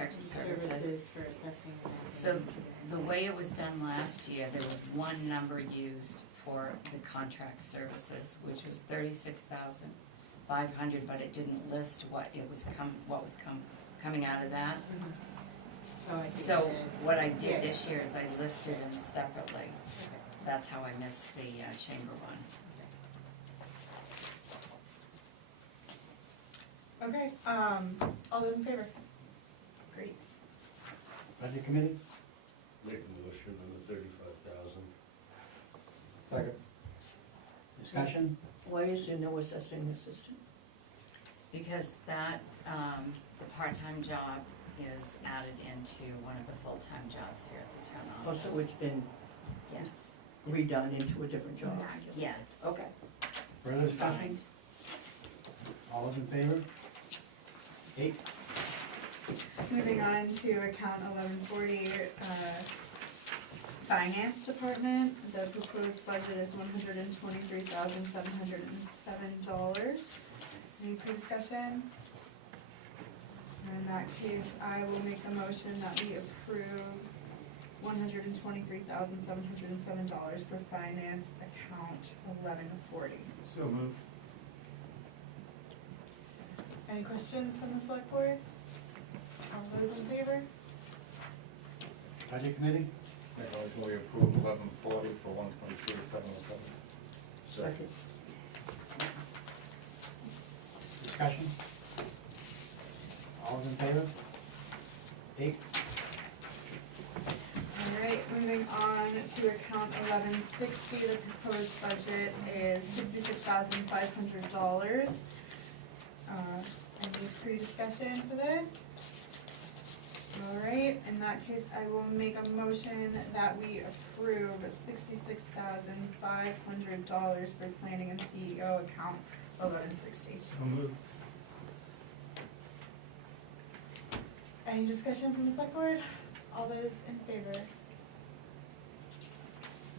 contracted services. For assessing. So the way it was done last year, there was one number used for the contract services, which was $36,500, but it didn't list what it was coming out of that. Oh, I see. So what I did Yeah. this year is I listed them separately. That's how I missed the chamber one. Okay, all those in favor? Great. Budget committee? Make a motion on the 35,000. Second. Discussion? Why is there no assessing assistant? Because that, the part-time job is added into one of the full-time jobs here at the town Oh, office. so it's been Yes, redone into a different job? yes. Okay. Further discussion? All those in favor? 8. Moving on to account 1140, Finance Department. The proposed budget is $123,707. Any pre-discussion? In that case, I will make the motion that we approve $123,707 for finance account 1140. So moved. Any questions from the select board? All those in favor? Budget committee? Make a motion we approve 1140 for 123,707. Second. Discussion? All those in favor? 8. All right, moving on to account 1160, the proposed budget is $66,500. Any pre-discussion for this? All right, in that case, I will make a motion that we approve $66,500 for planning and CEO account 1160. So moved. Any discussion from the select board? All those in favor?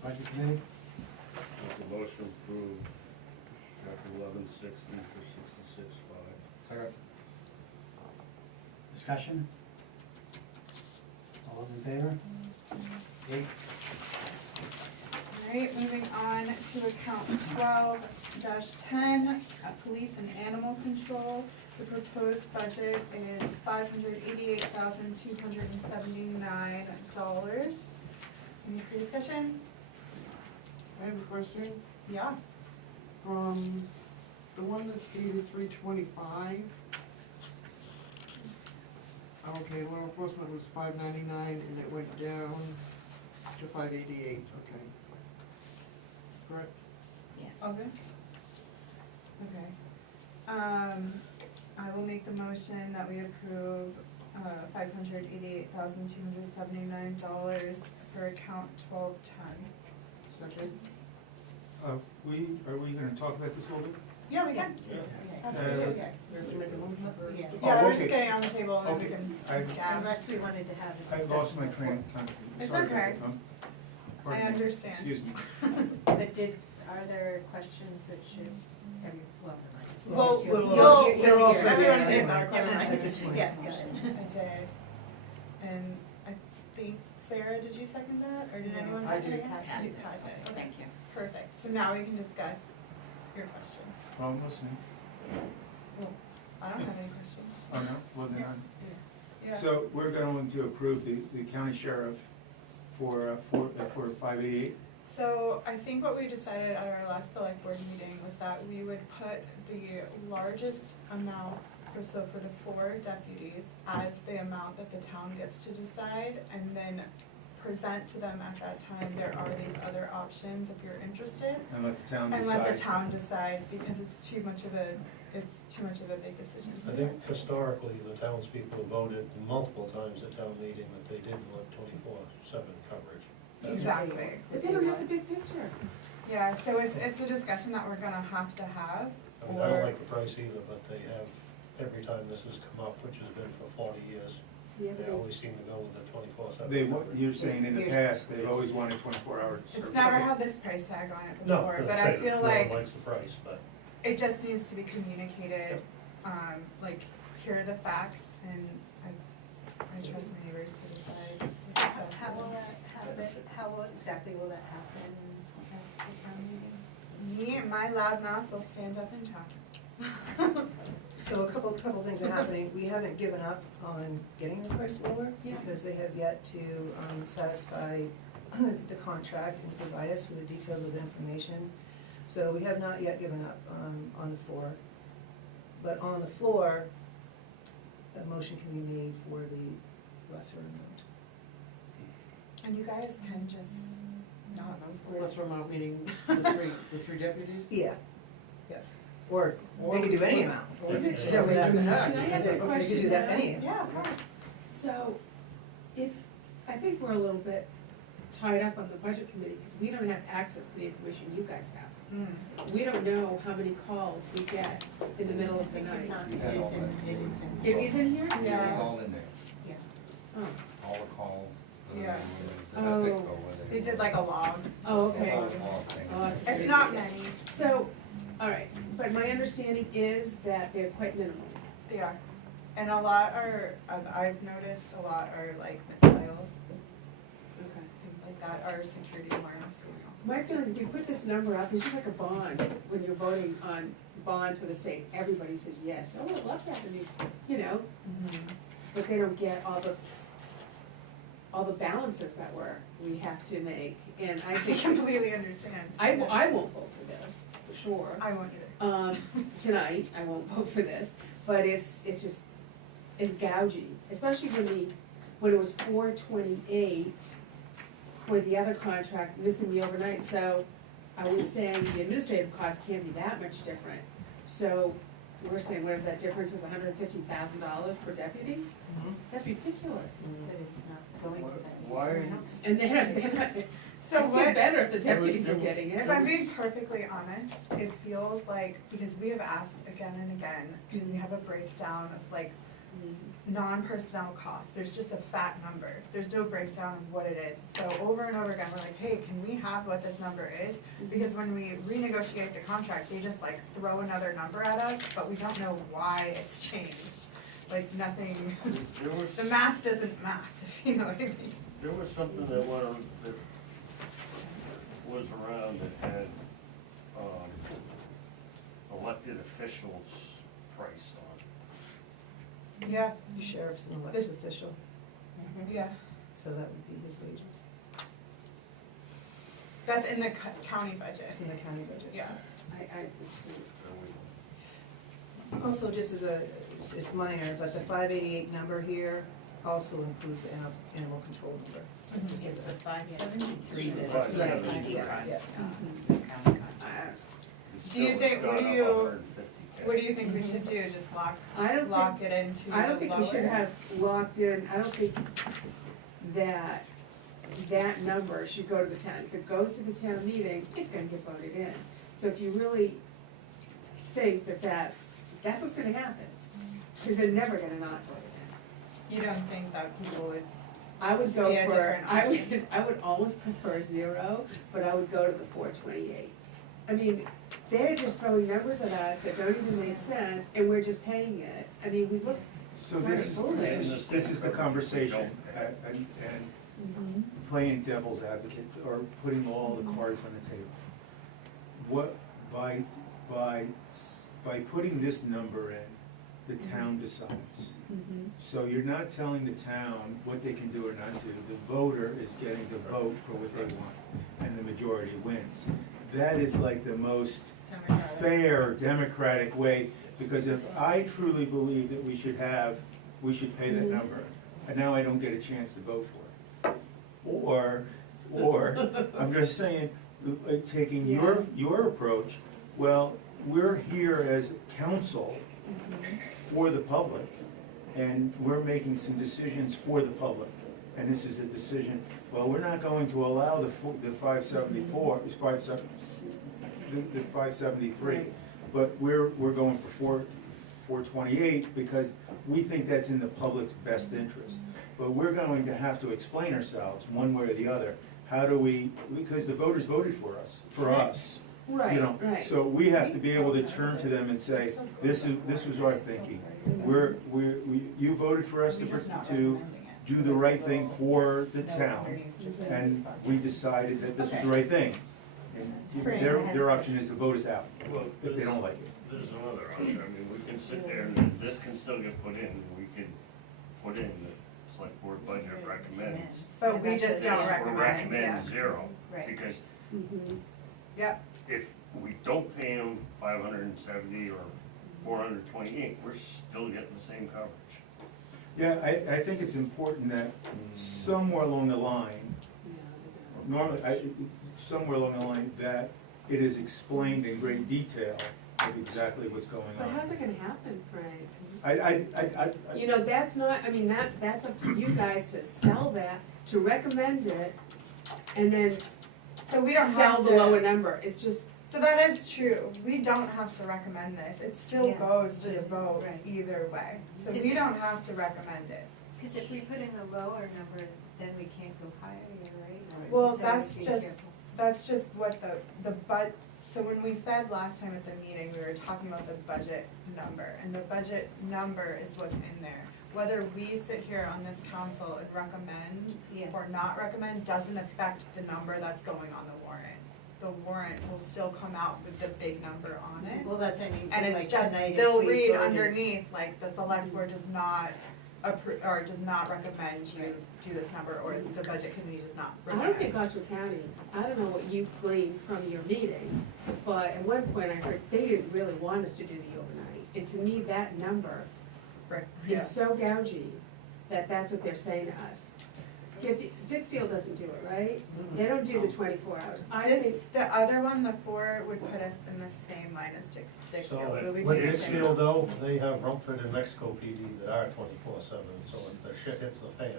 Budget committee? Make a motion to approve chapter 1160 for 66,500. Second. Discussion? All those in favor? 8. All right, moving on to account 12-10, police and animal control. The proposed budget is $588,279. Any pre-discussion? I have a question. Yeah. The one that's dated 3/25. Okay, law enforcement was $599 and it went down to $588, okay. Correct? Yes. Okay. Okay. I will make the motion that we approve $588,279 for account 1210. Second? Are we gonna talk about this a little bit? Yeah, we can. Absolutely, okay. We have to make a motion? Yeah. Yeah, we're just okay. getting on the table and then we Okay. can, I- yeah, Unless we wanted to have a I discussion. lost my train of thought. It's Sorry about okay. that, huh? I Pardon me. understand. Excuse me. But are there questions that should, have you, well, Well, they're all everyone figured knows out. our question At this point. Yeah, go ahead. I did. And I think, Sarah, did you second that, or did No, anyone I second did. it? Pat You did. Pat did, okay. Thank you. Perfect, so now we can discuss your question. Well, I'm listening. Well, I don't have any questions. Oh, no? Well, then Yeah. So we're going to approve the county sheriff for 588? So I think what we decided at our last select board meeting was that we would put the largest amount for the 4 deputies as the amount that the town gets to decide, and then present to them at that time, there are these other options if you're interested. And let the town decide? And let the town decide, because it's too much of a big decision. I think historically, the townspeople have voted multiple times at town meeting that they didn't want 24/7 coverage. Exactly. But they don't have the big picture. Yeah, so it's a discussion that we're gonna have to have. I mean, I don't like the price either, but they have, every time this has come up, which has been for 40 years, they always seem to go with the 24/7 coverage. You're saying in the past, they've always wanted 24 hours service? It's never had this price tag on it No, before, but I feel no one like likes the price, but it just needs to be communicated, like, here are the facts, and I trust my neighbors to decide. It's How just how will possible. that happen, exactly will that happen at the town meeting? Me and my loud mouth will stand up and talk. So a couple things are happening. We haven't given up on getting the price lower Yeah. because they have yet to satisfy the contract and provide us with the details of the information. So we have not yet given up on the floor. But on the floor, a motion can be made for the lesser amount. And you guys can just not vote for it. Lesser amount meaning the three deputies? Yeah, yeah. Or they could do any amount. Or Is it- Yeah, without- Can I ask a They could do question that now? any. Yeah, of course. So, I think we're a little bit tied up on the budget committee, because we don't have access to the information you guys have. We don't know how many calls we get in the middle of the night. It is in here? Yeah. It's all in there, Oh, all the calls, Yeah. domestic Oh. or whether. They did like a log. Oh, okay. All things. Oh, I It's not many. So, all right, but my understanding is that they're quite minimal. They are. And a lot are, I've noticed a lot are like missiles, Okay. things like that, are security alarms going off. My feeling, if you put this number up, it's just like a bond, when you're voting on bonds for the state, everybody says yes, oh, I'd love that to be, you know, but they don't get all the balances that we have to make, and I I think, completely understand. I won't vote for this, for sure. I won't either. Tonight, I won't vote for this, but it's just, it's gouging, especially when it was $428 for the other contract, missing the overnight, so I was saying the administrative costs can't be that much different. So we're saying whatever that difference is, $150,000 per deputy? That's ridiculous. That it's not going to that. Why are you? And they're not, So I feel what, better if the deputies are getting it. if I'm being perfectly honest, it feels like, because we have asked again and again, can we have a breakdown of like non-personnel costs? There's just a fat number. There's no breakdown of what it is. So over and over again, we're like, hey, can we have what this number is? Because when we renegotiate the contract, they just like throw another number at us, but we don't know why it's changed. Like nothing, There was, the math doesn't math, if you know what I mean. there was something that went on, that was around that had, elected officials' price on Yeah, Sheriff's an elected official, yeah. so that would be his wages. That's in the county budget. It's in the county budget. Yeah. Also, just as it's minor, but the 588 number here also includes the animal control number. So just It's as the a, 573 that is the Yeah, county yeah, contract, yeah. county contract. Do you think- what do you think we should do? Just I don't lock think, it into the I don't think we should lower? have locked in, I don't think that number should go to the town. If it goes to the town meeting, it's gonna get voted in. So if you really think that's what's gonna happen, because they're never gonna not vote it in. You don't think that people would, I would go See a for, different option. I would almost prefer 0, but I would go to the 428. I mean, they're just throwing numbers at us that don't even make sense, and we're just paying it. I mean, we look, So this is the conversation, and playing devil's advocate, or putting all the cards on the table. What, by putting this number in, the town decides. So you're not telling the town what they can do or not do, the voter is getting to vote for what they want, and the majority wins. That is like the most Democratic. fair, democratic way, because if I truly believe that we should pay that number, and now I don't get a chance to vote for it. Or, I'm just saying, taking your approach, well, we're here as council for the public, and we're making some decisions for the public. And this is a decision, well, we're not going to allow the 574, the 573, but we're going for 428 because we think that's in the public's best interest. But we're going to have to explain ourselves one way or the other. How do we, because the voters voted for us. You know, right. so we have to be able to turn to them and say, this was our thinking. You voted for us We're just not to recommending do the right thing for the No, town. underneath just says And select we board. decided that this was Okay. the right thing. And Frame their, ahead. their option is to vote us out, Well, if they don't like it. There's another option, I mean, we can sit there and this can still get put in, we could put in the select board budget recommends. But we And just that's don't the- recommend, yeah. Recommend zero, Right. because Mhm. Yep, if we don't pay them 570 or 428, we're still getting the same coverage. Yeah, I think it's important that somewhere along the line, normally, somewhere along the line, that it is explained in great detail of exactly what's going But how's on. it gonna happen, Frank? I, You know, that's not, I mean, that's up to you guys to sell that, to recommend it, and then so we don't sell have the lower to, number, it's just, so that is true, we don't have to recommend this, it still Yeah. goes to the vote Right. either way. So Is we it- don't have to recommend it. Because if we put in the lower number, then we can't go higher, right? Well, So that's be just- careful. That's just what so when we said last time at the meeting, we were talking about the budget number, and the budget number is what's in there. Whether we sit here on this council and recommend Yeah. or not recommend doesn't affect the number that's going on the warrant. The warrant will still come out with the big number on it. Well, that's, I mean, And too, it's like just, tonight, if they'll we read voted- underneath, like, the select board does not or does not recommend you do this number, or the budget committee does not I recommend. don't think Ottawa County, I don't know what you gleaned from your meeting, but at one point I heard they didn't really want us to do the overnight. And to me, that number Right, is yeah. so gougy that that's what they're saying to us. Dixfield doesn't do it, right? They don't do the 24 hours. I This, think, the other one, the 4, would put us in the same line as Dixfield. So, It would be with the same. Dixfield though, they have Rumford and Mexico PD that are 24/7, so if the shit hits the fan,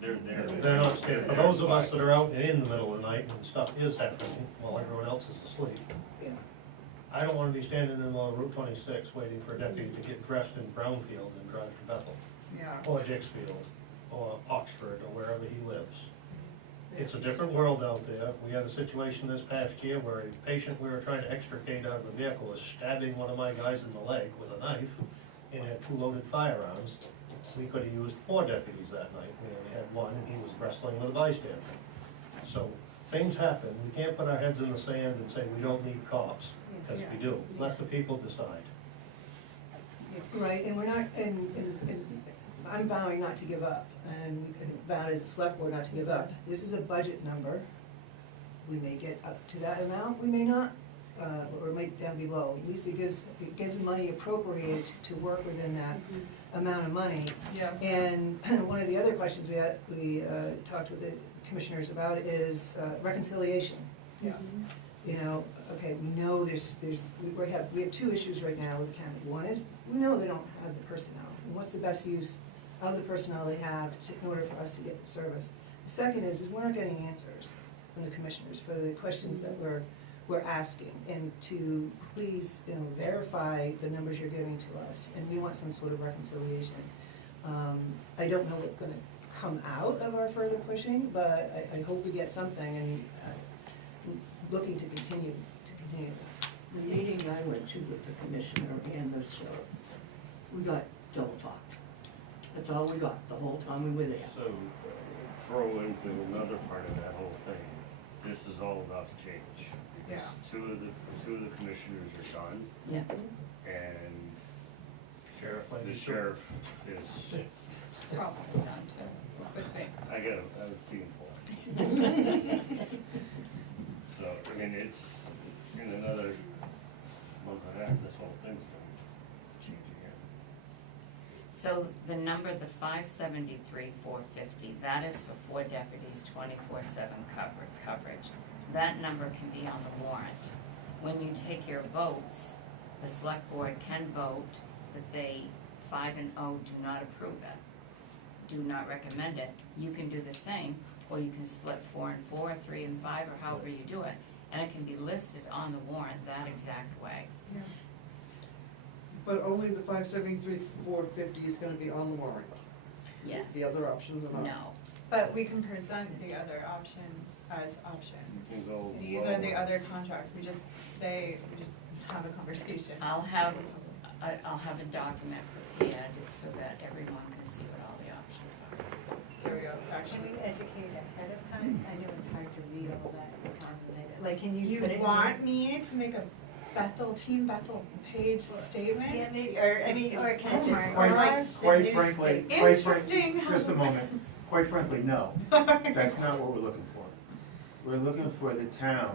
they're not scared. For those of us that are out in the middle of the night when stuff is happening, while everyone else is asleep, Yeah. I don't wanna be standing in Route 26 waiting for a deputy to get dressed in Brownfield and drive to Bethel, Yeah. or Dixfield, or Oxford, or wherever he lives. It's a different world out there. We had a situation this past year where a patient we were trying to extricate out of the vehicle was stabbing one of my guys in the leg with a knife and had 2 loaded firearms. We could have used 4 deputies that night. We only had 1, and he was wrestling with a bystander. So things happen. We can't put our heads in the sand and say we don't need cops, because we do. Let the people decide. Right, and we're not, and I'm vowing not to give up, and we vowed as a select board not to give up. This is a budget number. We may get up to that amount, we may not, or it might down below. At least it gives money appropriated to work within that amount of money. Yeah. And one of the other questions we talked with the commissioners about is reconciliation. Yeah. You know, okay, we know we have 2 issues right now with the county. One is, we know they don't have the personnel. And what's the best use of the personnel they have in order for us to get the service? The second is we're not getting answers from the commissioners for the questions that we're asking. And to please, verify the numbers you're giving to us. And we want some sort of reconciliation. I don't know what's gonna come out of our further pushing, but I hope we get something, and looking to continue that. The meeting I went to with the commissioner and the sheriff, we got double talk. That's all we got, the whole time we were there. So throw into another part of that whole thing, this is all about change. Because Yeah. two of the commissioners are done, Yeah. and Sheriff, like the you sheriff is, Probably done too. Could be. I got a team for So, I mean, it's in another month and a half, this whole thing's gonna change again. So the number, the 573,450, that is for 4 deputies, 24/7 coverage. That number can be on the warrant. When you take your votes, the select board can vote that they 5 and 0 do not approve it, do not recommend it. You can do the same, or you can split 4 and 4, 3 and 5, or however you do it. And it can be listed on the warrant that exact way. Yeah. But only the 573,450 is gonna be on the warrant. Yes. The other options are not. No. But we can present the other options as options. You can go These are the lower. other contracts, we just have a conversation. I'll have a document prepared so that everyone can see what all the options are. you, Can actually. we educate ahead of time? I know it's hard to read all that. Like, can you You put it in? want me to make a Team Bethel page statement? Yeah, maybe, or, I mean, or can Oh it just? my or like gosh. the Quite frankly, newspaper? quite frankly, Interesting how- just a moment, quite frankly, no, that's not what we're looking for. We're looking for the town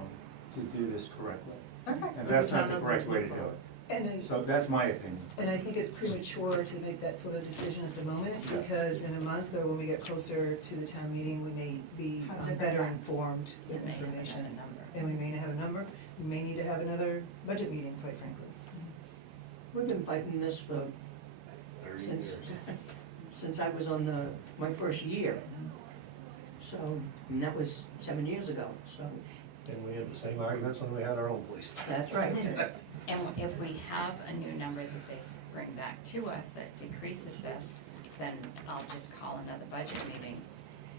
to do this correctly, Okay. and that's not the correct way to do it. And So that's my opinion. I think it's premature to make that sort of decision at the moment, Yeah. because in a month, or when we get closer to the town meeting, we may be Have different better facts. informed You with may have information. another number. And we may not have a number, we may need to have another budget meeting, quite frankly. We've been fighting this for, 30 since, years. since I was on my first year. So, and that was 7 years ago, so, And we had the same arguments when we had our own police. that's right. And if we have a new number that they bring back to us that decreases this, then I'll just call another budget meeting.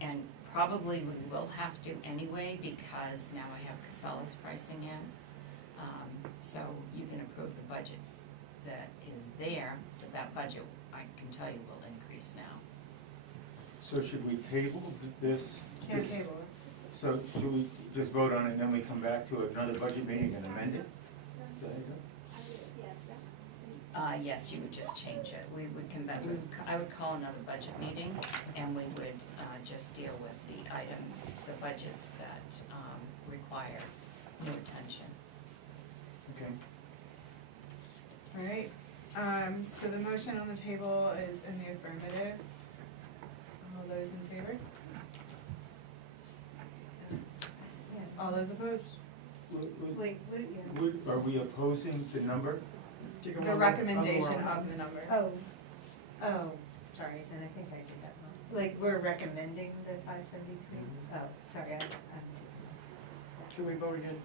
And probably we will have to anyway, because now I have Casella's pricing in. So you can approve the budget that is there, but that budget, I can tell you, will increase now. So should we table this? Can't this- table it. So should we just vote on it, and then we come back to another budget meeting and amend it? Is that it? Yes, you would just change it. We would come back, I would call another budget meeting, and we would just deal with the items, the budgets that require new attention. Okay. All right, so the motion on the table is in the affirmative. All those in favor? All those opposed? Wait, what, yeah. Are we opposing the number? Take a The one on recommendation one. of the number. Oh, sorry, then I think I did that wrong. Like, we're recommending the 573? Oh, sorry, Can we vote again?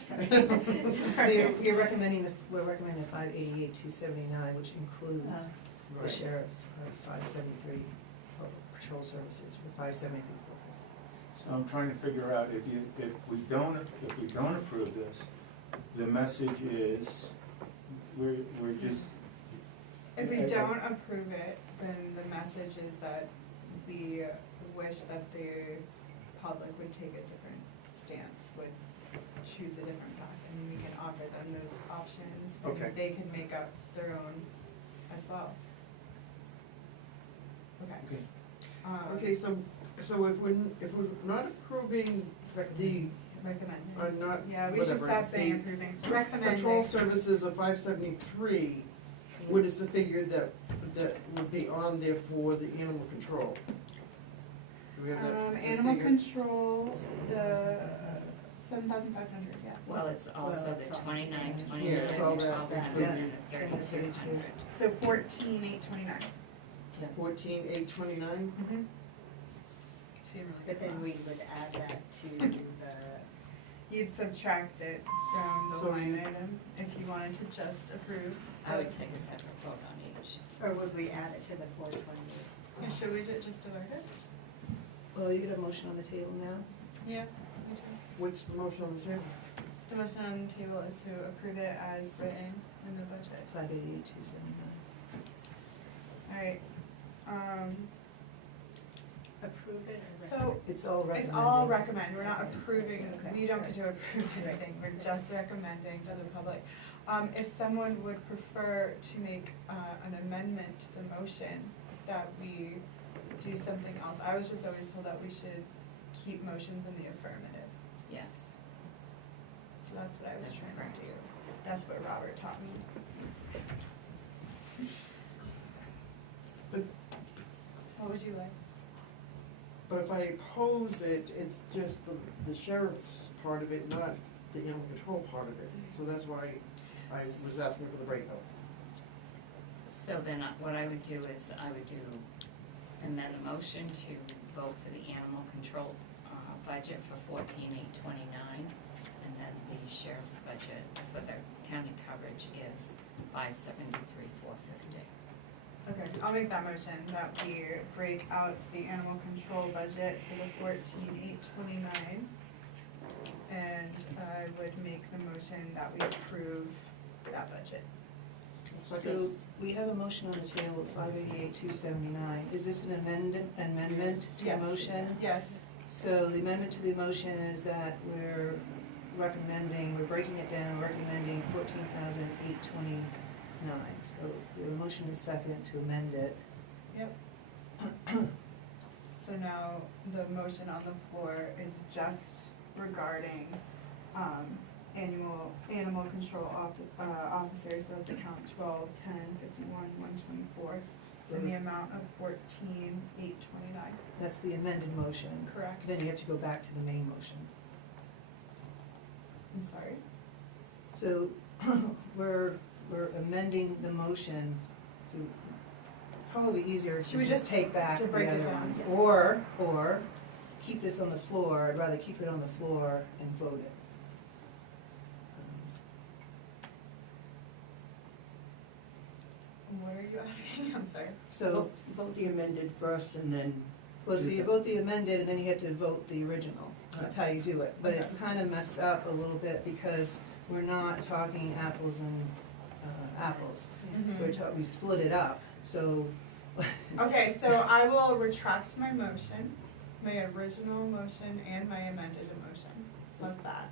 sorry. You're recommending we're recommending the 588,279, which includes the Right. share of 573 public patrol services, for 573,450. So I'm trying to figure out if we don't approve this, the message is, we're just. If we don't approve it, then the message is that we wish that the public would take a different stance, would choose a different path, and we can offer them those options. Okay. And they can make up their own as well. Okay. Okay. Okay, so if we're not approving the Recommended. not, Yeah, we should whatever, stop saying the approving, patrol recommending. services of 573, what is the figure that would be on there for the animal control? Do we have that Animal figure? control, the 7,500, yeah. Well, it's also Well, the it's all- 29, Yeah, 29, it's all that 1,200, and included. the 3,200. So 14,829. 14,829? Mm-hmm. Seem really But good. then we would add that to the, You'd subtract it from the So line you- item if you wanted to just approve. I would take a separate vote on each. or would we add it to the 420? Yeah, should we just divide it? Well, you got a motion on the table now? Yeah, me too. What's the motion on the table? The motion on the table is to approve it as written in the budget. 588,279. Alright, Approve it or so It's all recommended. it's all recommend, we're not approving, Okay. we don't get to approve anything, we're just recommending to the public. If someone would prefer to make, an amendment to the motion, that we do something else, I was just always told that we should keep motions in the affirmative, Yes. so that's what I was That's trying correct. to do. That's what Robert taught me. But What would you like? But if I oppose it, it's just the sheriff's part of it, not the animal control part of it. So that's why I was asking for the breakout. So then what I would do is I would amend the motion to vote for the animal control budget for 14,829, and then the sheriff's budget for the county coverage is 573,450. Okay, I'll make that motion, that we break out the animal control budget for the 14,829. And I would make the motion that we approve that budget. So we have a motion on the table, 588-279. Is this an amendment to the Yes. motion? Yes, So the amendment to the motion is that we're breaking it down, recommending 14,829. So we have a motion and a second to amend it. yep. So now the motion on the floor is just regarding, animal control officers, so it's account 12, 10, 51, 124, in the amount of 14,829. That's the amended motion. Correct. Then you have to go back to the main motion. I'm sorry? So we're amending the motion to, probably easier Should to we just just take back to the break it other down? ones. Or keep this on the floor, I'd rather keep it on the floor and vote it. What are you asking? I'm sorry. So, Vote the amended first and then. well, so you vote the amended and then you have to vote the original. That's how you do it. But it's Okay. kind of messed up a little bit because we're not talking apples and apples. We split it up, so. Okay, so I will retract my motion, my original motion and my amended motion. How's that?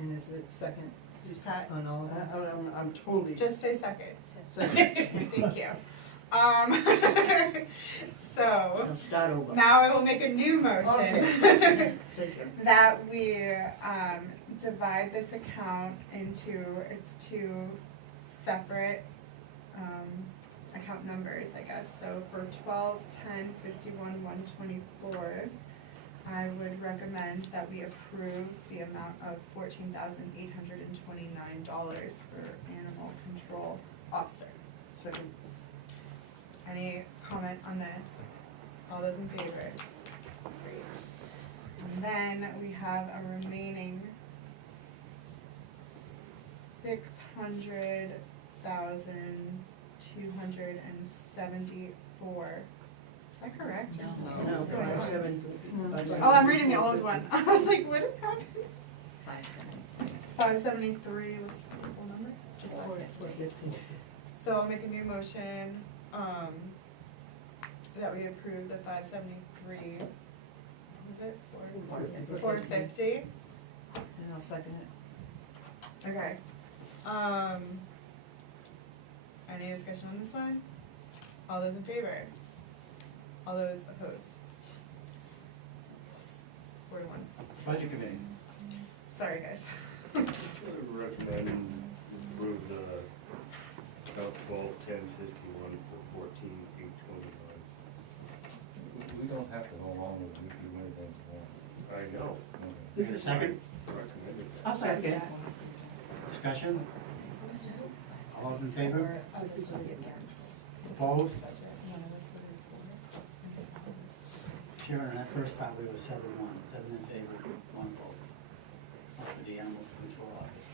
And is it second Pat? on all of them? I'm totally. Just say second. Second. Thank you. So, I'll start over. now I will make a new motion Okay. that we, divide this account into its two separate, account numbers, I guess. So for 12, 10, 51, 124, I would recommend that we approve the amount of $14,829 for animal control officer. Second. Any comment on this? All those in favor? Great. And then we have a remaining $600,274. Is that correct? No, No. 570. Oh, I'm reading the old one. I was like, what is happening? 573. 573 was the full number? Just 450. So I'll make a new motion, that we approve the 573, what was it, 450? And I'll second it. Okay. Any discussion on this one? All those in favor? All those opposed? 4 to 1. Budget committee. Sorry, guys. I would recommend approve the account 12, 10, 51 for 14,829. We don't have to go along with it, we can do anything we want. I know. Is there a second? Recommended. I'll second. Discussion? All those in favor? Opposed? Sharon, on that first part, we were 7-1, 7 in favor, 1 vote. Up to the animal control office.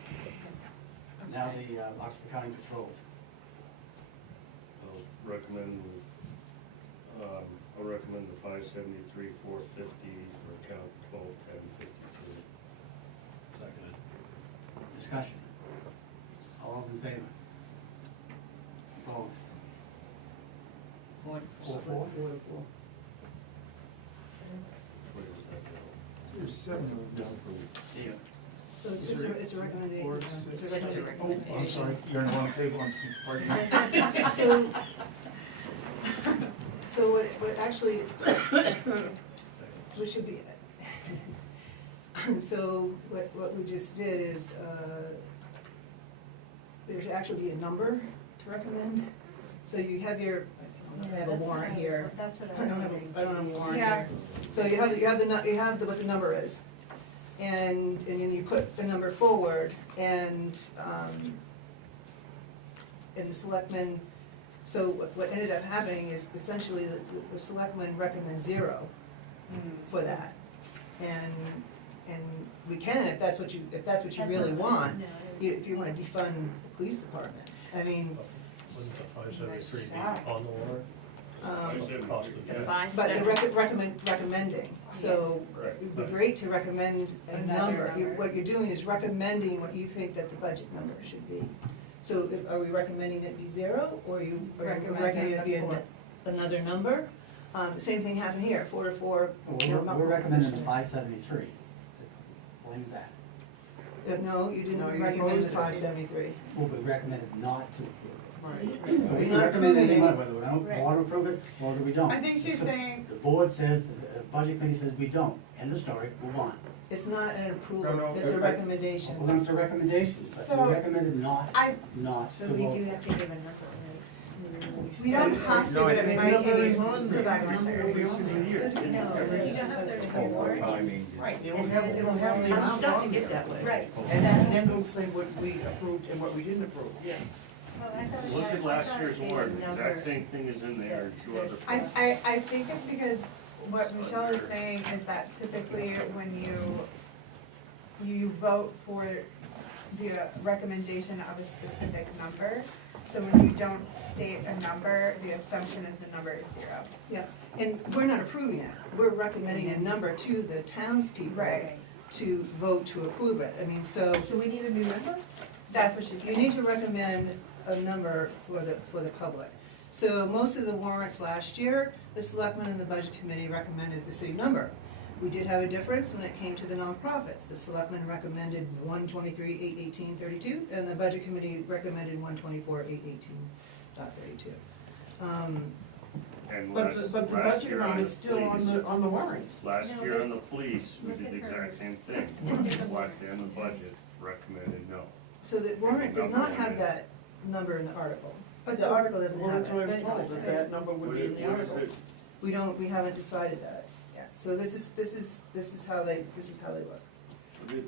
Now the Oxford County Patrols. I'll recommend the 573, 450 for account 12, 10, 52. Seconded. Discussion. All those in favor? Opposed? 4 to 4-4? What is that now? There's 7 of them. Yeah. So it's just it's a recommendation. Four, It's It's a just a recommendation. Oh, I'm sorry, you're on the wrong table, pardon me. So what actually, we should be, so what we just did is, there should actually be a number to recommend. So you have your, I have a warrant here. That's what I don't have a warrant Yeah. here. So you have what the number is. And then you put the number forward and the selectmen, so what ended up happening is essentially the selectmen recommend 0 for that. And we can, if that's what you really want, if you wanna defund the police department. I mean, Wouldn't the 573 be on the warrant? Cost of The gas. but they're 570. recommending, so Right. it would be great to recommend a Another number. number. What you're doing is recommending what you think that the budget number should be. So are we recommending it be zero, or are you recommending it be Recommending another number? Same thing happened here, 4 to 4. We're recommending the 573. Blame that. No, you didn't No, you recommend opposed the it. 573. Well, we recommended not to approve Right. it. So we We're not recommend approving anyone, any- whether we don't Right. want to approve it, or we don't. I think she's So saying- The board says, the budget committee says we don't. End of story, move on. It's not an No, approval, no, it's a but- recommendation. Well, then it's a recommendation, but So, we recommended not I- to So we vote. do have to give a number, right? We don't have to, No, but I it think- might Number be. is on there. Back on Number there. will be on there. So do you know, No, but you don't have those awards. Right, it'll have the I'm amount starting on to get there. that way. Right. And then it'll say what we approved and what we didn't approve, yes. Well, I thought it Look had- at last I thought year's it warrant, the number- exact same thing is in there, and two other. I think it's because what Michelle is saying is that typically when you vote for the recommendation of a specific number, so when you don't state a number, the assumption is the number is zero. Yeah, and we're not approving it, we're recommending a number to the townspeople Right. to vote to approve it. I mean, so So we need a new number? That's what she's you saying. need to recommend a number for the public. So most of the warrants last year, the selectmen and the budget committee recommended the same number. We did have a difference when it came to the nonprofits. The selectmen recommended 123,818.32, and the budget committee recommended 124,818.32. And But, last, but the last budget year amount on is still on police, the warrant. last No, year but on the police, we did the exact same thing. Select and the budget recommended no. So the warrant does not have that number in the article. But The article doesn't Well, have that's what I it. was told, that that number would be in the article. We haven't decided that yet. So this is how they look.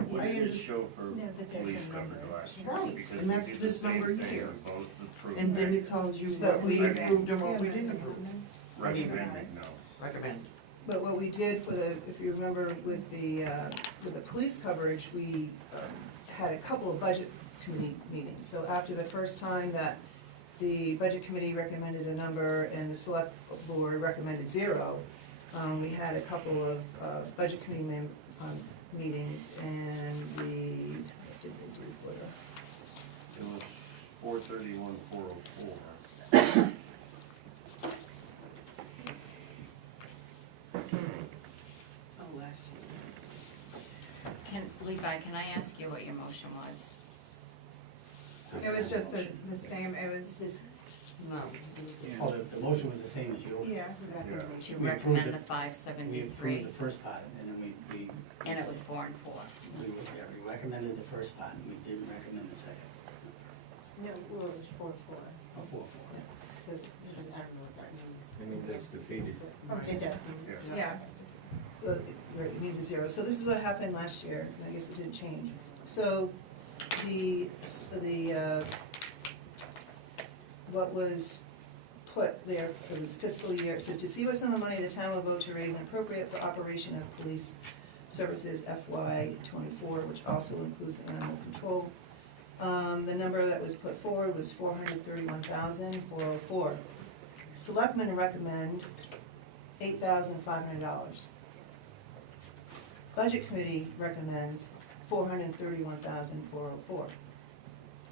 What I did it understand. show for No, but there's police a coverage number. last year? Right, Because and we that's did the this same number thing here. and both approved And then it. it tells you But what we- we approved and what we didn't approve. Recommended no. Recommend. But what we did for the, if you remember with the police coverage, we had a couple of budget committee meetings. So after the first time that the budget committee recommended a number and the select board recommended zero, we had a couple of budget committee meetings, and what did they do for the? It was 431, 404. Oh, last Levi, can I ask you what your motion was? It was just the same, it was just, No. Oh, the motion was the same as yours. yeah. To We approved recommend it. the We 573, approved the first part, and then we and it was 4 and 4. we recommended the first part, and we didn't recommend the second. No, well, it was 4-4. Oh, 4-4. So, I don't know what that means. It means it's defeated. It does mean. Yes. Yeah. Well, it needs a zero. So this is what happened last year, and I guess it didn't change. So what was put there, it was fiscal year, it says to see what sum of money the town will vote to raise and appropriate for operation of police services FY '24, which also includes animal control. The number that was put forward was $431,404. Selectmen recommend $8,500. Budget committee recommends $431,404.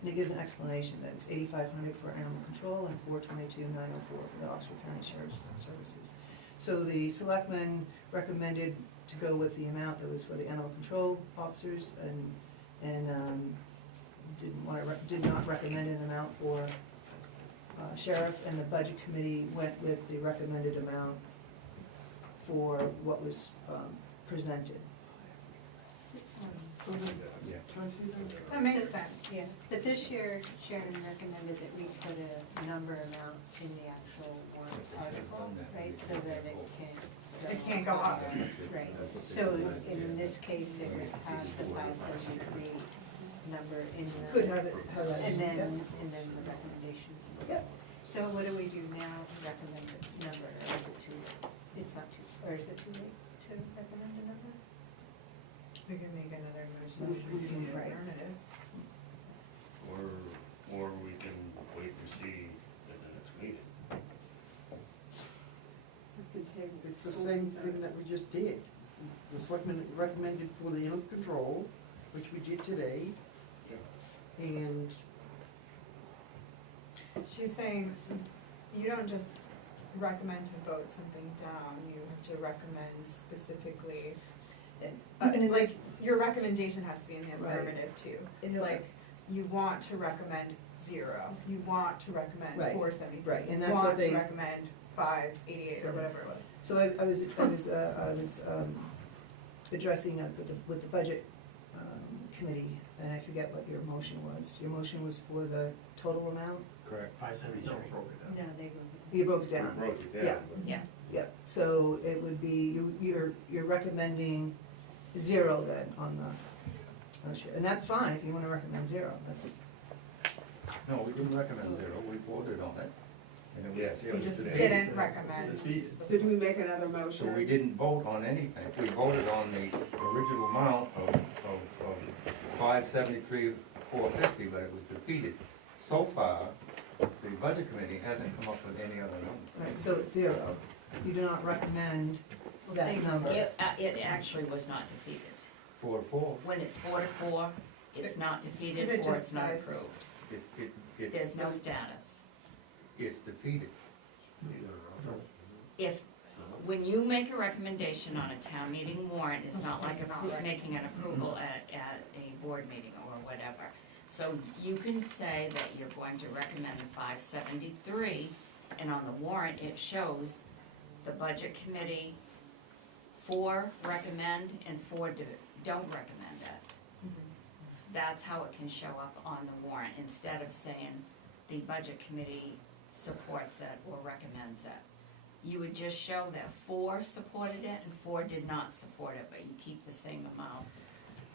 And it gives an explanation that it's $8,500 for animal control and $422,904 for the Oxford County Sheriff's Services. So the selectmen recommended to go with the amount that was for the animal control officers and did not recommend an amount for sheriff, and the budget committee went with the recommended amount for what was presented. Yeah. Can I see that? That makes sense. Yeah, but this year Sharon recommended that we put a number amount in the actual warrant article, right, so that it can. It can't go up. Right, so in this case, it would have the 573 number in the. Could have that. And then, Yep. the recommendations. Yep. So what do we do now, recommend a number, or is it too, it's not too, or is it too late to recommend a number? We can make another motion We if can we do need that. alternative. Or we can wait and see at the next meeting. This could take. It's the same thing that we just did. The selectmen recommended for the animal control, which we did today, and she's saying you don't just recommend to vote something down, you have to recommend specifically. And in Like, this- your recommendation has to be in the Right. affirmative too. In the- Like, you want to recommend 0, you want to recommend Right. 473. Right, and that's what they- You want to recommend 588 or whatever it was. So I was addressing it with the budget committee, and I forget what your motion was. Your motion was for the total amount? Correct. 573. No, they were. You broke it We down. broke it down. Yeah. but- Yeah, Yeah, so it would be, you're recommending 0 then on the share, and that's fine if you wanna recommend 0, that's, No, we didn't recommend 0, we voted on it. And it was Yes. 0 You just today. didn't recommend. So do we make another motion? So we didn't vote on anything. We voted on the original amount of 573, 450, but it was defeated. So far, the budget committee hasn't come up with any other number. right, so it's 0. You do not recommend that number. it actually was not defeated. 4 to 4. When it's 4 to 4, it's not Is it defeated or just it's not says- approved. It- There's no status. It's defeated. If, when you make a recommendation on a town meeting warrant, it's not like making an approval at a board meeting or whatever. So you can say that you're going to recommend 573, and on the warrant, it shows the budget committee 4 recommend and 4 don't recommend it. That's how it can show up on the warrant, instead of saying the budget committee supports it or recommends it. You would just show that 4 supported it and 4 did not support it, but you keep the same amount.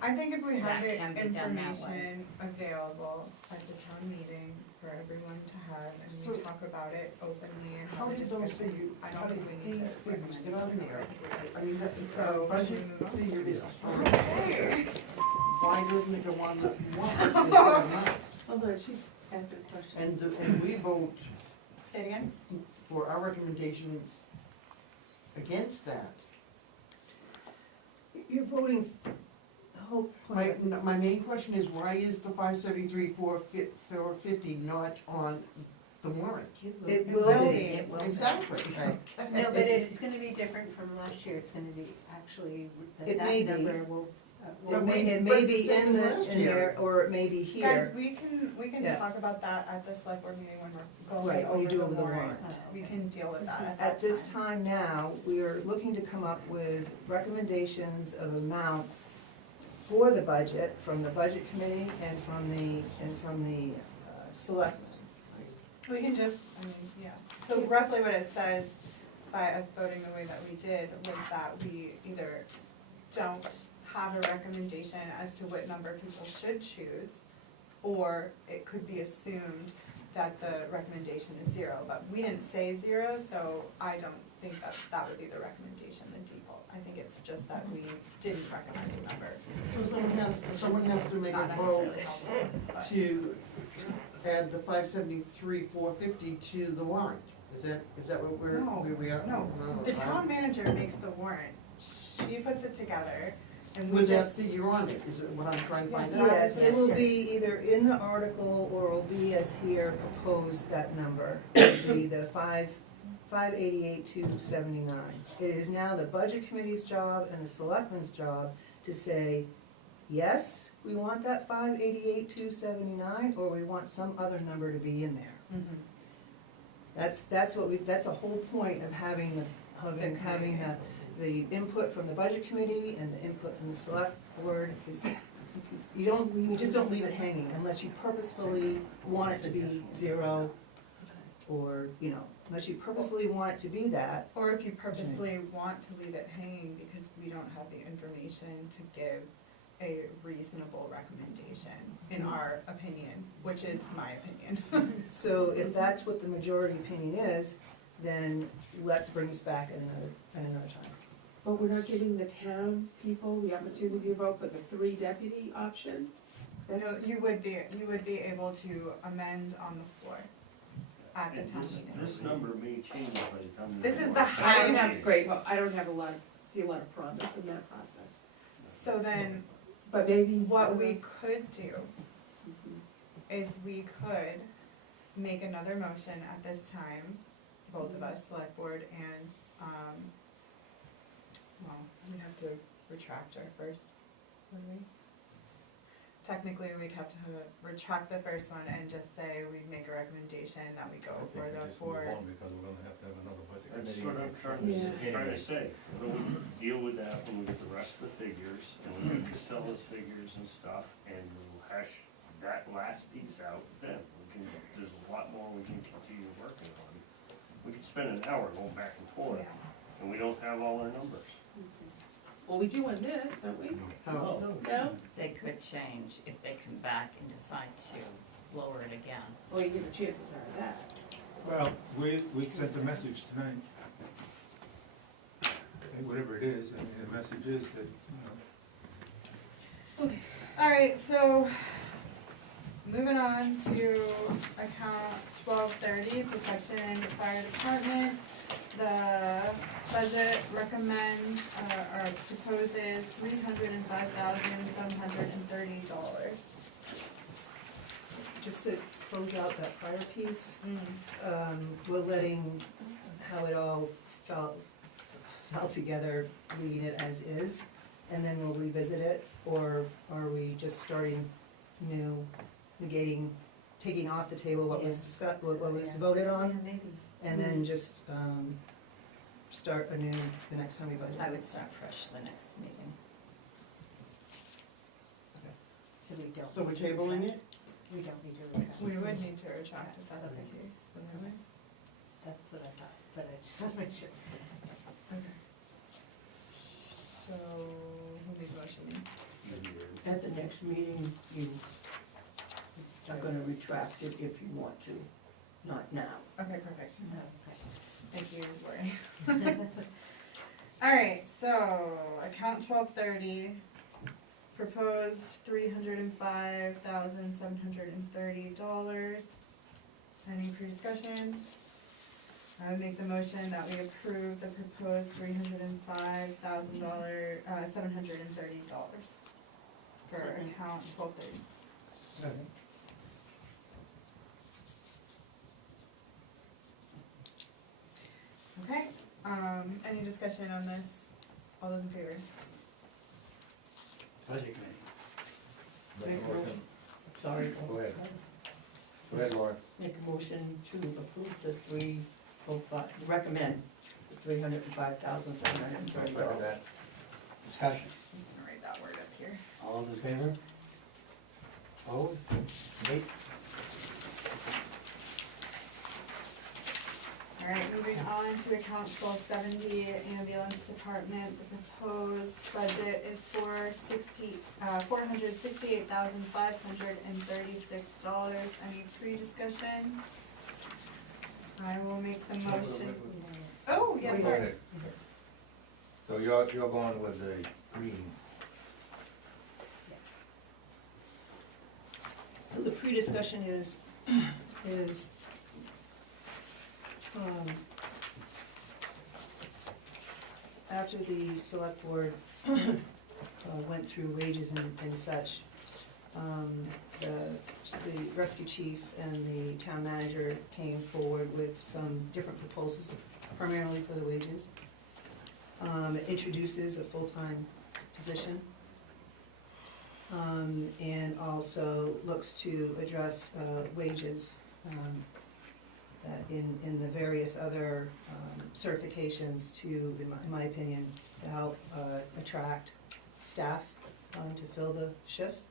I think if we have That the can be done that way. information available at the town meeting for everyone to have, and So- we talk about it openly and How have a did those discussion, figures, I how don't did think we need these to figures recommend. get on there? I mean, So, budget should we move on? figure is, Okay. why doesn't it go on the warrant? Hold on, she's asking a question. And we vote Say it again? for our recommendations against that. You're voting, the whole point. My main question is, why is the 573, 450 not on the warrant? It It will will be. be. It will be. Exactly. Right. No, but it's gonna be different from last year, it's gonna be actually, It may that be. number will. It may, it But may it's the be same in as the, last in year. there, or it may be Guys, here. we can Yeah. talk about that at the select board meeting when we're Right, going when you do over the over the warrant. warrant. We can deal with that at that At this time now, we are looking to come up with recommendations of amount for the budget, from the budget committee and from the select. We can just, I mean, yeah, so roughly what it says by us voting the way that we did was that we either don't have a recommendation as to what number people should choose, or it could be assumed that the recommendation is 0, but we didn't say 0, so I don't think that that would be the recommendation, the default. I think it's just that we didn't recommend a number, So someone has to make not a vote necessarily helpful, but. to add the 573, 450 to the warrant. Is that what where we are? No, the town manager makes the warrant, she puts it together, and we With just, that figure on it, is what I'm trying to find Yes, out. Yes, it will Yes. be either in the article or it will be as here proposed, that number. It will be the 588,279. It is now the budget committee's job and the selectmen's job to say, yes, we want that 588,279, or we want some other number to be in there. Mhm. That's what that's a whole point of having the input from the budget committee and the input from the select board is, we just don't leave it hanging unless you purposefully want it to be 0, or, unless you purposefully want it to be that. Or if you purposely want to leave it hanging because we don't have the information to give a reasonable recommendation, in our opinion, which is my opinion. So if that's what the majority opinion is, then let's bring this back at another time. But we're not giving the town people the opportunity to vote for the 3 deputy option? No, you would be able to amend on the floor at the And town this, meeting. this number may change by the time. This is the I don't highest. have great, I don't have see a lot of promise in that process. So then, But maybe. what we could do Mhm. is we could make another motion at this time, both of us, select board and, well, we have to retract our first, wouldn't we? Technically, we'd have to retract the first one and just say we make a recommendation that we go I think for we the just move four. on because we're gonna have to have another budget That's committee. what I'm Yeah. trying to say. We'll deal with that when we get the rest of the figures, and we get the sellers figures and stuff, and we'll hash that last piece out then. There's a lot more we can continue working on. We could spend an hour going back and forth, Yeah. and we don't have all our numbers. Well, we do on this, don't we? How, No? They could change if they come back and decide to lower it again. Well, you give the chances are of that. Well, we sent the message tonight. Okay, whatever it is, I mean, the message is that, you know, Alright, so moving on to account 1230, protection for fire department. The budget recommends, or proposes $305,730. Just to close out that prior piece, we're letting how it all fell together, leaving it as is, and then we'll revisit it, or are we just starting new, negating, taking off the table what was discussed, what was voted on, Maybe. and then just start anew the next time we budget? I would start fresh the next meeting. So we don't. so we're need to tabling retract. it? We don't need to retract. We would need to retract if that's the Okay. case, wouldn't we? That's what I thought, but I just want to make sure. Okay. So, who made the motion? At the next meeting, you are gonna retract it if you want to, not now. Okay, perfect. Okay. Thank you, Lori. Alright, so account 1230, proposed $305,730. Any pre-discussion? I would make the motion that we approve the proposed $305,000, $730 for Second. account 1230. Second. Okay, any discussion on this? All those in favor? Budget committee. Make a motion. Sorry. Go ahead. Go ahead, Laura. Make a motion to approve recommend the $305,730. Second that. Discussion. Just gonna write that word up here. All those in favor? Opposed? Nate? Alright, moving on to account 1270, ambulance department, the proposed budget is for $468,536. Any pre-discussion? I will make the motion. Oh, yes, Go sorry. ahead. So you're going with the green. So the pre-discussion is, after the select board went through wages and such, the rescue chief and the town manager came forward with some different proposals, primarily for the wages. It introduces a full-time position, and also looks to address wages in the various other certifications to, in my opinion, to help attract staff to fill the shifts.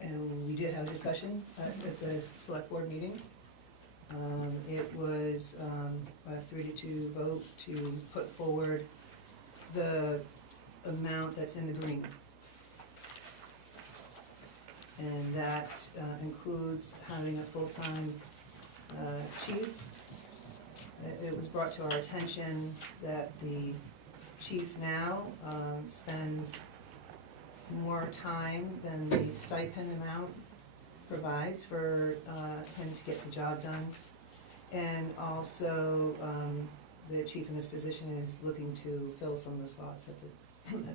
And we did have a discussion at the select board meeting. It was a 3-2 vote to put forward the amount that's in the green. And that includes having a full-time chief. It was brought to our attention that the chief now spends more time than the stipend amount provides for him to get the job done. And also, the chief in this position is looking to fill some of the slots at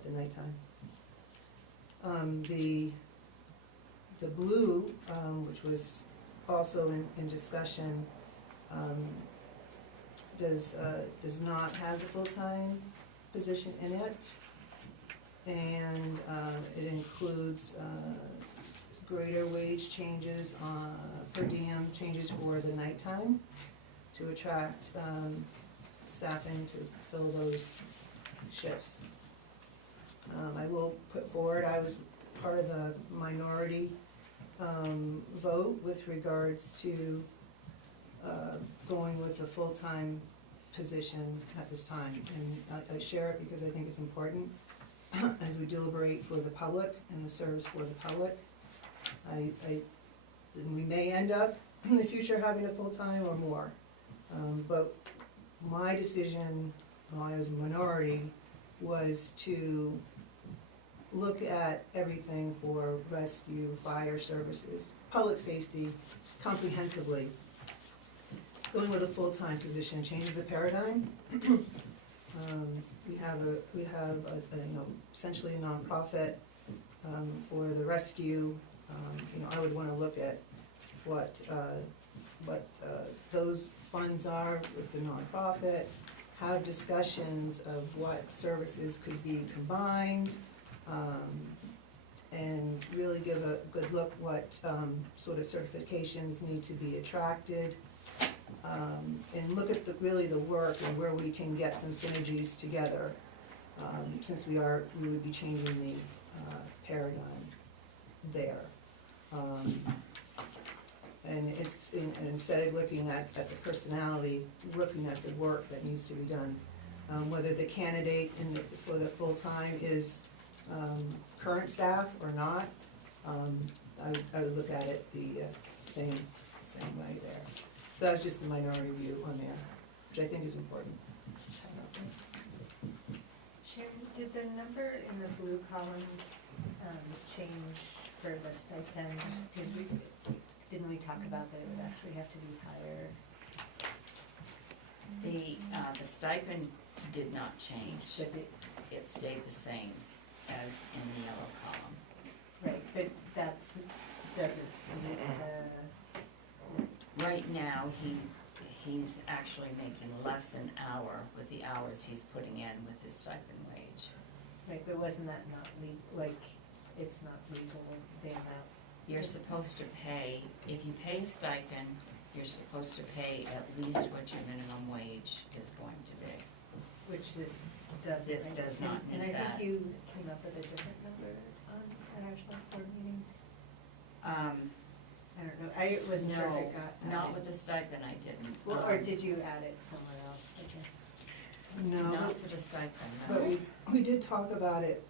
the nighttime. The blue, which was also in discussion, does not have the full-time position in it. And it includes greater wage changes, per diem changes for the nighttime to attract staffing to fill those shifts. I will put forward, I was part of the minority vote with regards to going with a full-time position at this time. And I share it because I think it's important as we deliberate for the public and the service for the public. We may end up in the future having a full-time or more. But my decision, when I was a minority, was to look at everything for rescue, fire services, public safety, comprehensively. Going with a full-time position changes the paradigm. We have essentially a nonprofit for the rescue. I would want to look at what those funds are with the nonprofit, have discussions of what services could be combined, and really give a good look what sort of certifications need to be attracted, and look at really the work and where we can get some synergies together, since we would be changing the paradigm there. And instead of looking at the personality, looking at the work that needs to be done. Whether the candidate for the full-time is current staff or not, I would look at it the same way there. So that was just the minority view on there, which I think is important. Sharon, did the number in the blue column change for the stipend? Because didn't we talk about that it would actually have to be higher? The stipend did not change. But It stayed the same as in the yellow column. right, but doesn't meet Right now, he's actually making less an hour with the hours he's putting in with his stipend wage. right, but wasn't that not it's not legal, the amount? You're supposed to pay, if you pay a stipend, you're supposed to pay at least what your minimum wage is going to be. Which this doesn't. This right? does not And meet I that. think you came up with a different number at our select board meeting. I don't know, I wasn't sure if it got Not added. with the stipend, I didn't. Well, or did you add it somewhere else, I guess? No, Not for the stipend, no. but we did talk about it,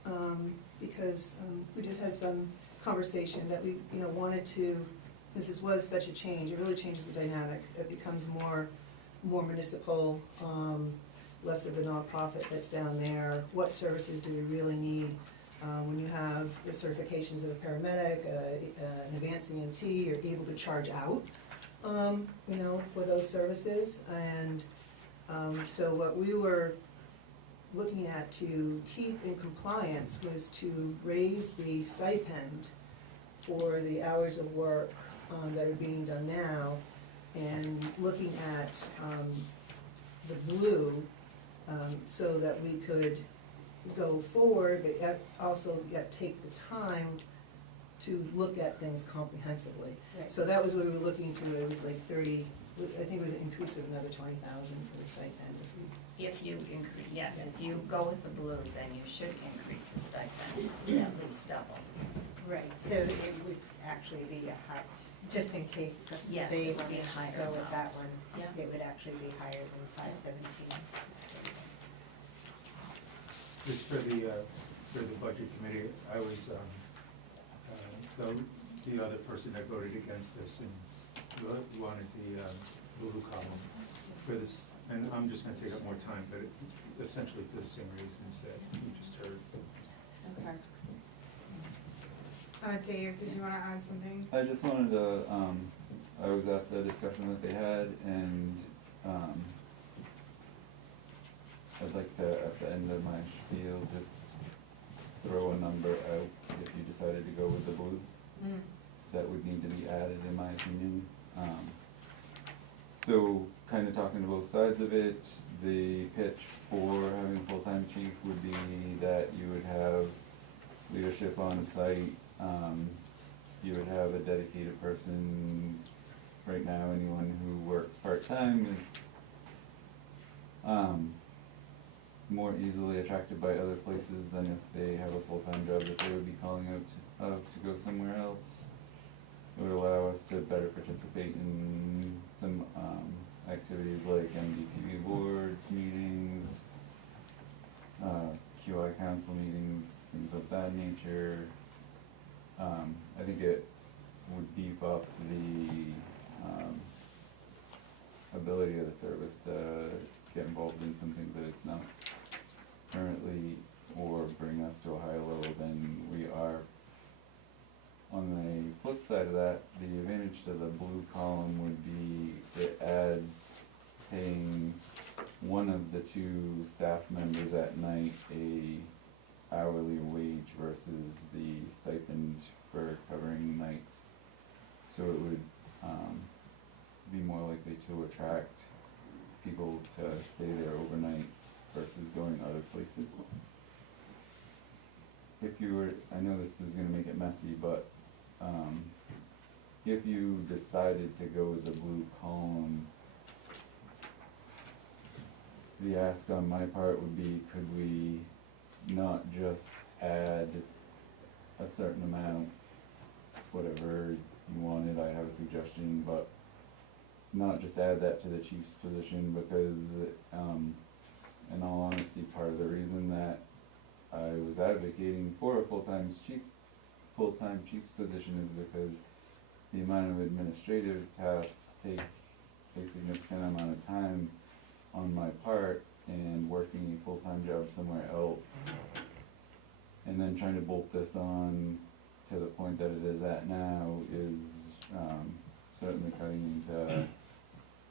because we did have some conversation that we, wanted to, since this was such a change, it really changes the dynamic. It becomes more municipal, less of the nonprofit that's down there. What services do we really need? When you have the certifications of a paramedic, an advanced EMT, you're able to charge out, for those services. And so what we were looking at to keep in compliance was to raise the stipend for the hours of work that are being done now, and looking at the blue, so that we could go forward, but yet also take the time to look at things comprehensively. Right. So that was what we were looking to. It was like 30, I think it was an increase of another 20,000 for the stipend. If you increase, yes, if you go with the blue, then you should increase the stipend, at least double. Right, so it would actually be a high, just in case Yes, they it would wanted be a to higher go with that amount. one, Yeah. it would actually be higher than 517. Just for the budget committee, I was, the other person that voted against this and wanted the blue column for this, and I'm just gonna take up more time, but it's essentially for the same reasons that you just heard. Okay. Dave, did you wanna add something? I just wanted to, I was at the discussion that they had, and, I'd like to, at the end of my spiel, just throw a number out if you decided to go with the blue. that would need to be added, in my opinion. So, kind of talking to both sides of it, the pitch for having a full-time chief would be that you would have leadership on site, you would have a dedicated person. Right now, anyone who works part-time is more easily attracted by other places than if they have a full-time job that they would be calling out to go somewhere else. It would allow us to better participate in some activities like MDPV board meetings, QI council meetings, things of that nature. I think it would beef up the ability of the service to get involved in some things that it's not currently, or bring us to a higher level than we are. On the flip side of that, the advantage to the blue column would be it adds paying one of the two staff members at night a hourly wage versus the stipend for covering nights. So it would be more likely to attract people to stay there overnight versus going other places. If you were, I know this is gonna make it messy, but if you decided to go with the blue column, the ask on my part would be, could we not just add a certain amount, whatever you wanted, I have a suggestion, but not just add that to the chief's position, because in all honesty, part of the reason that I was advocating for a full-time chief's position is because the amount of administrative tasks take a significant amount of time on my part, and working a full-time job somewhere else, and then trying to bolt this on to the point that it is at now is certainly cutting into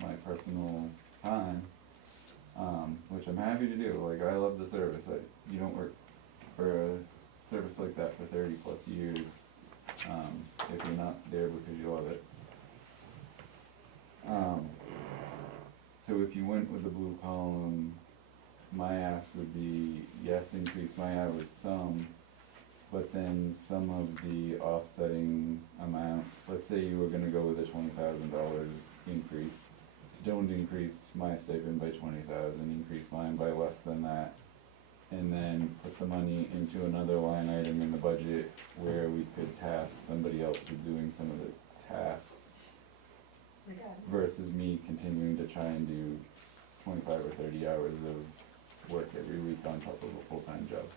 my personal time, which I'm happy to do. Like, I love the service. You don't work for a service like that for 30 plus years if you're not there because you love it. So if you went with the blue column, my ask would be, yes, increase my hours some, but then some of the offsetting amount, let's say you were gonna go with a $20,000 increase, don't increase my stipend by 20,000, increase mine by less than that, and then put the money into another line item in the budget where we could task somebody else with doing some of the tasks, versus me continuing to try and do 25 or 30 hours of work every week on top of a full-time job.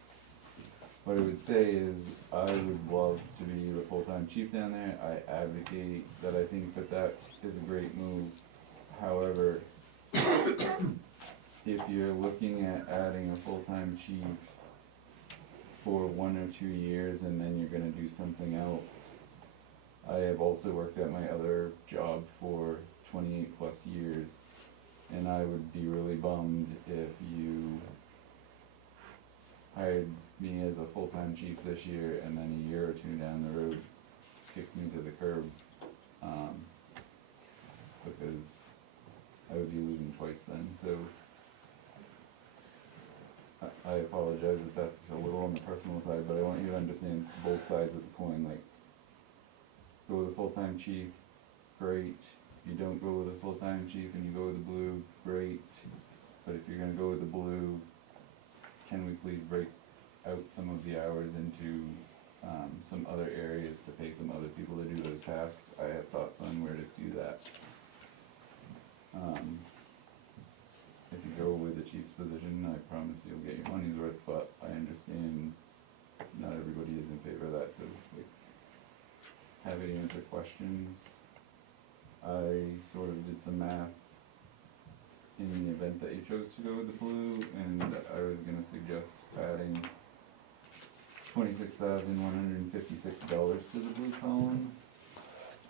What I would say is, I would love to be the full-time chief down there. I advocate that. I think that that is a great move. However, if you're looking at adding a full-time chief for 1 or 2 years and then you're gonna do something else, I have also worked at my other job for 28 plus years, and I would be really bummed if you hired me as a full-time chief this year and then a year or two down the road kicked me to the curb, because I would be losing twice then. So I apologize if that's a little on the personal side, but I want you to understand both sides of the coin. Like, go with a full-time chief, great. If you don't go with a full-time chief and you go with the blue, great. But if you're gonna go with the blue, can we please break out some of the hours into some other areas to pay some other people to do those tasks? I have thoughts on where to do that. If you go with the chief's position, I promise you'll get your money's worth, but I understand not everybody is in favor of that, so like, have any other questions? I sort of did some math in the event that you chose to go with the blue, and I was gonna suggest adding $26,156 to the blue column,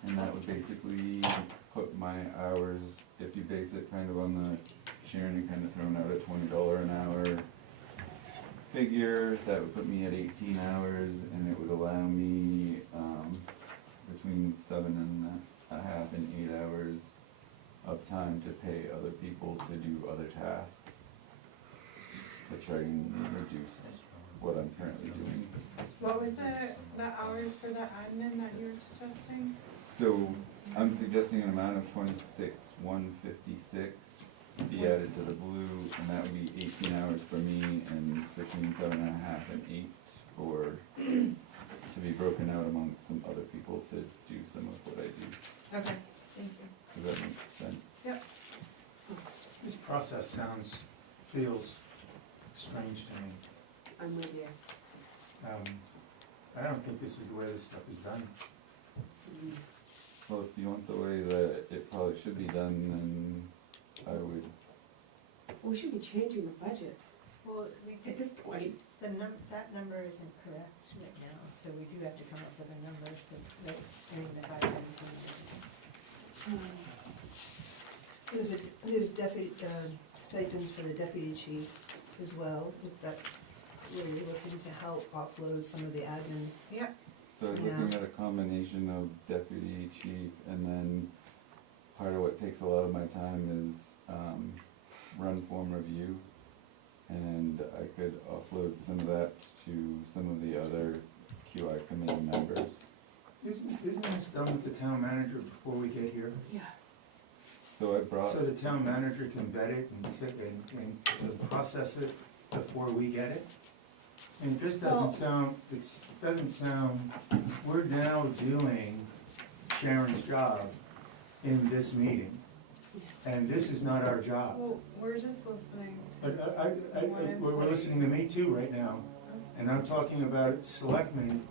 and that would basically put my hours, if you base it kind of on the Sharon kind of thrown out a $20 an hour figure, that would put me at 18 hours, and it would allow me, between 7.5 and 8 hours of time to pay other people to do other tasks, to try and reduce what I'm currently doing. What was the hours for the admin that you were suggesting? So I'm suggesting an amount of 26,156 be added to the blue, and that would be 18 hours for me and between 7.5 and 8 for, to be broken out amongst some other people to do some of what I do. Okay, thank you. Does that make sense? Yep. This process feels strange to me. I'm with you. I don't think this is the way this stuff is done. Well, if you want the way that it probably should be done, then I would, We should be changing the budget Well, we at did, this point. that number isn't correct right now, so we do have to come up with a number, so that, I mean, the 517. There's deputy, stipends for the deputy chief as well, if that's where you're looking to help offload some of the admin. Yep. so I was looking at a combination of deputy chief, and then part of what takes a lot of my time is, run form review. And I could offload some of that to some of the other QI committee members. Isn't this done with the town manager before we get here? Yeah. So I brought, So the town manager can vet it and process it before we get it? And it just doesn't sound, we're now doing Sharon's job in this meeting. And this is not our job. Well, we're just listening to. But we're listening to me too right now, and I'm talking about selectmen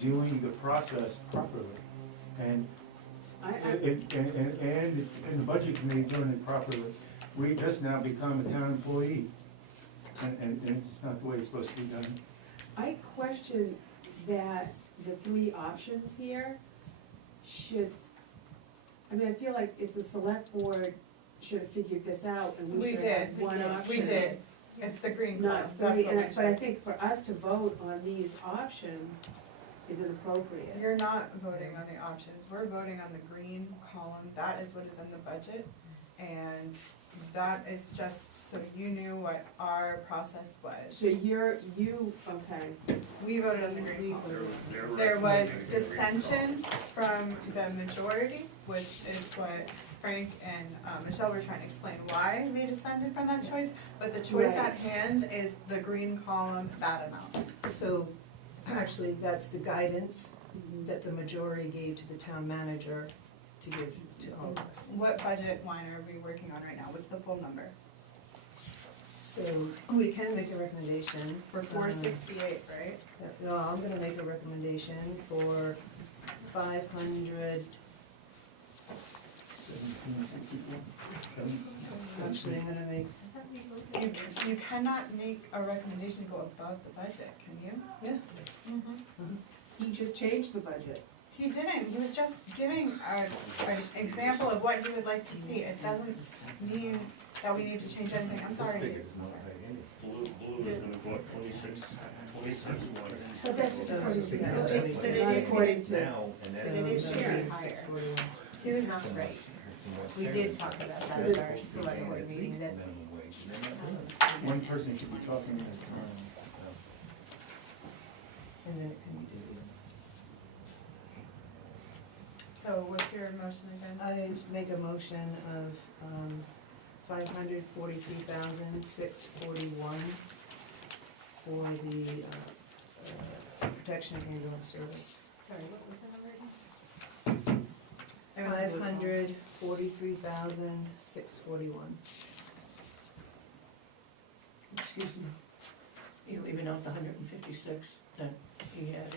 doing the process properly. And and the budget committee doing it properly. We just now become a town employee, and it's not the way it's supposed to be done. I question that the three options here should, I mean, I feel like if the select board should have figured this out and we We should did, have one option. we did. It's the green column, Not that's three, what we but I took. think for us to vote on these options is inappropriate. You're not voting on the options, we're voting on the green column, that is what is in the budget. And that is just so you knew what our process was. So okay, We voted on the green column. They're There was recommending the green column. dissension from the majority, which is what Frank and Michelle were trying to explain why they dissented from that choice. But the choice at Right. hand is the green column, that amount. So, actually, that's the guidance that the majority gave to the town manager to give to all of us. What budget line are we working on right now? What's the full number? So, we can make a recommendation. For 468, right? No, I'm gonna make a recommendation for 500, 1764? actually, I'm gonna make, You cannot make a recommendation to go above the budget, can you? yeah, he just changed the budget. He didn't, he was just giving an example of what he would like to see. It doesn't mean that we need to change anything. I'm sorry, This Dave. figure's I'm not sorry. right anyway. Blue is gonna go up 26 one. But that's just So according it's to just- that, but it is- not according to. Now, and so then. it is that'll be shared 641. He was, It's not right. We did talk about that at our select board meeting, that Minimum wage, and then that- One person should be talking at a time. And then it can be deleted. so what's your motion again? I make a motion of 543,641 for the protection ambulance service. sorry, what was the number again? 543,641. Excuse me, you're leaving out the 156 that he added.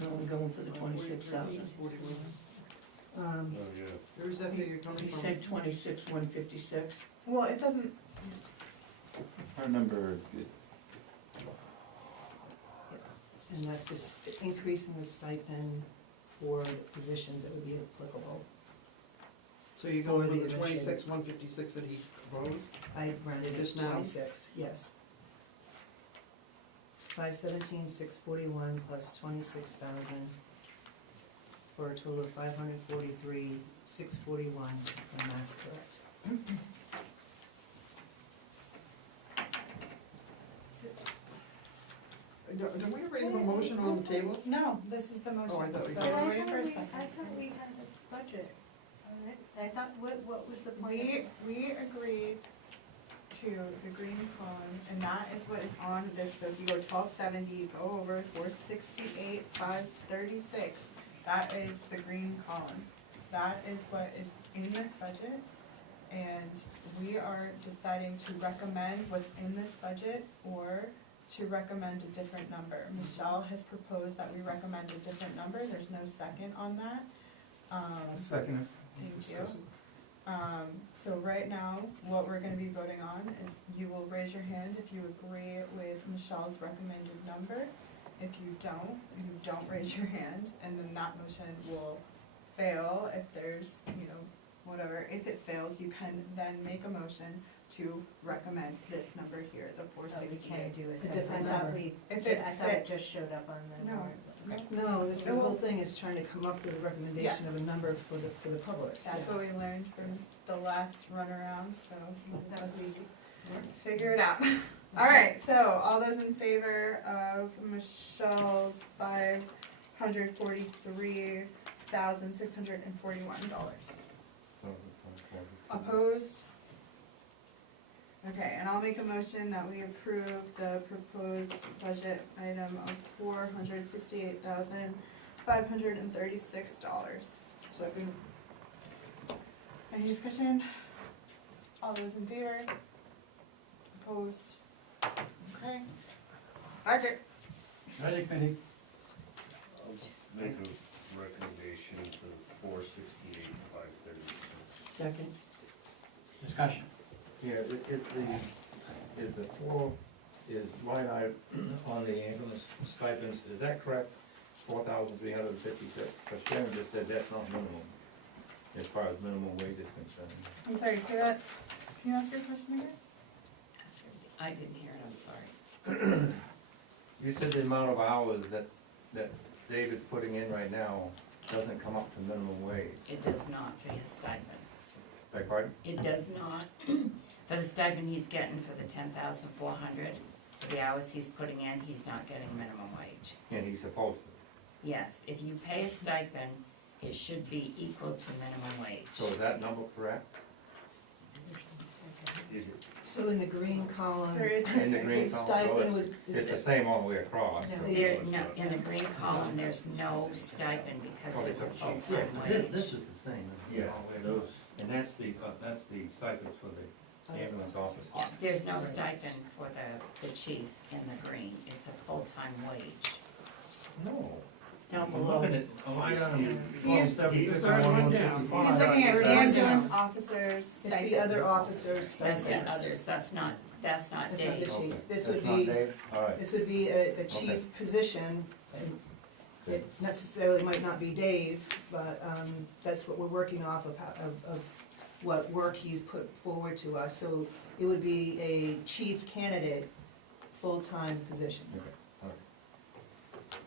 You're only going for the 26,000. Oh, yeah. Where's that figure coming He from? said 26,156. Well, it doesn't, our number is good. And that's this increase in the stipend for the positions that would be applicable. So you go For with the the administrative. 26,156 that he proposed? I rounded it Just to now? 26, yes. 517,641 plus 26,000. for a total of $543,641 from Mass Correct. Don't we already have a motion on the table? No, this is the motion, Oh, I thought we so did. we're waiting for a I second. thought we had a budget on it. I thought, what was the point of it? We agreed to the green column, and that is what is on this, so if you go 1270, go over 468, 536, that is the green column. That is what is in this budget, and we are deciding to recommend what's in this budget or to recommend a different number. Michelle has proposed that we recommend a different number, there's no second on that. Second. Thank you. So right now, what we're gonna be voting on is you will raise your hand if you agree with Michelle's recommended number. If you don't raise your hand, and then that motion will fail if there's, whatever. If it fails, you can then make a motion to recommend this number here, the Oh, we 468. can't do a A second. different I thought number. I thought it just showed up on the No. warrant. No, the whole thing is trying to come up with a recommendation of a number for the public. That's what we learned from the last runaround, so That would let's be- figure it out. All right, so all those in favor of Michelle's $543,641. Opposed? Okay, and I'll make a motion that we approve the proposed budget item of $468,536. Second? Any discussion? All those in favor? Opposed? Okay. Roger. Budget committee, I'll make a recommendation for 468, 536. Second, discussion. Yeah, is line item on the ambulance stipends, is that correct? 4,356, because Sharon just said that's not minimum, as far as minimum wage is concerned. I'm sorry, say that, can you ask your question again? I didn't hear it, I'm sorry. You said the amount of hours that Dave is putting in right now doesn't come up to minimum wage. It does not for his stipend. Beg pardon? It does not, for the stipend he's getting for the 10,400, for the hours he's putting in, he's not getting minimum wage. And he's supposed to. Yes, if you pay a stipend, it should be equal to minimum wage. So is that number correct? Is it? So in the green column, There is In the green the column? stipend would, It's the same all the way across. No. There, no, in the green column, there's no stipend because it's a full-time wage. This is the same. Yeah, those, And that's the stipends for the ambulance officer. Yeah, there's no Right. stipend for the chief in the green, it's a full-time wage. No. down I'm below. looking at a line item, He's- 1276, he's starting one down. He's 155. looking at Further ambulance down. officers it's the stipend. other officer's That's stipends. the others, that's not That's not the Dave's. chief. Okay. This That's would not be, Dave? All right. this would be a chief position, and it necessarily might not be Dave, but that's what we're working off of, of what work he's put forward to us. So it would be a chief candidate, full-time position, Okay, all right.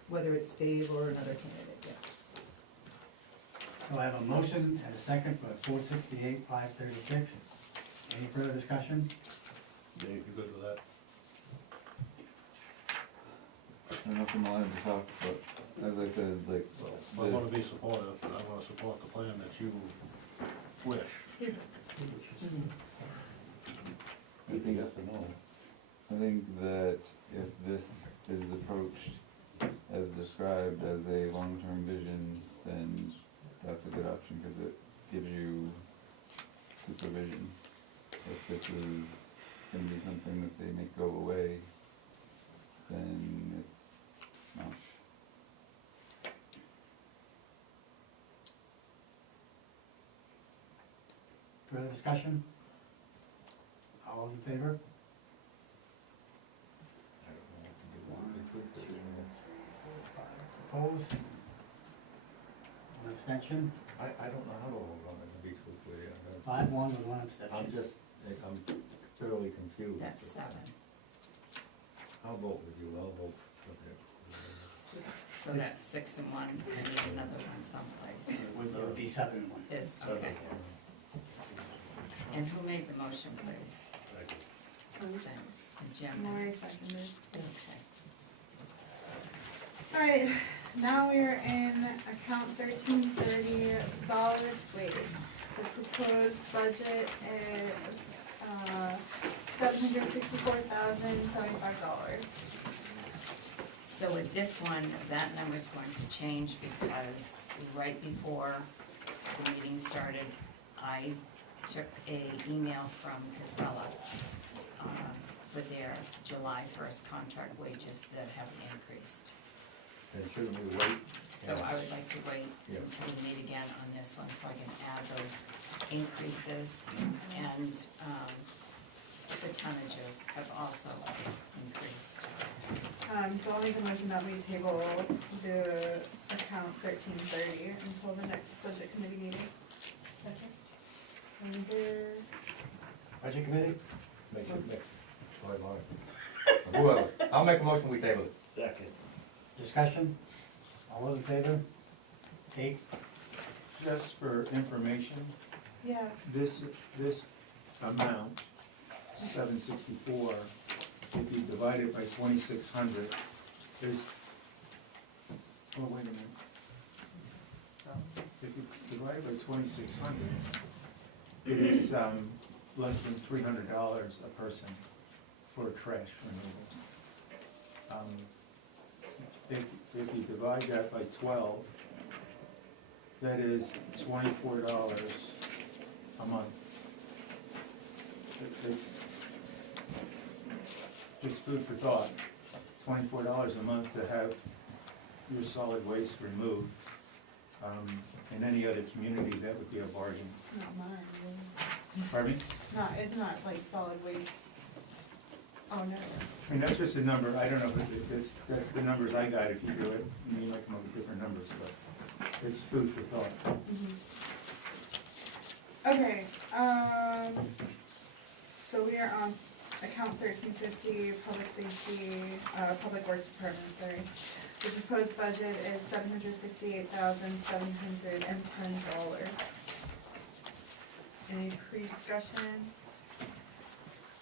whether it's Dave or another candidate, yeah. So I have a motion and a second for 468, 536. Any further discussion? Dave, you good with that? I don't know if I'm allowed to talk, but as I said, like, Well, I wanna be supportive, and I wanna support the plan that you wish. I think, I think that if this is approached as described as a long-term vision, then that's a good option, because it gives you supervision. If this is gonna be something that they make go away, then it's not. Further discussion? All those in favor? I don't know what to do. One, two, three. Opposed? One abstention? I don't know how to vote on it, to be truthfully. 5-1 with one abstention. I'm thoroughly confused. That's 7. I'll vote with you, I'll vote for it. So that's 6 and 1, I need another one someplace. It would be 7 and 1. This, okay. And who made the motion, please? Thanks. And Jim? Lori seconded. Okay. All right, now we are in account 1330, solid waste. The proposed budget is $764,075. So with this one, that number's going to change because right before the meeting started, I took a email from Casella for their July 1st contract wages that have increased. And shouldn't we wait? So I would like to wait Yeah. until we meet again on this one so I can add those increases. And the tonnages have also increased. So I'll make a motion that we table the account 1330 until the next budget committee meeting. Second. Budget committee? Make sure, go ahead, Mark. Whoever, I'll make a motion, we table it. Second. Discussion? All those in favor? Kate? Just for information, Yeah. this amount, 764, if you divide it by 2,600, is, oh, wait a minute. If you divide it by 2,600, it is less than $300 a person for trash removal. If you divide that by 12, that is $24 a month. It's just food for thought, $24 a month to have your solid waste removed. In any other community, that would be a bargain. Not mine. Pardon me? It's not like solid waste. Oh, no. I mean, that's just a number, I don't know, if that's the numbers I got. If you do it, you might come up with different numbers, but it's food for thought. Okay, so we are on account 1350, public safety, public works department, sorry. The proposed budget is $768,710. Any pre-discussion?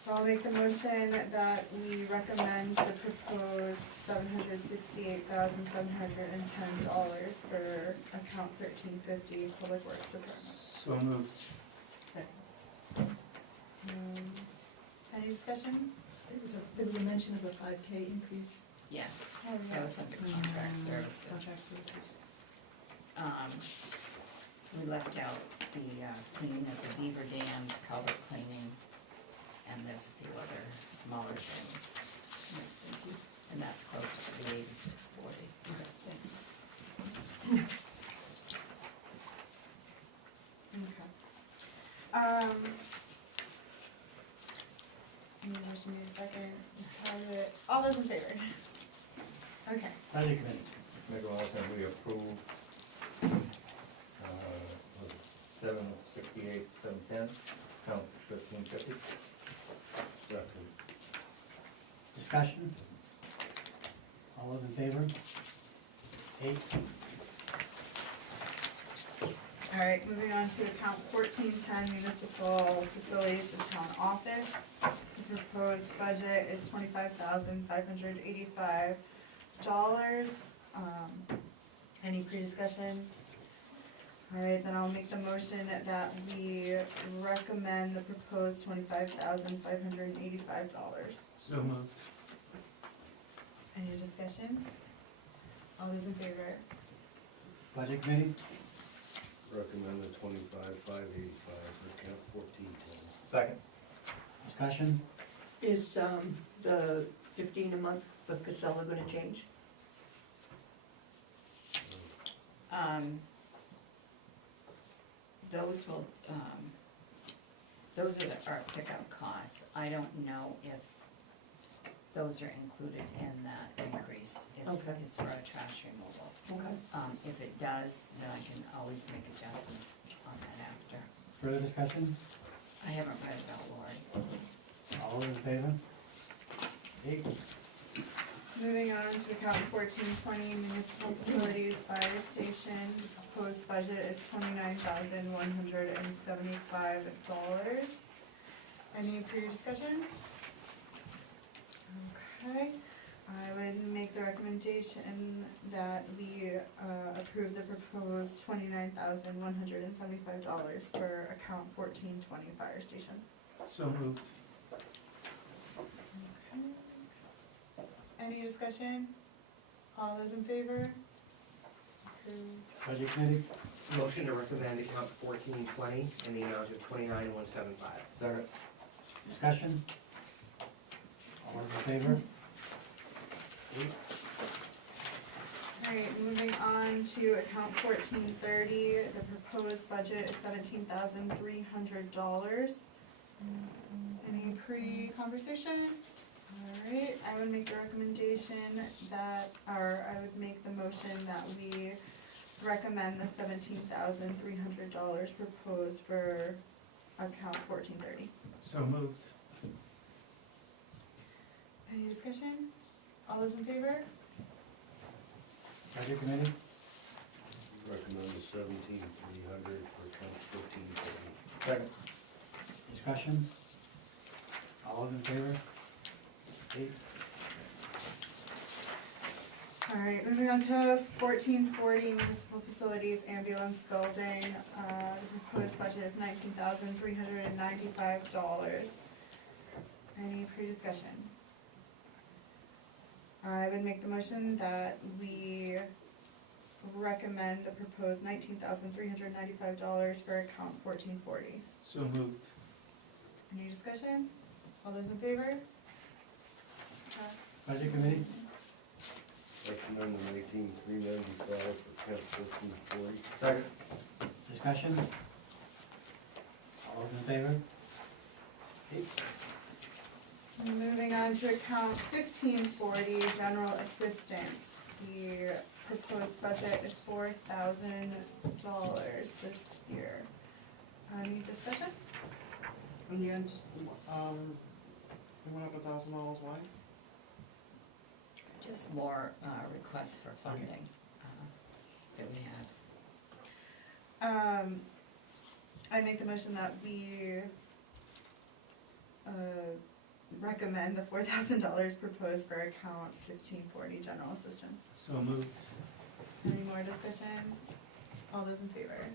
So I'll make the motion that we recommend the proposed $768,710 for account 1350, public works department. So moved. Any discussion? There was a mention of a 5K increase. Yes, Oh, that was under contract services. Contract services. We left out the cleaning of the beaver dams, culvert cleaning, and there's a few other smaller things. And that's closer to the 8640. Okay, thanks. Okay. Any motion, need a second? Have it. All those in favor? Okay. Budget committee. Make a motion, we approve, was it 768, 710, count 1350. Second. Discussion? All those in favor? Kate? All right, moving on to account 1410, municipal facilities, the town office. The proposed budget is $25,585. Any pre-discussion? All right, then I'll make the motion that we recommend the proposed $25,585. So moved. Any discussion? All those in favor? Budget committee? Recommend the 25,585 for account 1410. Second. Discussion? Is the 15 a month for Casella gonna change? Those will, those are our pickup costs. I don't know if those are included in that increase. Okay. It's for our trash removal. Okay. If it does, then I can always make adjustments on that after. Further discussion? I haven't read it out, Lori. All those in favor? Kate? Moving on to account 1420 municipal facilities fire station, the proposed budget is $29,175. Any pre-discussion? Okay, I would make the recommendation that we approve the proposed $29,175 for account 1420 fire station. So moved. Any discussion? All those in favor? Approved. Budget committee? Motion to recommend account 1420 in the amount of $29,175. Second. Discussion? All those in favor? Alright, moving on to account 1430, the proposed budget is $17,300. Any pre-conversation? Alright, I would make the recommendation that, or I would make the motion that we recommend the $17,300 proposed for account 1430. So moved. Any discussion? All those in favor? Budget committee? Recommend the 17,300 for account 1440. Second. Discussion? All those in favor? 8. Alright, moving on to 1440 municipal facilities ambulance building. The proposed budget is $19,395. Any pre-discussion? I would make the motion that we recommend the proposed $19,395 for account 1440. So moved. Any discussion? All those in favor? Pass. Budget committee? Recommend the 19,395 for account 1440. Second. Discussion? All those in favor? 8. Moving on to account 1540, general assistance. The proposed budget is $4,000 this year. Any discussion? In the end, it went up $1,000, why? Just more requests for funding that we had. I make the motion that we recommend the $4,000 proposed for account 1540, general assistance. So moved. Any more discussion? All those in favor?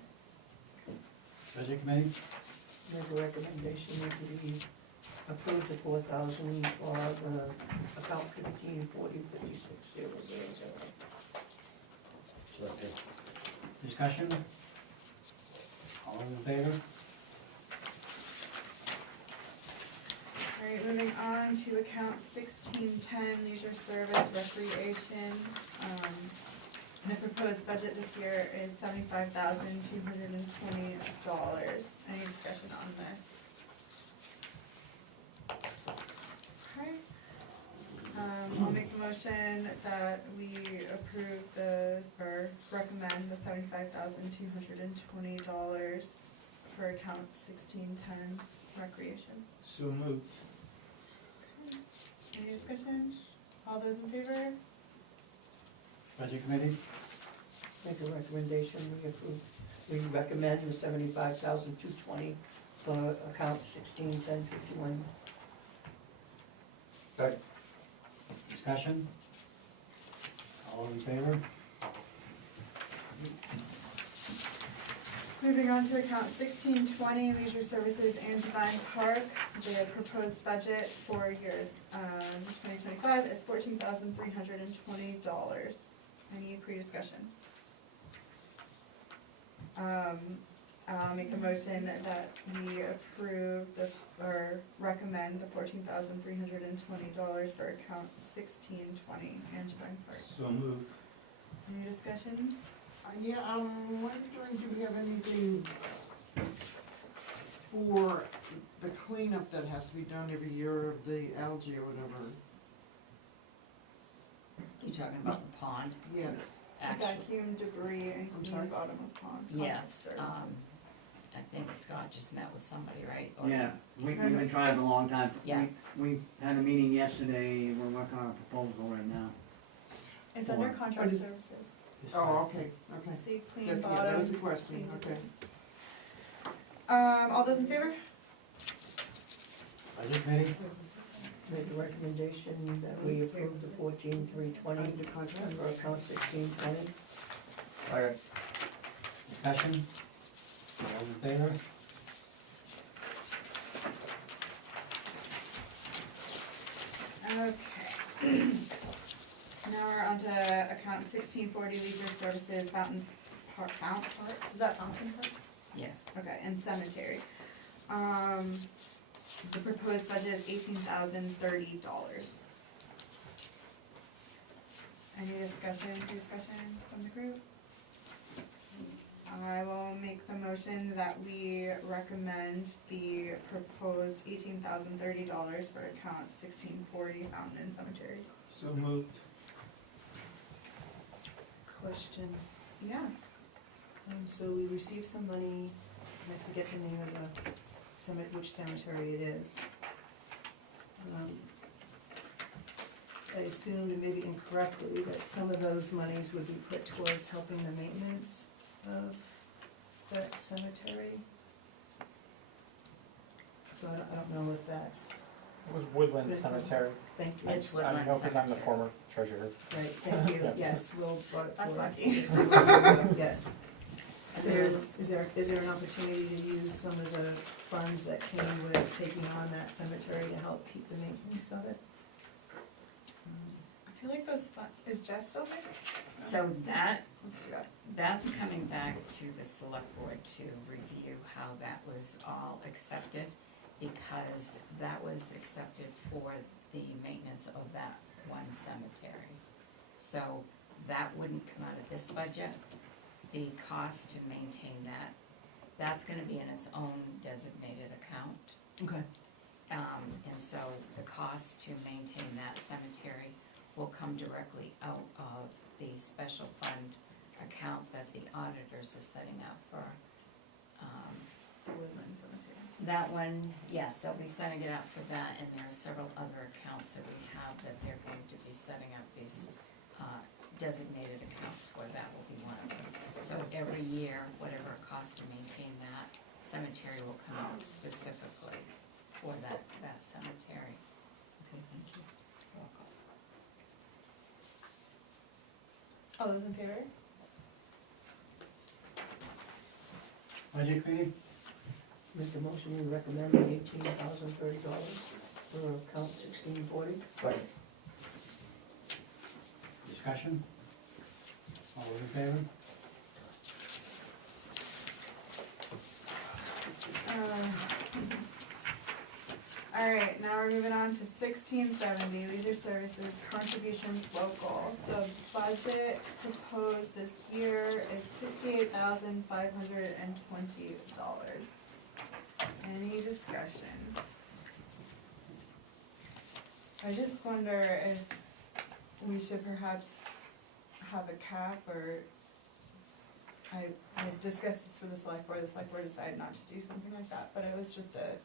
Budget committee? Make a recommendation that we approve the 4,000 for account 15405600. Second. Discussion? All those in favor? Alright, moving on to account 1610, leisure service recreation. The proposed budget this year is $75,220. Any discussion on this? Okay. I'll make the motion that we approve or recommend the $75,220 for account 1610 recreation. So moved. Any discussion? All those in favor? Budget committee? Make a recommendation, we recommend the 75,220 for account 161051. Second. Discussion? All in favor? Moving on to account 1620, leisure services Angevine Park. The proposed budget for year 2025 is $14,320. Any pre-discussion? I'll make the motion that we approve or recommend the $14,320 for account 1620 Angevine Park. So moved. Any discussion? Yeah, I'm wondering, do we have anything for the cleanup that has to be done every year of the algae or whatever? You talking about the pond? Yes. Actually, Vacuum debris I'm in the sorry? bottom of pond. yes, I think Scott just met with somebody, right? Or- Yeah, we've been trying for a long time. Yeah. We had a meeting yesterday, and we're working on a proposal right now. It's under Or- contract Or- services. This Oh, one. okay, okay. See, clean That bottom. was the question, okay. All those in favor? Budget committee? Make a recommendation that we approve the 14,320 Under contract. for account 1620. Discussion? All those in favor? Okay. Now we're on to account 1640, leisure services, fountain park, is that fountain park? Yes. Okay, and cemetery. The proposed budget is $18,030. Any discussion from the group? I will make the motion that we recommend the proposed $18,030 for account 1640 fountain and cemetery. So moved. Question, Yeah. so we received some money, and I forget the name of the which cemetery it is. I assumed, and maybe incorrectly, that some of those monies would be put towards helping the maintenance of that cemetery. So I don't know if that's, It was Woodland Good. Cemetery. thank you. It's I Woodland know because I'm the Cemetery. former treasurer. Right, thank you, Yeah. yes, we'll brought it That's forward. lucky. Yes. So is there an opportunity to use some of the funds that came with taking on that cemetery to help keep the maintenance of it? I feel like those is Jess still there? So that, Let's do that. that's coming back to the select board to review how that was all accepted, because that was accepted for the maintenance of that one cemetery. So that wouldn't come out of this budget. The cost to maintain that, that's gonna be in its own designated account. Okay. And so the cost to maintain that cemetery will come directly out of the special fund account that the auditors are setting up for, The Woodland Cemetery. that one, yes, they'll be setting it up for that, and there are several other accounts that we have that they're going to be setting up these, designated accounts for. That will be one of them. So every year, whatever it costs to maintain that cemetery will come out specifically for that cemetery. Okay, thank you. All those in favor? Budget committee? Make a motion, we recommend the $18,030 for account 1640. Second. Discussion? All those in favor? All right, now we're moving on to 1670, leisure services, contributions local. The budget proposed this year is $68,520. Any discussion? I just wonder if we should perhaps have a cap, or I discussed this with the select board decided not to do something like that, but it was just a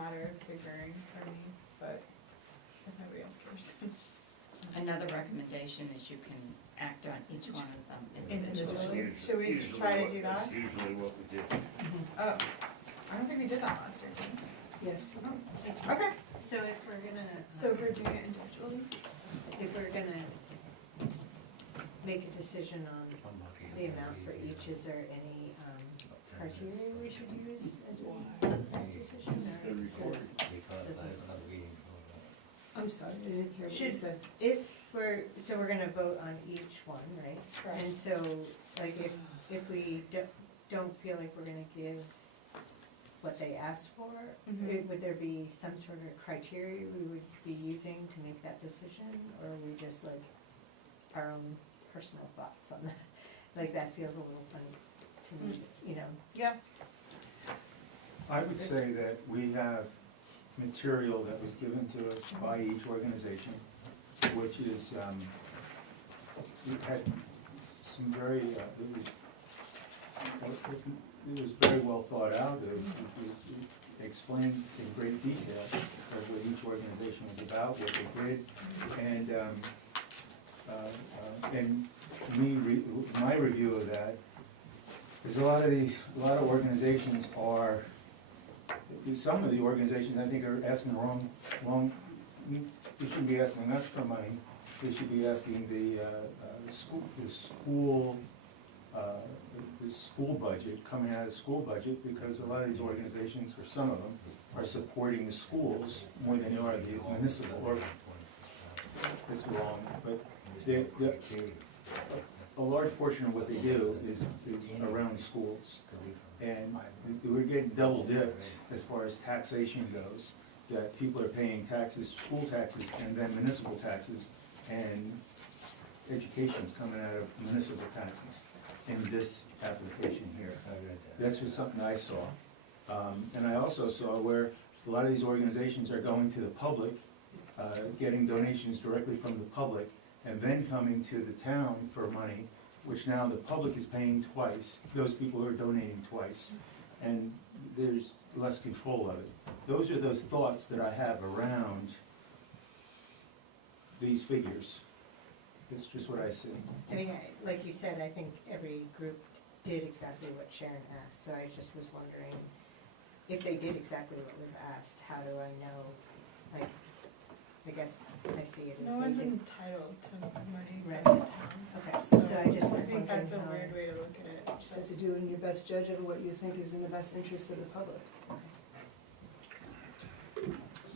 matter of figuring for me, but if nobody else cares. Another recommendation is you can act on each one of them individually. Individually. Should we try to do that? That's usually what we do. Oh, I don't think we did that last year, did we? Yes. Okay, So if we're gonna, so if we're doing it individually? if we're gonna make a decision on the amount for each, is there any criteria we should use as we make that decision? Or I'm sorry, I didn't hear what you Should- said. if we're, so we're gonna vote on each one, right? Correct. And so, like, if we don't feel like we're gonna give what they asked for, Mhm. would there be some sort of criteria we would be using to make that decision? Or are we just like our own personal thoughts on that? Like, that feels a little funny to me, you know? Yeah. I would say that we have material that was given to us by each organization, which is, we've had some very, was very well thought out. It explained in great detail of what each organization was about, what they did, and my review of that is a lot of organizations are, some of the organizations I think are asking wrong, they shouldn't be asking us for money, they should be asking the school budget, coming out of the school budget, because a lot of these organizations, or some of them, are supporting the schools more than they are the municipal, or, that's wrong, but a large portion of what they do is around schools. And we're getting double dipped as far as taxation goes, that people are paying taxes, school taxes, and then municipal taxes, and education's coming out of municipal taxes in this application here. That's just something I saw. And I also saw where a lot of these organizations are going to the public, getting donations directly from the public, and then coming to the town for money, which now the public is paying twice, those people are donating twice, and there's less control of it. Those are those thoughts that I have around these figures. It's just what I see. I mean, like you said, I think every group did exactly what Sharon asked, so I just was wondering, if they did exactly what was asked, how do I know, like, I guess I see it as. No one's they did- entitled to money Right. from the town. Okay, So so I just was I think that's a wondering how- weird way to look at it. Just have to do in your best judge of what you think is in the best interest of the public.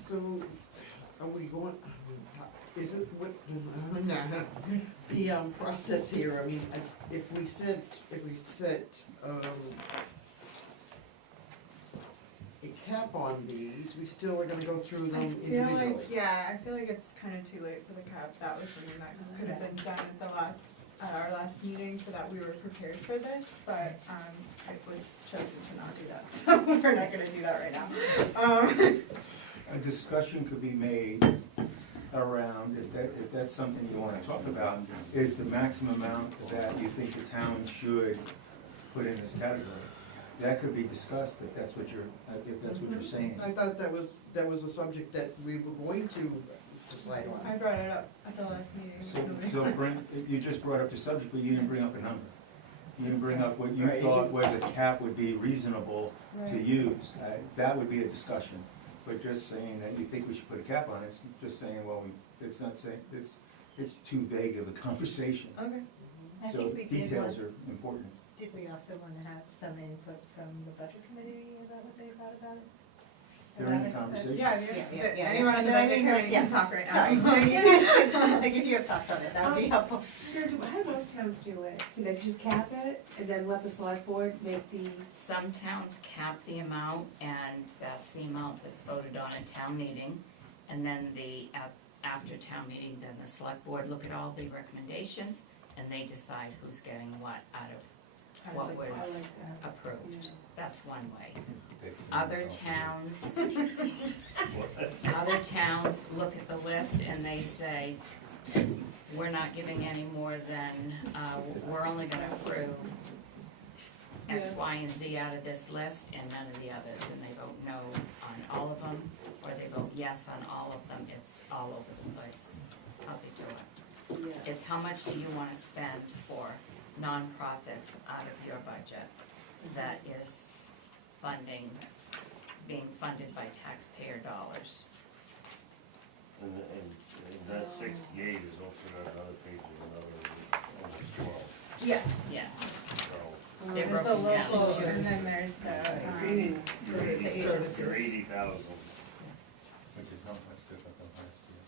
So, are we going, is it, what, the, process here, I mean, if we set, a cap on these, we still are gonna go through I them feel individually. like, yeah, I feel like it's kinda too late for the cap. That was something that could have been done at our last meeting so that we were prepared for this, but, it was chosen to not do that, so we're not gonna do that right now. A discussion could be made around, if that's something you wanna talk about, is the maximum amount that you think the town should put in this category. That could be discussed if that's what you're saying. I thought that was a subject that we were going to decide on. I brought it up at the last meeting. So you just brought up the subject, but you didn't bring up a number. You didn't bring up what you Right. thought was a cap would be reasonable to Right. use. That would be a discussion. But just saying that you think we should put a cap on it, it's just saying, well, it's not saying, it's too vague of a conversation. Okay. I So think we did details want- are important. Did we also want to have some input from the budget committee about what they thought about it? They're in the conversation. Yeah, Yeah. anyone on the And then budget we committee yeah. can talk right now. Sorry, so you, like if you have thoughts on it, that would be helpful. Sure, how do most towns do it? Do they just cap it and then let the select board make the, Some towns cap the amount, and that's the amount that's voted on at town meeting. And then after town meeting, then the select board look at all the recommendations, and they decide who's getting what out of what was I like that. approved. Yeah. That's one way. Other towns, look at the list and they say, we're not giving any more than, we're only gonna approve X, Yeah. Y, and Z out of this list and none of the others, and they vote no on all of them, or they vote yes on all of them. It's all over the place how they do it. yeah. It's how much do you wanna spend for nonprofits out of your budget that is being funded by taxpayer dollars. And that 68 is also got another page of almost 12, Yes. Yes. so. They're There's the broken down. local, and then there's the Services. You're services. 80,000. Which is not much different than last year.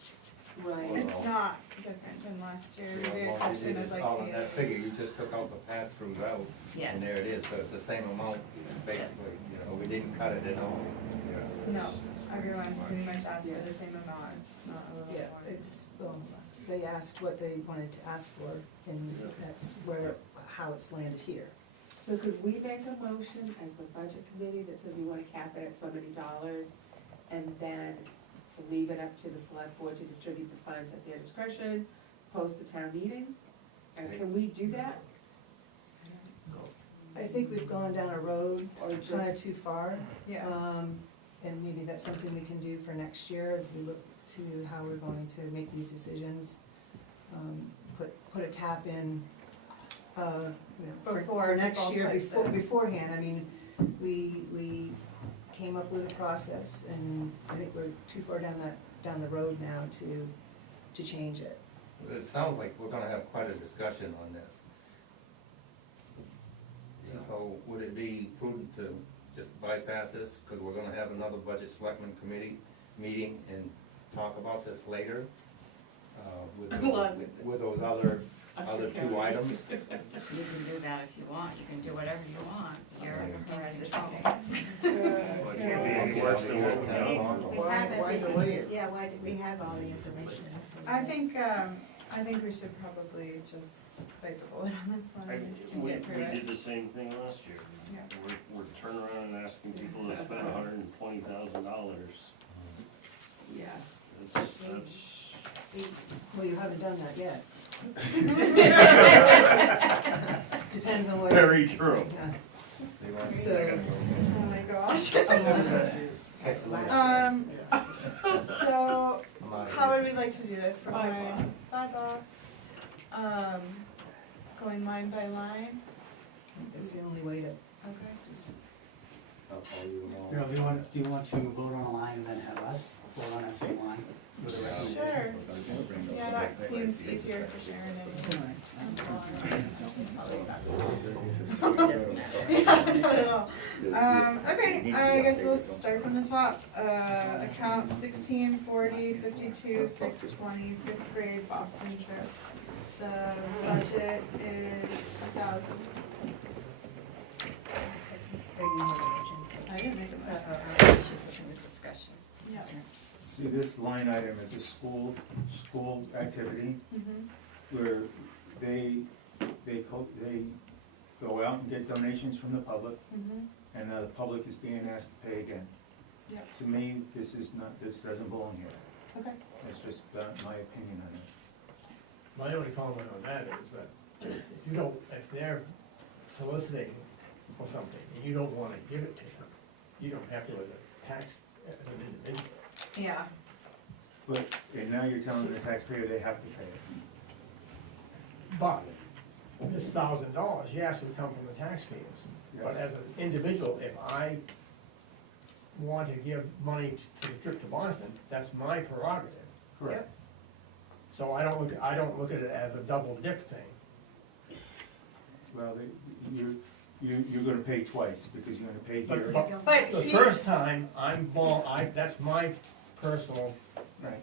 Right. It's not different than last year, with the Well, what we exception did of is like all in that the. figure, you just took out the pass-throughs out, Yes. and there it is, so it's the same amount, basically, you know, we didn't cut it at all. No, everyone pretty much asked for the same amount, not a little Yeah, more. it's, they asked what they wanted to ask for, and that's how it's landed here. So could we make a motion as the budget committee that says we wanna cap it at so many dollars, and then leave it up to the select board to distribute the funds at their discretion, post the town meeting? And can we do that? I think we've gone down a road kind of too far. Yeah. And maybe that's something we can do for next year as we look to how we're going to make these decisions. Put a cap in, you know, for Before next people year, put the- beforehand. I mean, we came up with a process, and I think we're too far down the road now to change it. It sounds like we're gonna have quite a discussion on this. So would it be prudent to just bypass this, because we're gonna have another budget selectmen committee meeting and talk about this later? With those other two items? You can do that if you want, you can do whatever you want, you're in control. Well, it can't be any worse than what we got. Why delay it? Yeah, why did we have all the information? I think we should probably just bite the bullet on this one and We get through did it. the same thing last year. Yeah. We're turning around and asking people to spend $120,000. Yeah. That's, Well, you haven't done that yet. Depends on what. very true. Yeah. So. Oh my gosh. I'm So, out of how here. would we like to do this? We're going 5 off. Going line by line. That's the only way to, Okay. just, I'll call you tomorrow. Bill, do you want to vote on a line and then have us vote on that same line with the recommendation? Sure. Yeah, that seems easier for Sharon and. It doesn't matter. Yeah, not at all. Okay, I guess we'll start from the top. Account 1640 52 620 5th grade Boston trip. The budget is 1,000. I didn't make a motion. It's just looking at discussion. Yeah. See, this line item is a school activity where they go out and get donations from the public, and the public is being asked to pay again. Yep. To me, this doesn't belong here. Okay. That's just my opinion on it. My only comment on that is that if they're soliciting for something and you don't wanna give it to them, you don't have to as an individual. Yeah. And now you're telling the taxpayer they have to pay it. But this $1,000, yes, would come from the taxpayers. But Yes. as an individual, if I want to give money to the trip to Boston, that's my prerogative. Correct. So I don't look at it as a double dip thing. Well, you're gonna pay twice, because you're gonna pay here. But The first time, that's my personal. Right.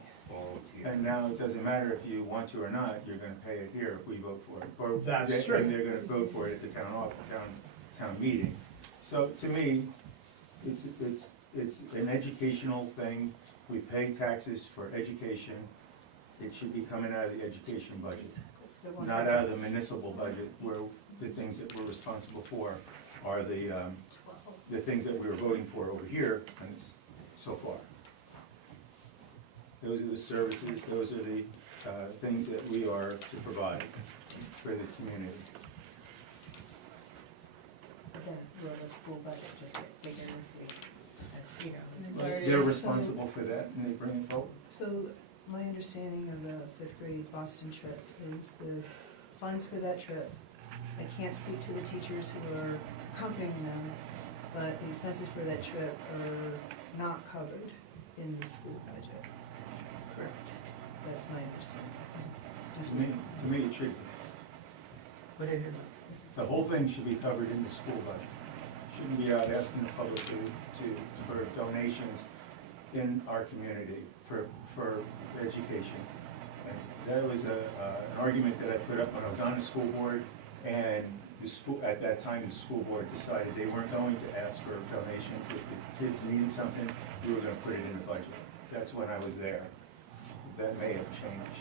And now it doesn't matter if you want to or not, you're gonna pay it here if we vote for it. Or That's they- true. And they're gonna vote for it at the town meeting. So to me, it's an educational thing. We pay taxes for education. It should be coming out of the education budget, not out of the municipal budget, where the things that we're responsible for are the things that we were voting for over here and so far. Those are the services, those are the things that we are to provide for the community. Then will the school budget just get bigger, as, you know? They're responsible for that, and they bring it forward. so my understanding of the 5th grade Boston trip is the funds for that trip, I can't speak to the teachers who are accompanying them, but the expenses for that trip are not covered in the school budget. Correct. That's my understanding. That's To me, it should be. But it isn't. The whole thing should be covered in the school budget. Shouldn't be out asking the public for donations in our community for education. And that was an argument that I put up when I was on the school board, and the school, at that time, the school board decided they weren't going to ask for donations. If the kids needed something, we were gonna put it in the budget. That's when I was there. That may have changed.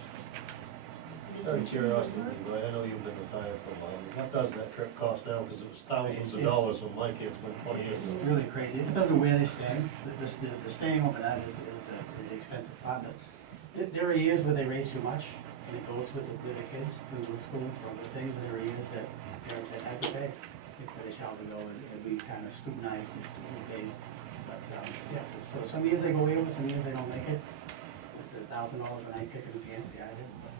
Out of curiosity, Levi, I know you've been retired for a while, what does that trip cost now? Because it was thousands of dollars when my kids went 20 years It's ago. really crazy. It depends on where they stay. The staying over that is the expensive part. But there are years where they raise too much, and it goes with the kids to school for other things. And there are years that parents have had to pay. for the child to go, and we kind of scrutinized it who pays. But, yes, so some years they go away with, some years they don't make it. It's $1,000 a night kick in the pants, yeah, it is, but.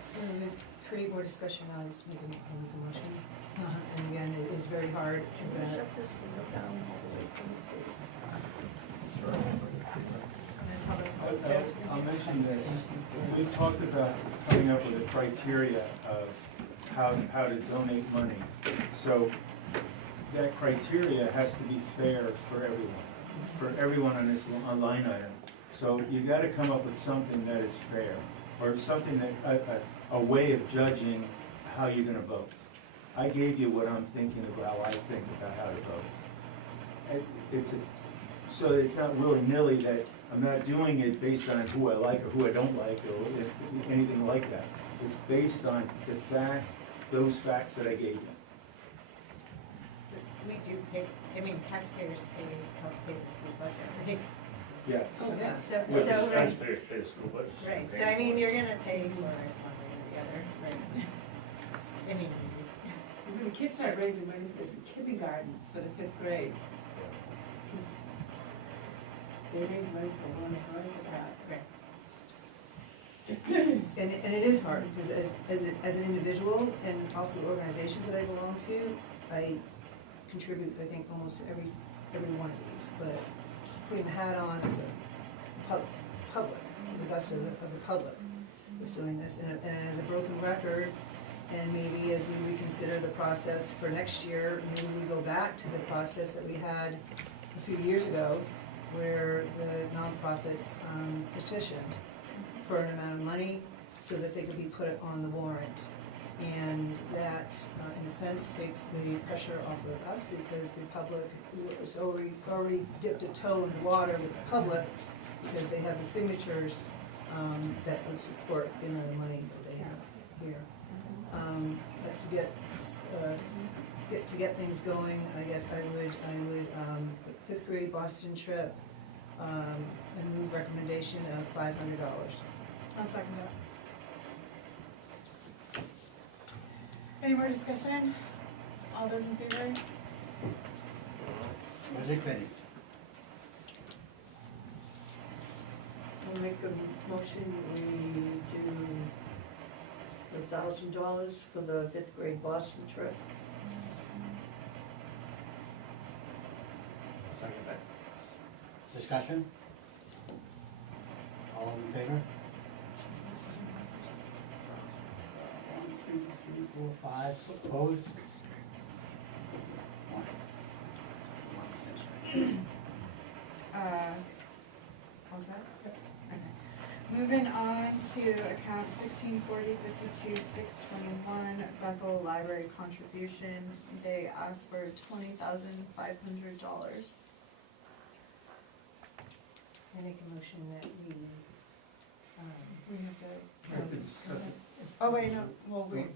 So to create more discussion, I'll just make a motion. And again, it is very hard as a, I'll mention this. We've talked about coming up with a criteria of how to donate money. So that criteria has to be fair for everyone on this line item. So you gotta come up with something that is fair, or something that, a way of judging how you're gonna vote. I gave you what I'm thinking about, how I think about how to vote. So it's not willy-nilly that I'm not doing it based on who I like or who I don't like or anything like that. It's based on those facts that I gave you. We do pay, I mean, taxpayers help pay the school budget, right? Yes. oh, yeah. So, With the so, like, taxpayers pay the school budget. right, so I mean, you're gonna pay for it one way or the other, right? I mean, When the kids start raising money for this in kindergarten for the 5th grade, they raise money for a long time for that. right. And it is hard, because as an individual, and also the organizations that I belong to, I contribute, I think, almost to every one of these, but putting the hat on as a public, the best of the public is doing this, and as a broken record, and maybe as we reconsider the process for next year, maybe we go back to the process that we had a few years ago, where the nonprofits petitioned for an amount of money so that they could be put on the warrant. And that, in a sense, takes the pressure off of us, because the public has already dipped a toe in the water with the public, because they have the signatures that would support the amount of money that they have here. But to get things going, I guess I would put 5th grade Boston trip, and move recommendation of $500. I'll second that. Any more discussion? All those in favor? Magic Betty. I'll make a motion, we do $1,000 for the 5th grade Boston trip. Second that. Discussion? All in favor? 1, 2, 3, 4, 5, opposed? 1. What was that? Okay. Moving on to account 164052-621 Bethel Library contribution. They asked for $20,500. I make a motion that we, We have to. have to discuss it. Oh, wait, no, well, we,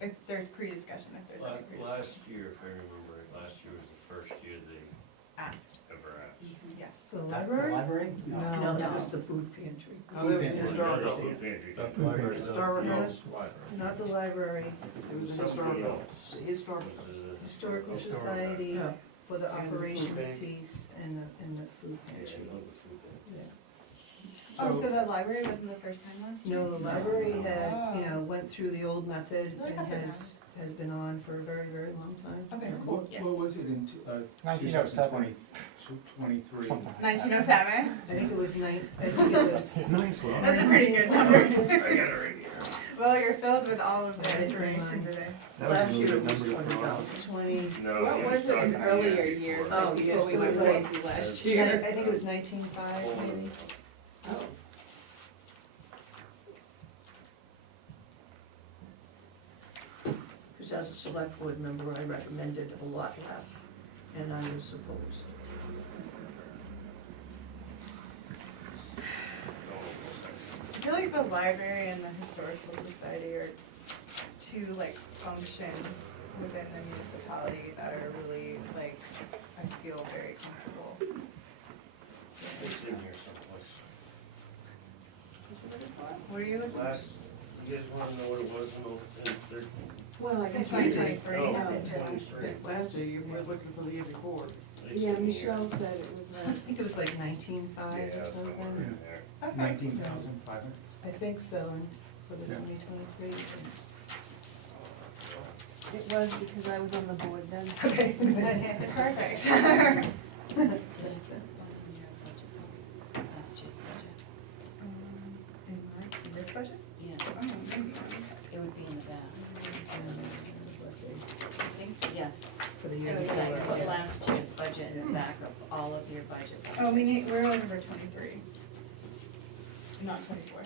if there's pre-discussion, if there's any pre-discussion. Last year, if I remember right, last year was the first year they Asked, ever asked. yes. For the The library? library? No. No, that was the food pantry. No, that was Food historical. Food pantry. Historical, It's not the library, it was a historical, historical. Historical Historical. Society Yeah. for the And the food operations bank. piece and the food Yeah, pantry. I know the food pantry. Yeah. Oh, so the library wasn't the first time last year? No, the library has, Oh. Went through the old method Look and at that. has been on for a very, very long time. Okay, cool. Yes. What was it in 1907. 2023? 1907? I think it was I think it was, Nice one. That's a pretty good number. I got it right here. Well, you're filled with all of I the didn't information remind. today. Last year it was 20,000. 20, No, What he was it talking in the earlier year years, before. like before we it went was like- crazy last I year? think it was 19.5 maybe. Oh. Because as a select board member, I recommended a lot less, and I was opposed. I feel like the library and the historical society are two like functions within the municipality that are really like, I feel very comfortable. It's in here someplace. What are you looking for? Last You guys wanna know what it was in 13? Well, I In guess. 2023. Oh, Yeah. 23. Last year, you were looking for the year before. Yeah, Michelle said it I was, think it was like 19.5 Yeah, or somewhere something. in there. Okay. 19,500. I think so, and for the Yeah. 2023. it was because I was on the board then. Okay. Perfect. Last year's budget. In this budget? Yeah, Oh, maybe. it would be in the back. I think, yes. For the year Oh, yeah, Yeah, you before. put last year's budget in the back of all of your budget. Oh, we're on number 23. Not 24.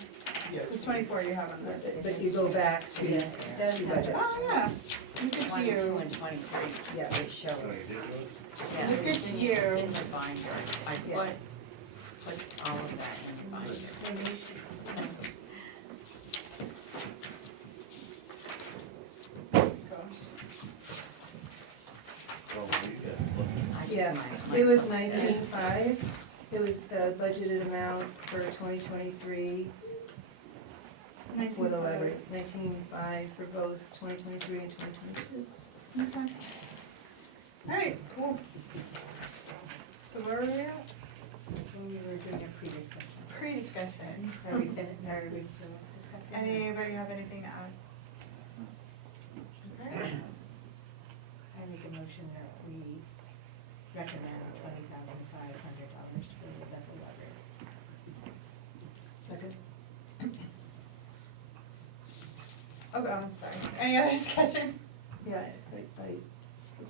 Because 24 you have on this. But you go back to Yes, it does two have budgets. Oh, yeah. Look at 22 you. and 23, Yeah. it shows. Oh, you did those? Yes, Look it's at in you. It's in your binder. I Yeah. put all of that in your binder. Oh, you got- I took Yeah, mine it was myself. 19.5. It was the budgeted amount for 2023 for the library. 19.5 for both 2023 and 2022. Okay. All right, cool. So where were we at? When we were doing a pre-discussion. Pre-discussion. Are we finished, are we still discussing? Anybody have anything to add? Okay. I make a motion that we recommend $20,500 for the Bethel Library. Second? Oh, I'm sorry. Any other discussion? Yeah,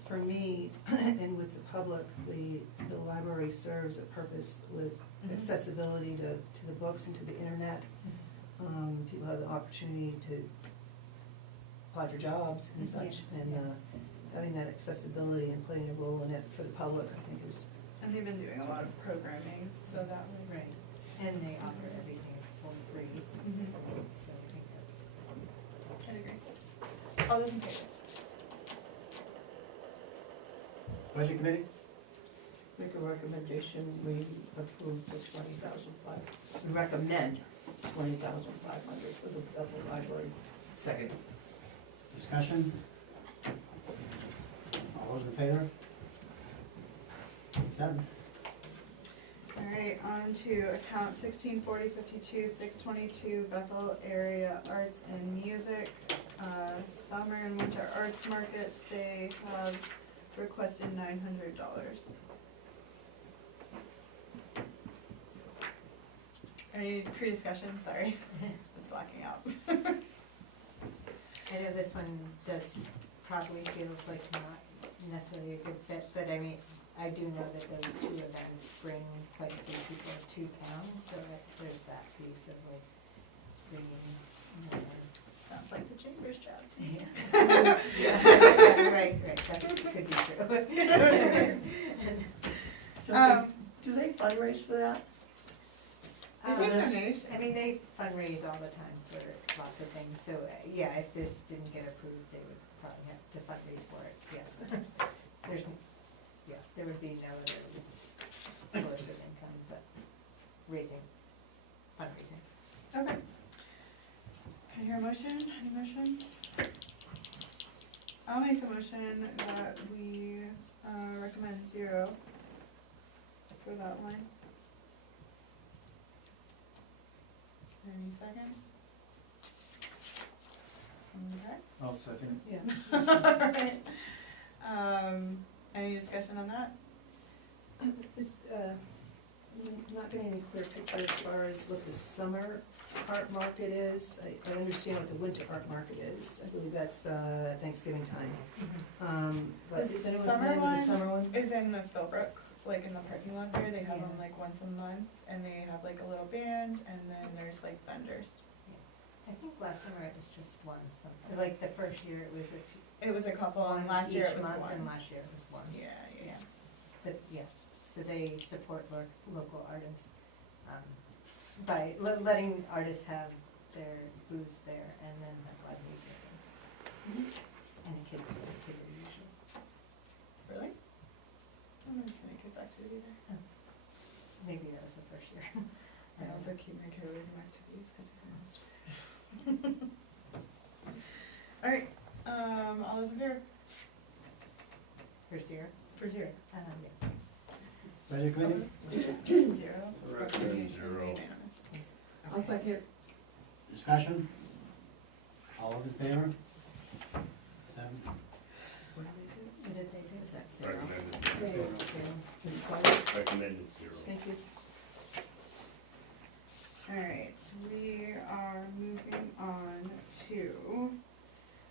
for me, and with the public, the library serves a purpose with Mhm. accessibility to the books and to the internet. People have the opportunity to apply for jobs and such, and having that accessibility and playing a role in it for the public, I think is, And they've been doing a lot of programming, so that would. Right, and they offer everything for free, Mhm. so I think that's. I agree. All those in favor? Budget committee? Make a recommendation, we approve the 20,500, we recommend 20,500 for the Bethel Library. Second. Discussion? All those in favor? 7. All right, on to account 164052, 622 Bethel Area Arts and Music. Summer and winter arts markets, they have requested $900. Any pre-discussion, sorry, it's blacking out. I know this one does probably feels like not necessarily a good fit, but I mean, I do know that those two events bring quite a few people to town, so there's that piece of like bringing more. Sounds like the chamber's job to me. Yeah, right, that could be true. Do they fundraise for that? They take donations. I mean, they fundraise all the time for lots of things, so, yeah, if this didn't get approved, they would probably have to fundraise for it, yes. There would be no other source of income but fundraising. Okay. Can I hear a motion? Any motions? I'll make a motion that we recommend 0 for that line. Any seconds? Okay. I'll second it. yeah. Alright. Any discussion on that? Is, not getting any clear picture as far as what the summer art market is. I understand what the winter art market is. I believe that's Thanksgiving time. But The is anyone summer familiar with one the summer one? Is in the Philbrook, like in the parking lot there, they have Yeah. them like once a month, and they have like a little band, and then there's like vendors. I think last summer it was just one something, like the first year it was a few. It was a couple, and one last year it each was month, one. and last year it was one. Yeah, yeah. But, yeah, so they support local artists, by letting artists have their booths there and then have live music and a kids activity usually. Really? I don't know if any kids activity there. Maybe that was the first year. I also keep my kid away from activities because he's a monster. For zero? For zero. Yeah. Budget committee? Zero. Recommend zero. Unanimous. I'll second. Discussion? All those in favor? 7. What did they do? What did they do? Is that zero? Recommended, I'm sorry, recommended zero. thank you. Alright, we are moving on to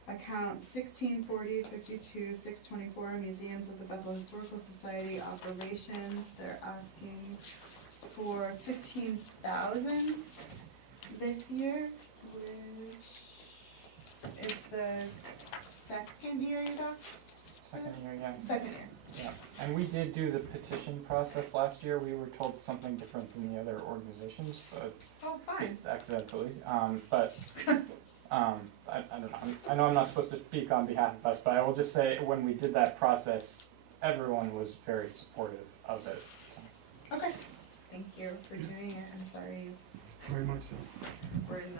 account 164052-624 Museums of the Bethel Historical Society operations. They're asking for 15,000 this year, which is the second year you got? Second year, yeah. Second year. Yeah, and we did do the petition process last year. We were told something different than the other organizations, but Oh, fine. just accidentally. But I don't know. I know I'm not supposed to speak on behalf of us, but I will just say when we did that process, everyone was very supportive of it. Okay, thank you for doing it. I'm sorry you Very much so. were in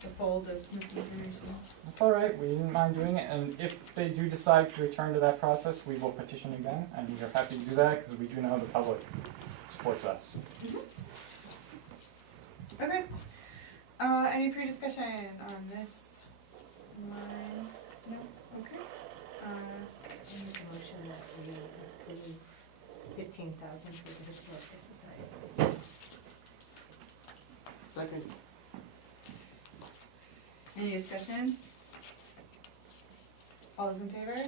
the fold of misinformation. That's all right. We didn't mind doing it, and if they do decide to return to that process, we will petition again, and we're happy to do that because we do know the public supports us. Okay. Any pre-discussion on this line? No? Okay. I make a motion that we approve 15,000 for the Historical Society. Second. Any discussion? All those in favor?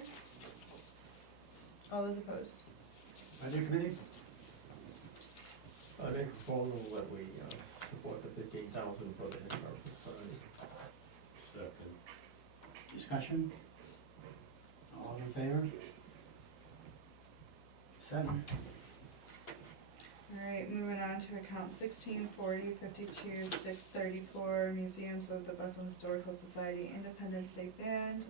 All those opposed? Budget committee? I make a proposal that we support the 15,000 for the Historical Society. Second. Discussion? All in favor? 7. Alright, moving on to account 164052-634 Museums of the Bethel Historical Society Independence Day Band.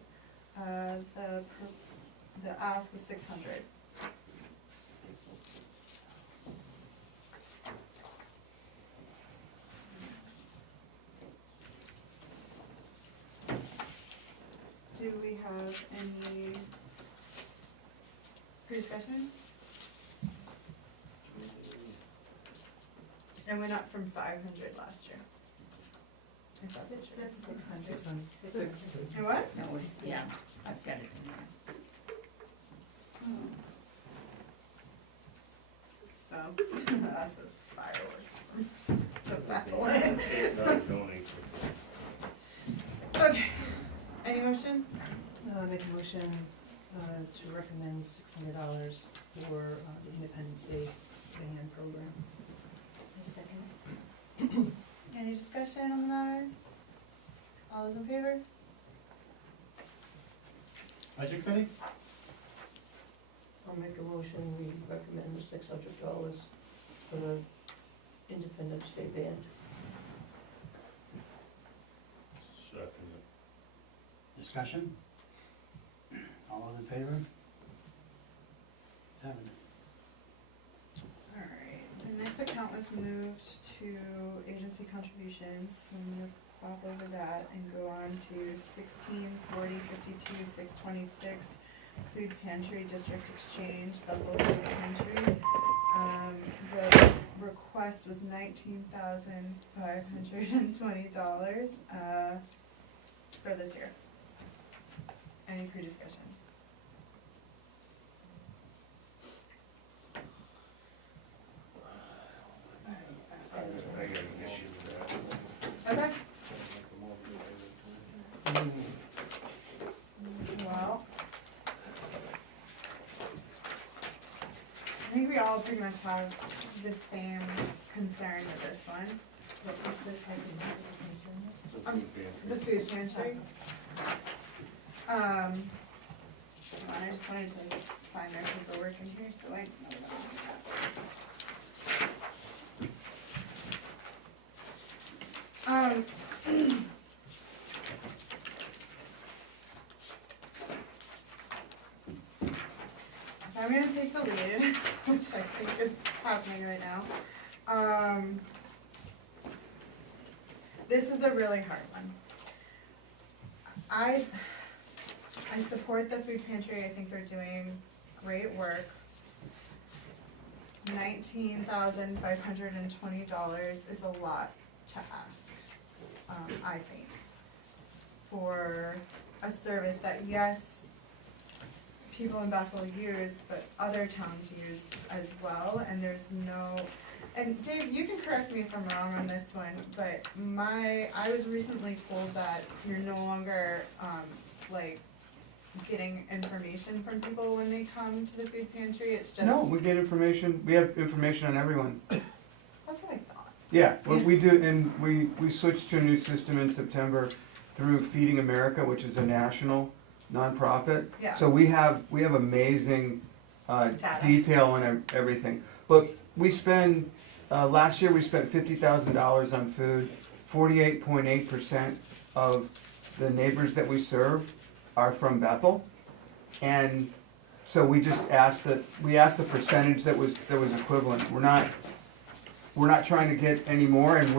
The ask was 600. Do we have any pre-discussion? And we're not from 500 last year. If that's what you're- 600. And what? That was, yeah, I've got it in there. Oh, that says fireworks from the Bethel. Donate. Okay, any motion? Make a motion to recommend $600 for the Independence Day band program. A second. Any discussion on the matter? All those in favor? Budget committee? I'll make a motion, we recommend the $600 for the Independence Day band. Second. Discussion? All those in favor? 7. Alright, the next account was moved to agency contributions, so I'm gonna pop over that and go on to 164052-626 Food Pantry District Exchange, Bethel Food Pantry. The request was $19,520 for this year. Any pre-discussion? I got an issue with that. Okay. Well, I think we all pretty much have the same concern with this one. What was the type of concern was? The food pantry. I just wanted to find their paperwork in here, so I know that. I'm gonna take the lead, which I think is happening right now. This is a really hard one. I support the food pantry. I think they're doing great work. $19,520 is a lot to ask, I think, for a service that, yes, people in Bethel use, but other towns use as well, and there's no, and Dave, you can correct me if I'm wrong on this one, but I was recently told that you're no longer, like, getting information from people when they come to the food pantry, it's just. No, we get information, we have information on everyone. That's what I thought. Yeah, what we do, and we switched to a new system in September through Feeding America, which is a national nonprofit. Yeah. So we have amazing Data. detail on everything. But we spend, last year we spent $50,000 on food. 48.8% of the neighbors that we serve are from Bethel. And so we just asked the percentage that was equivalent. We're not trying to get any more, and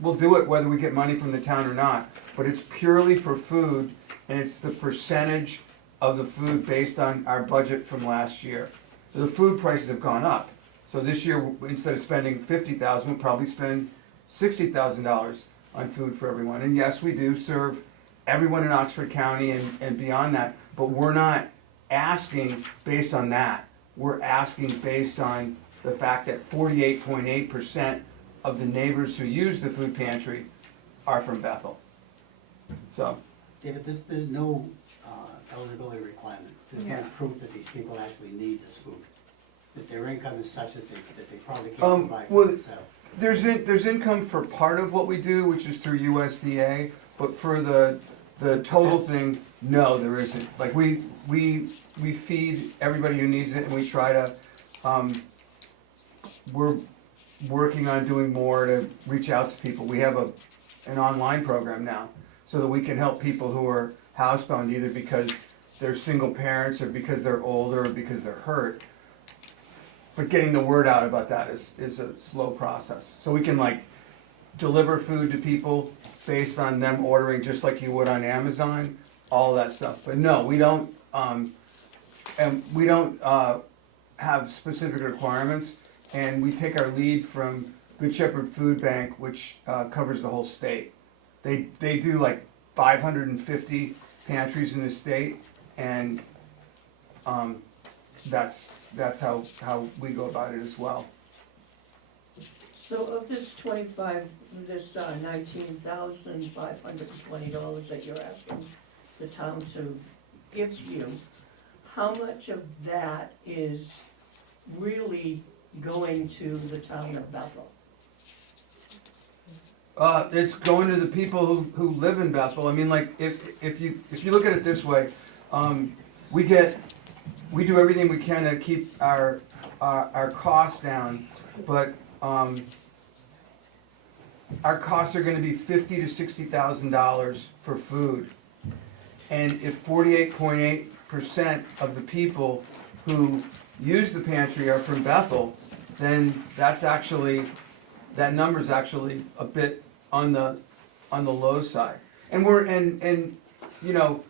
we'll do it whether we get money from the town or not. But it's purely for food, and it's the percentage of the food based on our budget from last year. So the food prices have gone up. So this year, instead of spending $50,000, we'll probably spend $60,000 on food for everyone. And yes, we do serve everyone in Oxford County and beyond that, but we're not asking based on that. We're asking based on the fact that 48.8% of the neighbors who use the food pantry are from Bethel. So. David, there's no eligibility requirement. There's no Yeah. proof that these people actually need this food. That their income is such that they probably can't provide for Well, themselves. there's income for part of what we do, which is through USDA, but for the total thing, no, there isn't. Like we feed everybody who needs it, and we try to, we're working on doing more to reach out to people. We have an online program now, so that we can help people who are housebound either because they're single parents or because they're older or because they're hurt. But getting the word out about that is a slow process. So we can like deliver food to people based on them ordering just like you would on Amazon, all that stuff. But no, we don't, have specific requirements, and we take our lead from Good Shepherd Food Bank, which covers the whole state. They do like 550 pantries in the state, and that's how we go about it as well. So of this $19,520 that you're asking the town to give you, how much of that is really going to the town of Bethel? It's going to the people who live in Bethel. I mean, like, if you look at it this way, we do everything we can to keep our costs down, but our costs are going to be $50,000 to $60,000 for food, and if 48.8% of the people who use the pantry are from Bethel, then that number's actually a bit on the low side. And you know,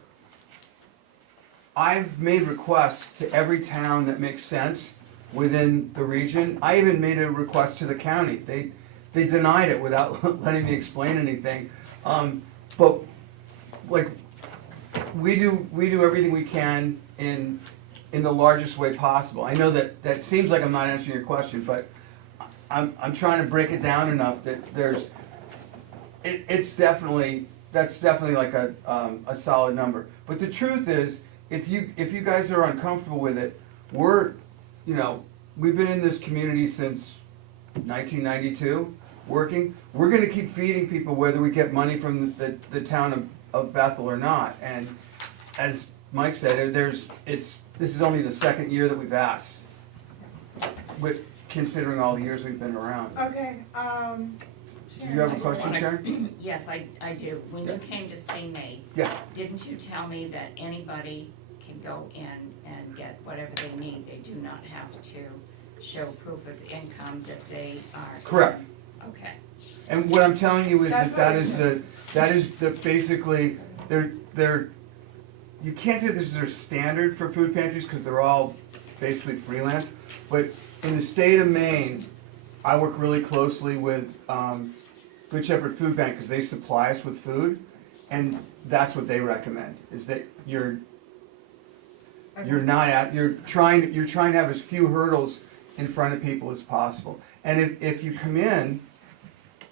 I've made requests to every town that makes sense within the region. I even made a request to the county. They denied it without letting me explain anything. But like we do everything we can in the largest way possible. I know that seems like I'm not answering your question, but I'm trying to break it down enough that that's definitely like a solid number. But the truth is, if you guys are uncomfortable with it, we've been in this community since 1992 working. We're going to keep feeding people whether we get money from the town of Bethel or not. And as Mike said, this is only the second year that we've asked, considering all the years we've been around. Okay, Do you have a I just question, wanna- Sharon? Yes, I do. When you came to see me, Yeah. didn't you tell me that anybody can go in and get whatever they need? They do not have to show proof of income that they are. Correct. Okay. And what I'm telling you is That's that what is the basically you can't say this is their standard for food pantries, because they're all basically freelance, but in the state of Maine, I work really closely with Good Shepherd Food Bank, because they supply us with food, and that's what they recommend, is that you're trying to have as few hurdles in front of people as possible. And if you come in,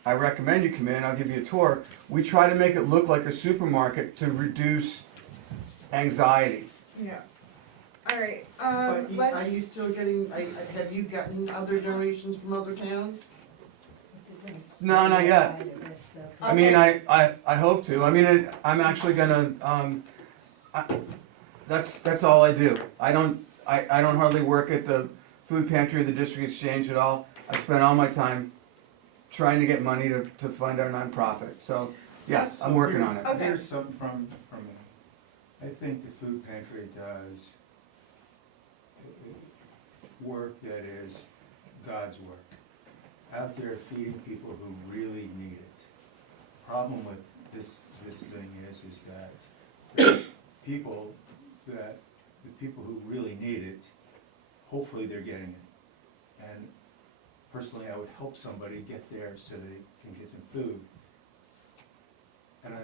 I recommend you come in, I'll give you a tour, we try to make it look like a supermarket to reduce anxiety. Yeah. All right, But let's. are you still getting, have you gotten other donations from other towns? No, not yet. I mean, I hope to. I mean, I'm actually gonna, that's all I do. I don't hardly work at the food pantry or the district exchange at all. I spend all my time trying to get money to fund our nonprofit. So, yes, I'm working on it. Okay. Here's something from me. I think the food pantry does work that is God's work. Out there feeding people who really need it. Problem with this thing is that the people who really need it, hopefully they're getting it. And personally, I would help somebody get there so they can get some food. And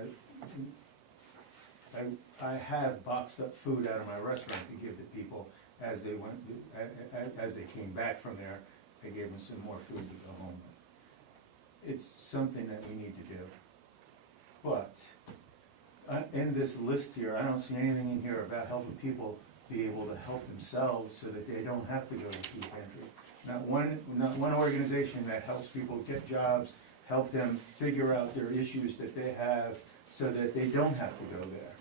I have boxed up food out of my restaurant to give to people as they went, as they came back from there. I gave them some more food to go home with. It's something that we need to do. But in this list here, I don't see anything in here about helping people be able to help themselves so that they don't have to go to the food pantry. Not one organization that helps people get jobs, help them figure out their issues that they have so that they don't have to go there.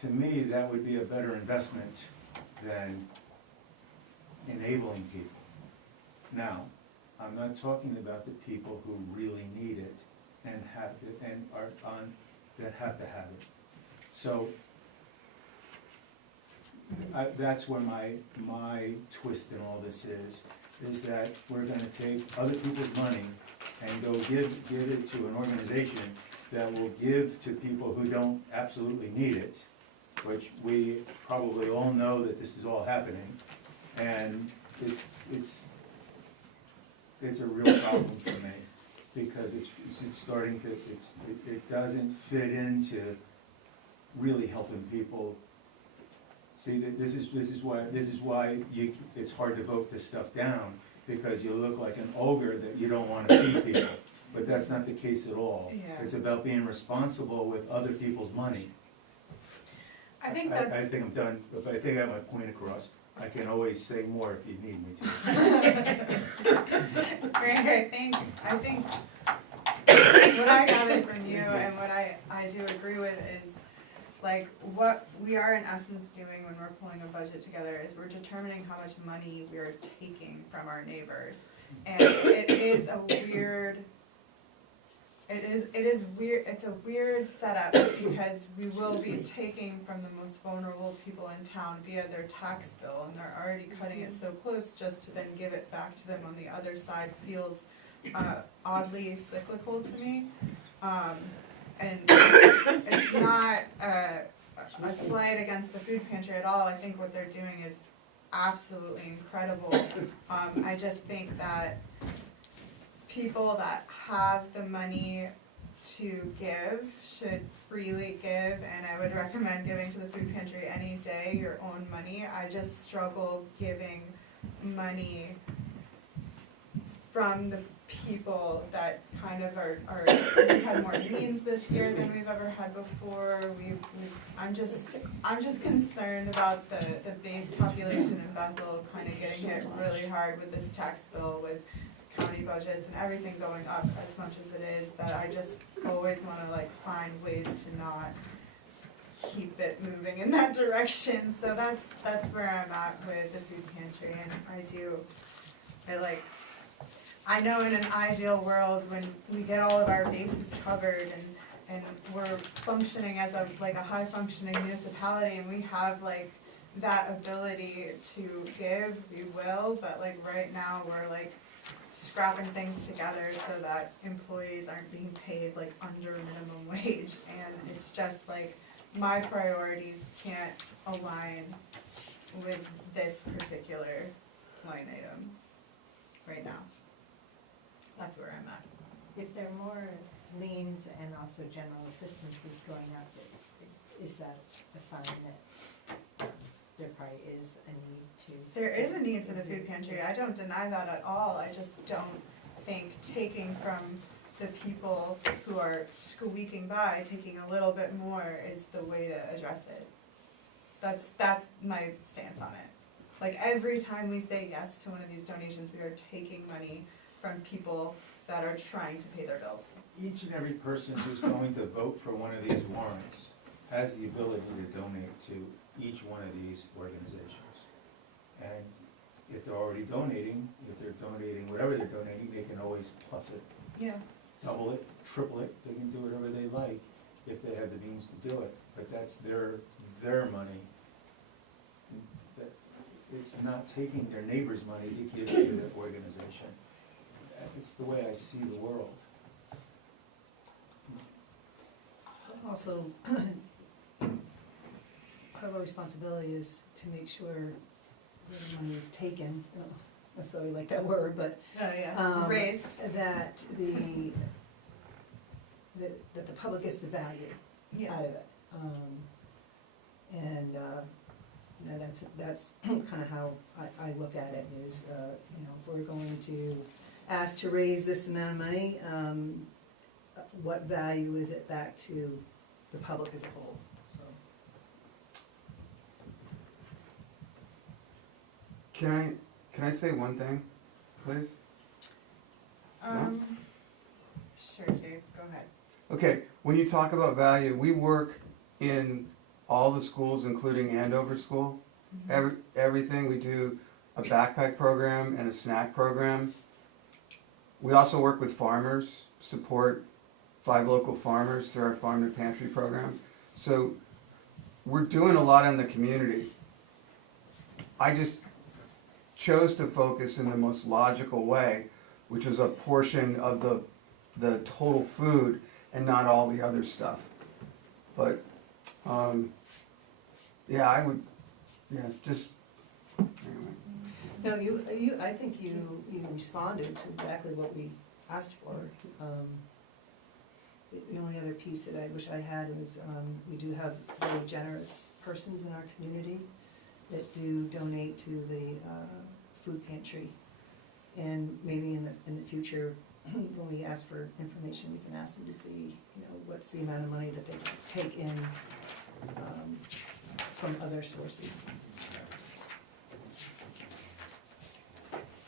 To me, that would be a better investment than enabling people. Now, I'm not talking about the people who really need it and have it and are on that have to have it. So that's where my twist in all this is that we're going to take other people's money and go give it to an organization that will give to people who don't absolutely need it, which we probably all know that this is all happening, and it's a real problem for me because it's starting to it doesn't fit into really helping people. See, this is why it's hard to vote this stuff down, because you look like an ogre that you don't want to feed people. But that's not the case at all. Yeah. It's about being responsible with other people's money. I think I think I'm done. If I think I have my point across, I can always say more if you need me to. Great, I think what I gathered from you and what I do agree with is, like, what we are in essence doing when we're pulling a budget together is we're determining how much money we're taking from our neighbors. And it is a weird, it's a weird setup because we will be taking from the most vulnerable people in town via their tax bill, and they're already cutting it so close. Just to then give it back to them on the other side feels oddly cyclical to me. And it's not a slight against the food pantry at all. I think what they're doing is absolutely incredible. I just think that people that have the money to give should freely give, and I would recommend giving to the food pantry any day, your own money. I just struggle giving money from the people that kind of we've had more means this year than we've ever had before. I'm just concerned about the base population in Bethel kind of getting hit really hard with this tax bill, with county budgets and everything going up as much as it is, that I just always want to like find ways to not keep it moving in that direction. So that's where I'm at with the food pantry, and I know in an ideal world when we get all of our bases covered and we're functioning as a high functioning municipality and we have like that ability to give, we will, but like right now we're like scrapping things together so that employees aren't being paid like under minimum wage, and it's just like my priorities can't align with this particular line item right now. That's where I'm at. If there are more liens and also general assistances going out, is that a sign that there probably is a need to? There is a need for the food pantry, I don't deny that at all, I just don't think taking from the people who are squeaking by, taking a little bit more is the way to address it. That's my stance on it. Like, every time we say yes to one of these donations, we are taking money from people that are trying to pay their bills. Each and every person who's going to vote for one of these warrants has the ability to donate to each one of these organizations. And if they're already donating, if they're donating whatever they're donating, they can always plus it, Yeah. double it, triple it, they can do whatever they like if they have the means to do it. But that's their money. It's not taking their neighbor's money to give to the organization. It's the way I see the world. Also, part of our responsibility is to make sure that the money is taken, I don't necessarily like that word, but Oh, yeah, raised. that that the public gets the value Yeah. out of it. And that's kind of how I look at it, is, you know, if we're going to ask to raise this amount of money, what value is it back to the public as a whole, so. Can I say one thing, please? Sure, Dave, go ahead. Okay, when you talk about value, we work in all the schools, including Andover School. Everything, we do a backpack program and a snack program. We also work with farmers, support 5 local farmers through our Farm to Pantry program. So we're doing a lot in the community. I just chose to focus in the most logical way, which is a portion of the total food and not all the other stuff. But, yeah, I would, yeah, just, anyway. No, I think you responded to exactly what we asked for. The only other piece that I wish I had was, we do have very generous persons in our community that do donate to the food pantry. And maybe in the future, when we ask for information, we can ask them to see, you know, what's the amount of money that they take in from other sources.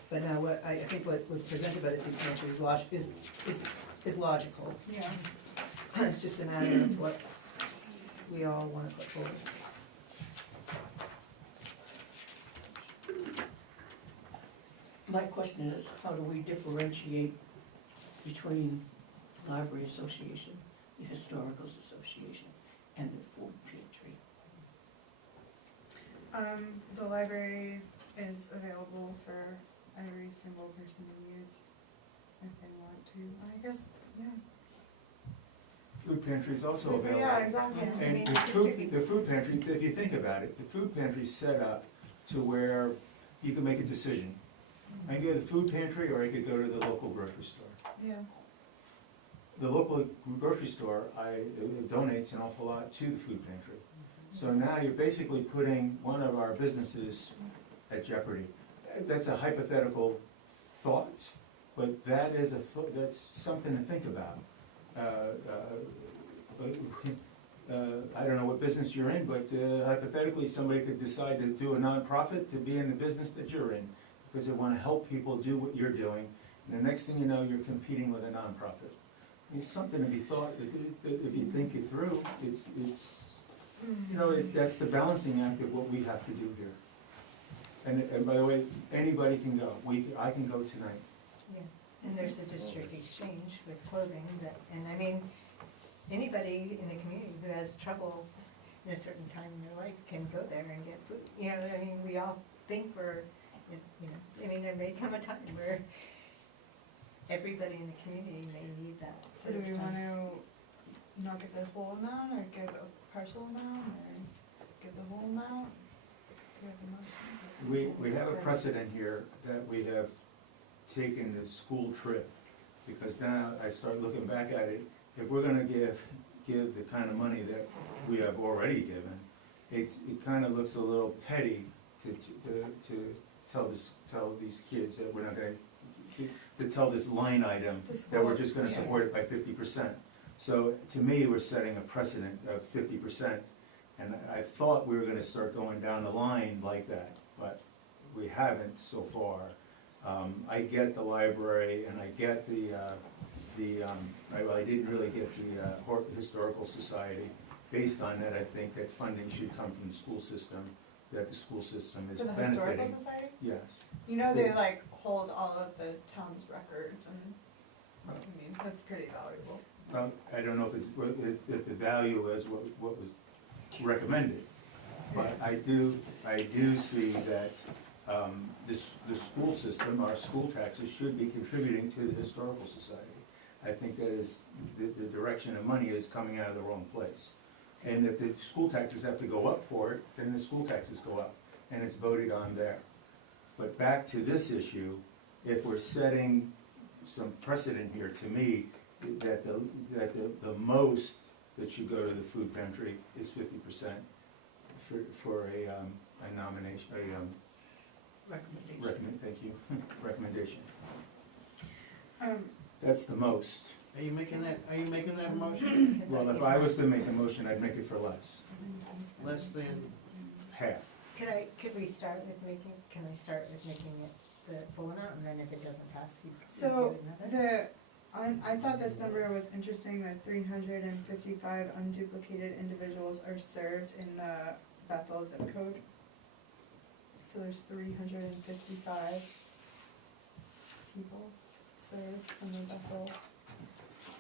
But now, I think what was presented by the food pantry is logical. Yeah. It's just a matter of what we all want to put forward. My question is, how do we differentiate between the Library Association, the Historicals Association, and the food pantry? The library is available for every single person to use if they want to. I guess, yeah. Food pantry is also available. Yeah, exactly. And the food pantry, if you think about it, the food pantry's set up to where you can make a decision. I can go to the food pantry, or I could go to the local grocery store. Yeah. The local grocery store, it donates an awful lot to the food pantry. So now you're basically putting one of our businesses at jeopardy. That's a hypothetical thought, but that is that's something to think about. I don't know what business you're in, but hypothetically, somebody could decide to do a nonprofit to be in the business that you're in, because they want to help people do what you're doing. And the next thing you know, you're competing with a nonprofit. It's something to be thought, if you think it through, it's you know, that's the balancing act of what we have to do here. And by the way, anybody can go. I can go tonight. Yeah, and there's a district exchange with clothing that, and I mean, anybody in the community who has trouble in a certain time in their life can go there and get food. You know, I mean, we all think we're, you know, I mean, there may come a time where everybody in the community may need that. So do we want to not give the whole amount or give a partial amount or give the whole amount? Do you have a motion? We have a precedent here that we have taken the school trip, because now I start looking back at it, if we're gonna give the kind of money that we have already given, it kinda looks a little petty to tell these kids that we're not gonna, to tell this line item that we're just gonna support it by 50%. So to me, we're setting a precedent of 50%, and I thought we were gonna start going down the line like that, but we haven't so far. I get the library, and I get I didn't really get the Historical Society. Based on that, I think that funding should come from the school system, that the school system is For the benefiting. Historical Society? Yes. You know, they like hold all of the town's records and, I mean, that's pretty valuable. I don't know if the value is what was recommended, but I do see that the school system, our school taxes should be contributing to the Historical Society. I think that is, the direction of money is coming out of the wrong place. And if the school taxes have to go up for it, then the school taxes go up, and it's voted on there. But back to this issue, if we're setting some precedent here, to me, that the most that should go to the food pantry is 50% for a nomination, recommendation. That's the most. Are you making that a motion? Well, if I was to make a motion, I'd make it for less, Less than, half. Could we start with making, can we start with making it the full amount, and then if it doesn't pass, you So, do another? I thought this number was interesting, that 355 unduplicated individuals are served in the Bethel zip code. So there's 355 people served from the Bethel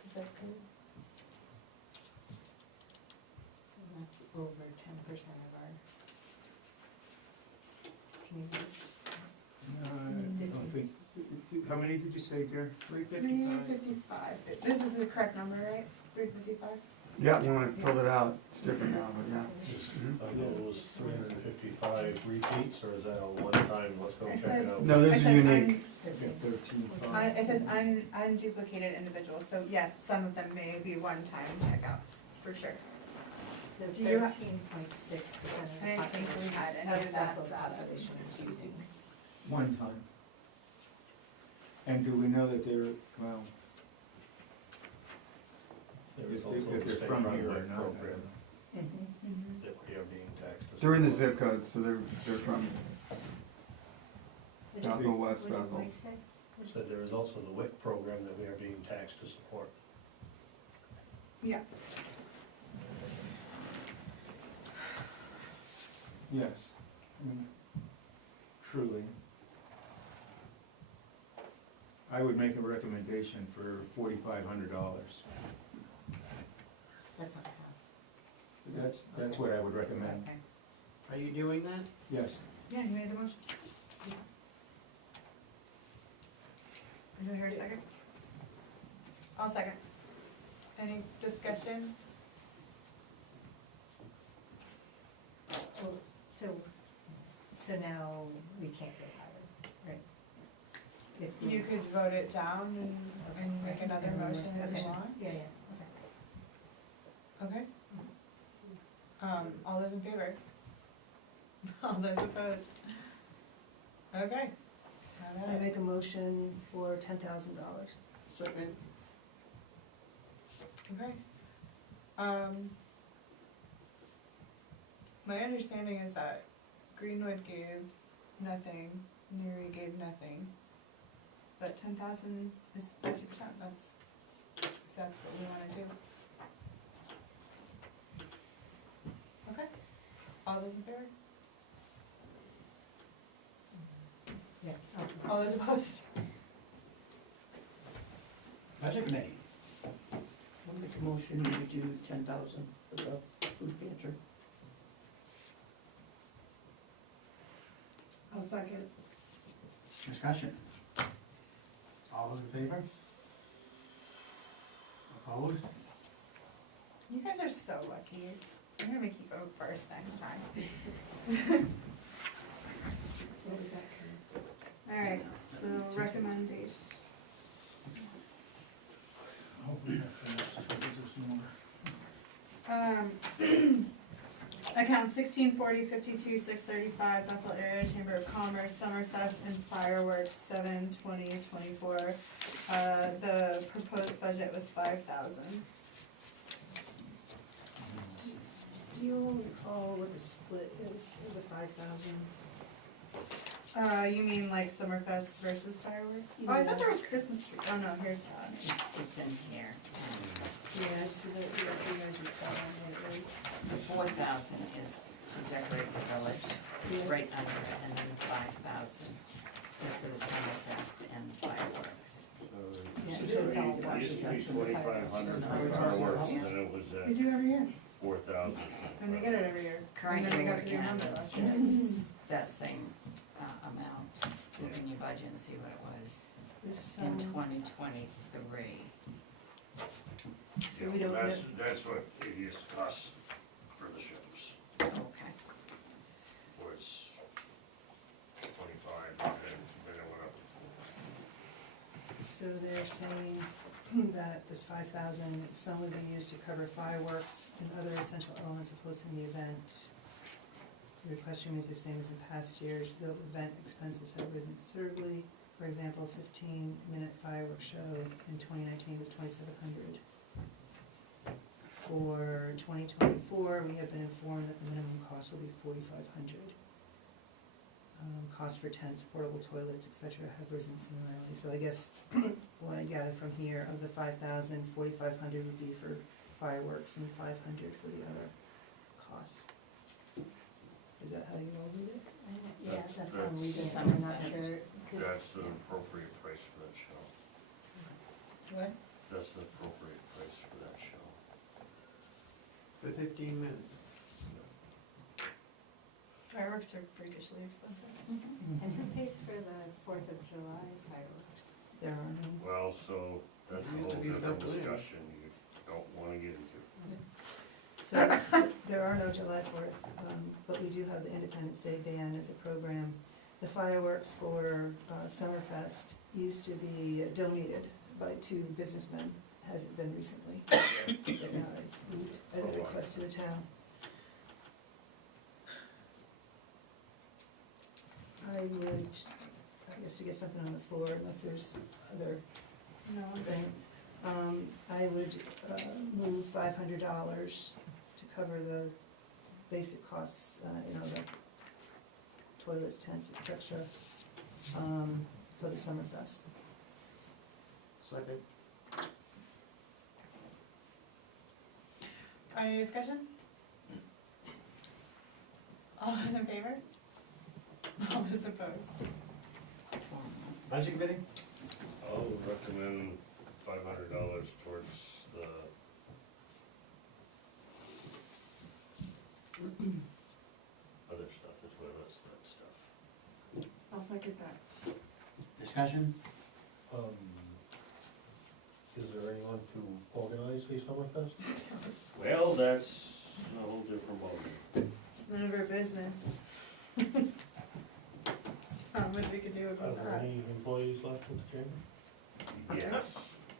zip code. So that's over 10% of our community. I don't think, how many did you say, Gary? 355, this is the correct number, right? 355? Yeah, when I filled it out, it's different now, but yeah. It was 355 repeats, or is that a one-time, let's go It check it says- out? No, this it is says unique. It says unduplicated individuals, so yes, some of them may be one-time checkouts, for sure. So Do you ha- 13.6% of I the didn't think we had any of that. Bethel's population is using. One time. And do we know that they're, well, There is if also they're the state from here or runway not? program Mhm. that we are being taxed. to They're in the support. zip code, so they're from South or West What did Bethel. Mike say? So there is also the WIC program that we are being taxed to support. Yeah. Yes. I mean, truly. I would make a recommendation for $4,500. That's not half. That's what I would recommend. Okay. are you doing that? Yes. Yeah, you made the motion. Do I hear a second? I'll second. Any discussion? Well, so now we can't go higher, right? If we- You could vote it down and make another motion if Okay. you want. Yeah, okay. Okay. All those in favor? All those opposed? Okay. Have at I it. make a motion for $10,000. Second, Okay. My understanding is that Greenwood gave nothing, Neary gave nothing, but 10,000 is 50%, that's what we wanna do. Okay, all those in favor? Yeah. Okay. All those opposed? Budget committee. I'll make a motion to do 10,000 for the food pantry. I'll second. Discussion. All those in favor? Opposed? You guys are so lucky. I'm gonna make you go first next time. What was that? Alright, so recommendation. Account 164052 635 Bethel Area Chamber of Commerce Summerfest and Fireworks 7/20/24. The proposed budget was 5,000. Do you all recall what the split is of the 5,000? You mean like Summerfest versus fireworks? Oh, I thought there was Christmas tree. Oh no, here's that. It's in here. Yeah, just so that you guys recall what it was. The 4,000 is to decorate the village, it's Yeah. right under it, and then the 5,000 is for the Summerfest and fireworks. It used to be 2,500 for fireworks, and then it was They do every year, 4,000. and they get it every year. Current And then they year, got to do again, number last year. it's that same amount. Look in your budget and see what it was This, in 2023. so we don't, That's what it used to cost for the shows, Okay. where it's 25, and then it went up. so they're saying that this 5,000, some would be used to cover fireworks and other essential elements of hosting the event. The request remains the same as in past years, though event expenses have risen considerably. For example, a 15-minute fireworks show in 2019 was 2,700. For 2024, we have been informed that the minimum cost will be 4,500. Costs for tents, portable toilets, etc. have risen similarly. So I guess what I gather from here, of the 5,000, 4,500 would be for fireworks and 500 for the other costs. Is that how you all read it? Yeah, that's how I'm That's- reading it, I'm not sure. 'cause- That's the appropriate price for that show. What? That's the appropriate price for that show. For 15 minutes. Fireworks are freakishly expensive. And who pays for the 4th of July fireworks? There are no. Well, so that's a Used whole to be different built in. discussion you don't wanna get into. So there are no July 4th, but we do have the Independence Day Band as a program. The fireworks for Summerfest used to be donated by 2 businessmen, hasn't been recently. But now it's moved as a request to the town. I would, I guess to get something on the floor, unless there's other No, I'm good. thing. I would move $500 to cover the basic costs, the toilets, tents, etc., for the Summerfest. Second. Any discussion? All those in favor? All those opposed? Budget committee? I'll recommend $500 towards the other stuff, the toilets, that stuff. I'll second that. Discussion? Is there anyone to organize the Summerfest? Well, that's a whole different ballgame. It's none of our business. Not much we can do Are about there that. any employees left with the chamber? Yes,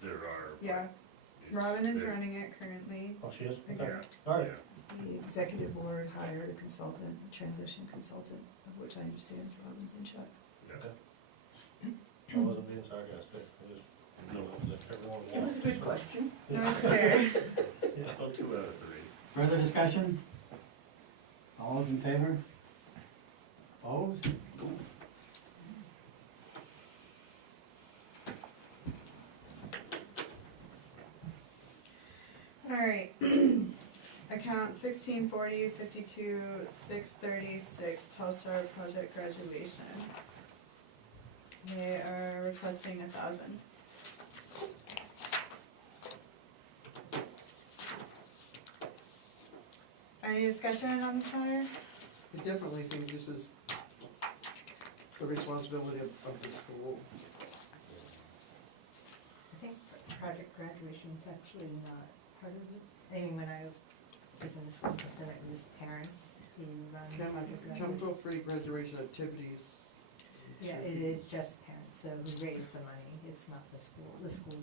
there are. but Yeah, it's- Robin is they're- running it currently. Oh, she is? Okay. Okay. All right. Yeah. The executive board hired a consultant, a transition consultant, of which I understand Robin's in charge. Yeah. I wasn't being sarcastic, I just, know that everyone That was wants. a good question. No, it's fair. Yeah. About 2 out of 3. Further discussion? All those in favor? Opposed? Alright. Account 164052 636 Telstar project graduation. They are requesting 1,000. Any discussion on this matter? I definitely think this is the responsibility of the school. I think project graduation is actually not part of it. I mean, when I is in the school system, it was parents who run Project Graduation. Chemical-free graduation activities. Yeah, it is just parents, so who raise the money, it's not the school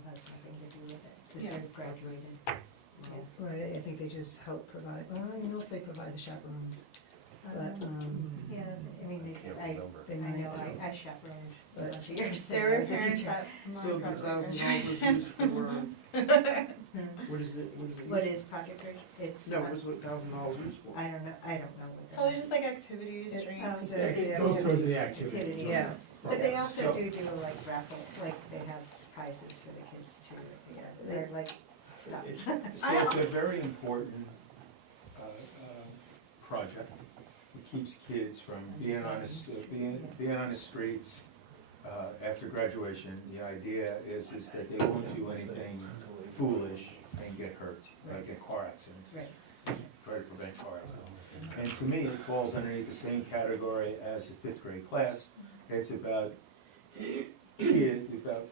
has nothing to do with it, because Yeah. they've graduated. Yeah. Right, I think they just help provide, well, I don't even know if they provide the chaperones, but, Yeah, I mean, Can't I remember. they know, might. I chaperoned for a But- bunch of years. There I were was a parents teacher. at my So the project $1,000 is graduation. used for, Hmm. what is it, what is it? What used is Project Graduation? It's, No, what is what $1,000 used for? I don't know what that Probably is. just like activities, It's- drinks. Yeah, it's the Goes towards activities. the activity. Activities. Yeah. But they also So- do like raffle, like they have prizes for the kids too. Yeah, They're like stuff. So it's a very important project. It keeps kids from being on the streets after graduation. The idea is that they won't do anything foolish and get hurt, like in car accidents. Right. Try to prevent car accidents. And to me, it falls underneath the same category as the fifth grade class. It's about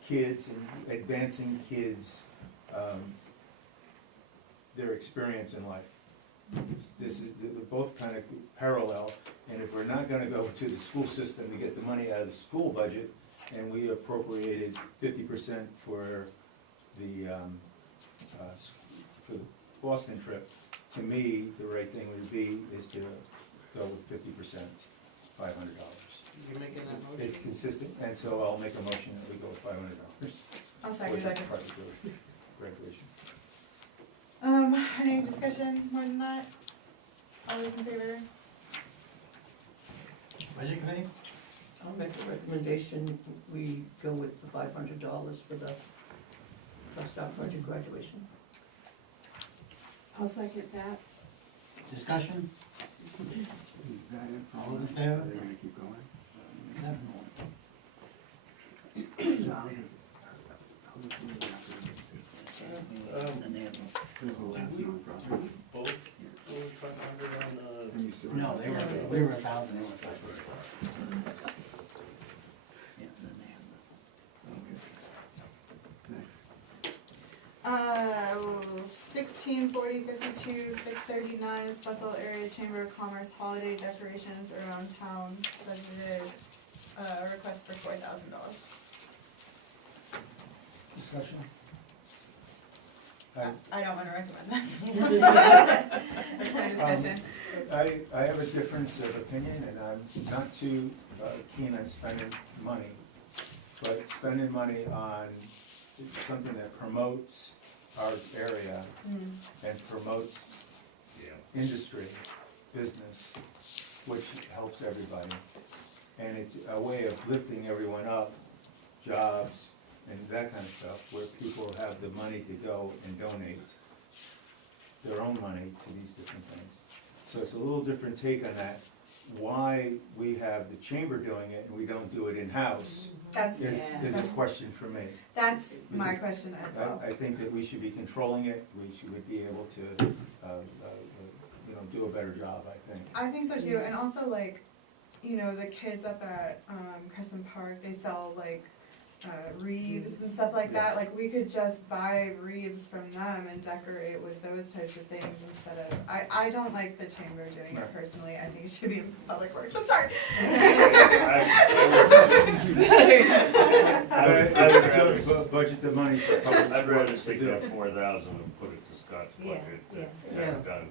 kids and advancing kids, their experience in life. They're both kind of parallel, and if we're not gonna go to the school system to get the money out of the school budget, and we appropriated 50% for the Boston trip, to me, the right thing would be is to go with 50%, $500. You making that motion? It's consistent, and so I'll make a motion that we go with $500. I'll for the second. private graduation. Any discussion more than that? All those in favor? Budget committee? I'll make a recommendation, we go with the $500 for the Stop Project graduation. I'll second that. Discussion? All in favor? Seven. Both were 500 on the. No, we were 1,000, they were 500. Uh, 164052 639 is Bethel Area Chamber of Commerce holiday decorations around town, budgeted, request for $4,000. Discussion? I don't wanna recommend this. That's my discussion. I have a difference of opinion, and I'm not too keen on spending money, but spending money on something that promotes our area and promotes industry, business, which helps everybody. And it's a way of lifting everyone up, jobs, and that kind of stuff, where people have the money to go and donate their own money to these different things. So it's a little different take on that. Why we have the chamber doing it and we don't do it in-house That's, is a question for me. that's my question as well. I think that we should be controlling it, we should be able to, do a better job, I think. I think so too, and also like, you know, the kids up at, Crescent Park, they sell like, wreaths and stuff like that, like we could just buy wreaths from them and decorate with those types of things instead of, I don't like the chamber doing it personally, I think it should be in Public Works, I'm sorry. I would rather budget the money for public. I'd rather works to take do that it. 4,000 and put it to Scott's Yeah, budget. yeah. And have it done.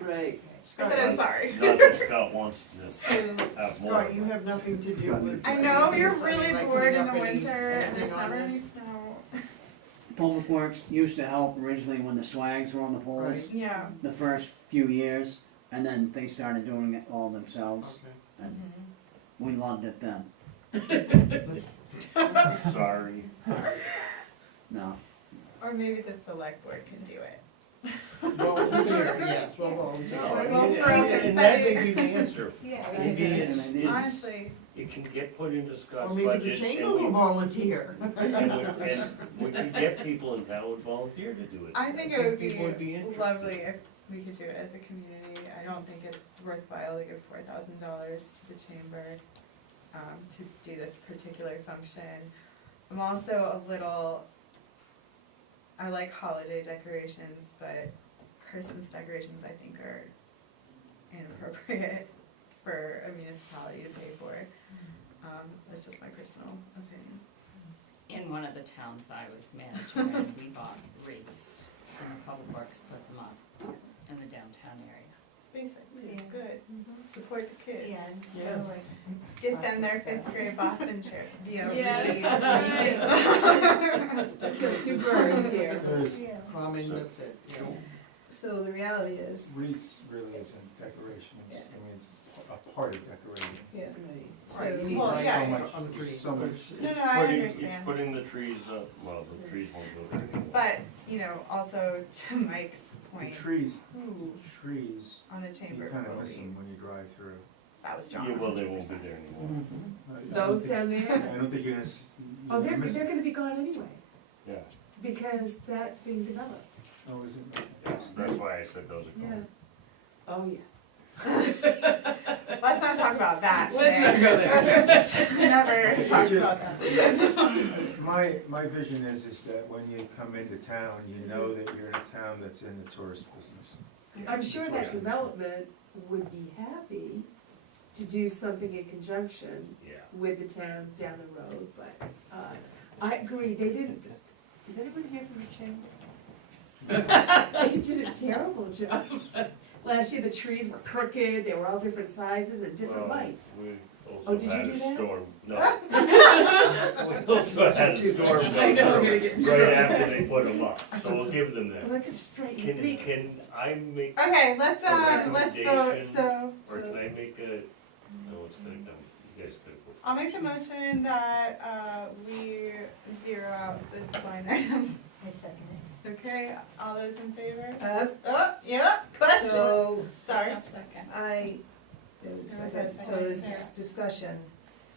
Right. I said I'm sorry. Not that Scott wants to So, have more. Scott, you have nothing to do with. I know, you're I really like bored putting in up the any- winter and there's anything on never this. any snow. Public Works used to help originally when the swags were on the poles, Right. Yeah. the first few years, and then they started doing it all themselves, Okay. and we loved it then. Sorry. No. Or maybe the select board can do it. Volunteer, yes, well, volunteer. We'll throw And that may confetti. be the answer. yeah, Maybe it's, Honestly, it can get put into Scott's Or maybe the budget chamber and will volunteer. and we can get people in town would volunteer to do it. I think it would People would be interested. lovely if we could do it as a community. I don't think it's worthwhile to give $4,000 to the chamber to do this particular function. I'm also a little, I like holiday decorations, but Christmas decorations, I think, are inappropriate for a municipality to pay for. That's just my personal opinion. In one of the towns I was managing, and we bought wreaths, and the Public Works put them up in the downtown area. Basically, Yeah. good. Support the kids. Yeah, and Yeah. kind of like. Get them their Boston 5th grade Boston trip. Yes, Right. Kill two birds here. There's Yeah. Plumbing, that's it, you know. So the reality is, wreaths really isn't decoration, I mean, it's a part of decorating. yeah, Right, you so, need Well, lights yeah. on the trees. So much. No, no, I It's understand. putting the trees up, well, the trees won't go there anymore. But, also to Mike's The point, trees, who trees, on the you chamber kind of miss voting, them when you drive through. that was John. Yeah, well, they won't be there anymore. I don't Those think- down there? I don't think you're gonna, Oh, you're missing. they're gonna be gone anyway, Yeah, because that's being developed, Oh, is it? that's why I said those are yeah. gone. Oh, yeah. Let's not talk about that Let's today. not go there. Let's just never talk about that. My vision is that when you come into town, you know that you're in a town that's in the tourist business. I'm sure that development would be happy to do something in conjunction Yeah. with the town down the road, but, I agree, they didn't, is anybody here from the chamber? They did a terrible job. Last year, the trees were crooked, they were all different sizes and different Well, lights. We Oh, also did you had do a that? storm, no. We also had a storm I know, I'm go gonna get in through right trouble. after they put them up, so we'll give them Well, that. I could have straightened the beak. Can I make, Okay, let's vote, recommendation? so, or can I make a, no, it's gonna come, you guys could go. I'll make the motion that, we zero out this line item. I second it. Okay, all those in favor? uh, Yeah, question. so, Sorry, No second. there was a There was second, a so second, there's Sarah. discussion.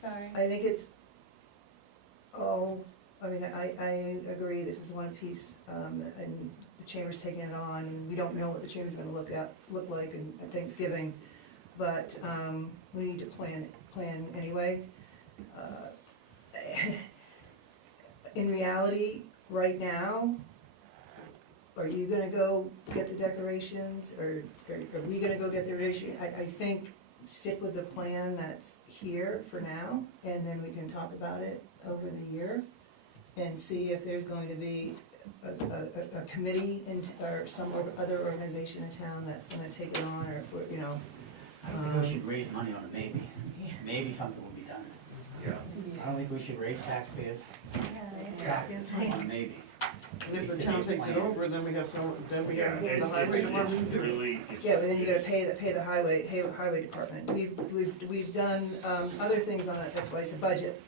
sorry. I think it's, I mean, I agree, this is one piece, and the chamber's taking it on, and we don't know what the chamber's gonna look like at Thanksgiving, but, we need to plan anyway. In reality, right now, are you gonna go get the decorations, or are we gonna go get the decoration? I think stick with the plan that's here for now, and then we can talk about it over the year, and see if there's going to be a committee or some other organization in town that's gonna take it on, or if we're, I don't think we should raise money on it, maybe. Maybe something will be done. Yeah. I don't think we should raise taxpayers, taxes on a maybe. And if the town takes it over, then we have then we Yeah, have it's, the highway department. it's really, it's. yeah, but then you gotta pay the highway department. We've done, other things on it, that's why it's a budget.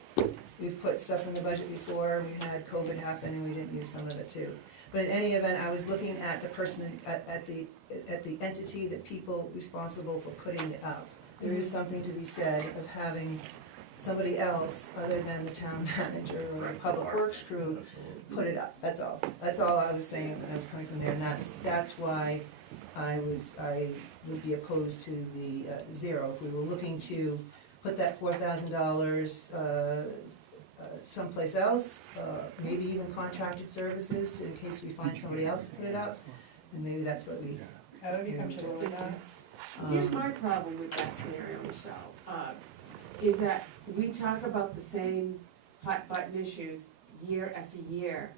We've put stuff in the budget before, we had COVID happen, and we didn't use some of it too. But in any event, I was looking at the person, at the entity, the people responsible for putting it up. There is something to be said of having somebody else, other than the town manager or the public works crew, put it up, that's all. That's all I was saying when I was coming from there, and that's why I would be opposed to the zero. If we were looking to put that $4,000 someplace else, maybe even contracted services in case we find somebody else to put it up, and maybe that's what we. I would be comfortable with that. Here's my problem with that scenario, Michelle, is that we talk about the same hot button issues year after year,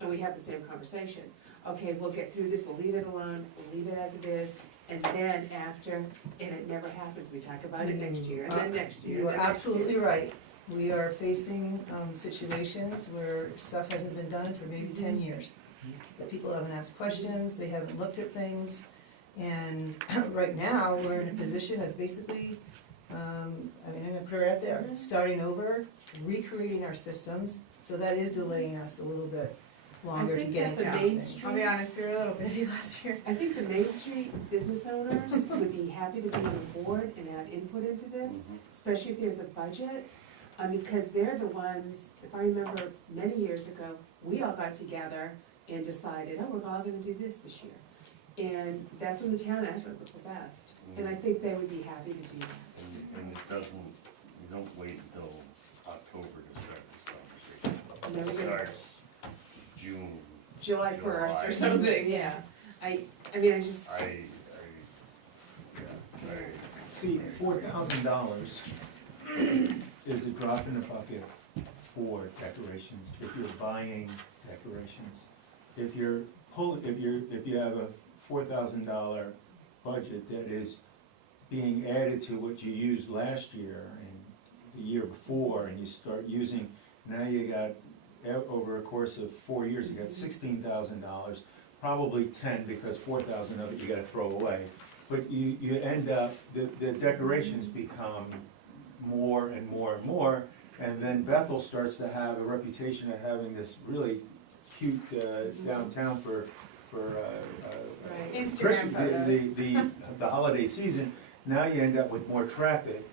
and we have the same conversation. Okay, we'll get through this, we'll leave it alone, we'll leave it as it is, and then after, and it never happens, we talk about it next year, and then next year. You are and then next absolutely year. right. We are facing situations where stuff hasn't been done for maybe 10 years. That people haven't asked questions, they haven't looked at things, and right now, we're in a position of basically, I'm gonna put it out there, starting over, recreating our systems, so that is delaying us a little bit longer to think getting that the past Main things. I'll be honest, we were a little busy last year. I think the Main Street business owners would be happy to be on the board and add input into this, especially if there's a budget, because they're the ones, if I remember many years ago, we all got together and decided, oh, we're all gonna do this year. And that's when the town actually was the best, and I think they would be happy to do that. And it doesn't, you don't wait until October to start this conversation. Never It gonna- starts June. July 1st or July. something, yeah. I I mean, I just, See, $4,000 is a drop in the bucket for decorations, if you're buying decorations. If you have a $4,000 budget that is being added to what you used last year and the year before, and you start using, now you got, over a course of 4 years, you got $16,000, probably 10, because 4,000 of it you gotta throw away. But you end up, the decorations become more and more and more, and then Bethel starts to have a reputation of having this really cute downtown for Instagram photos. the holiday season. Now you end up with more traffic.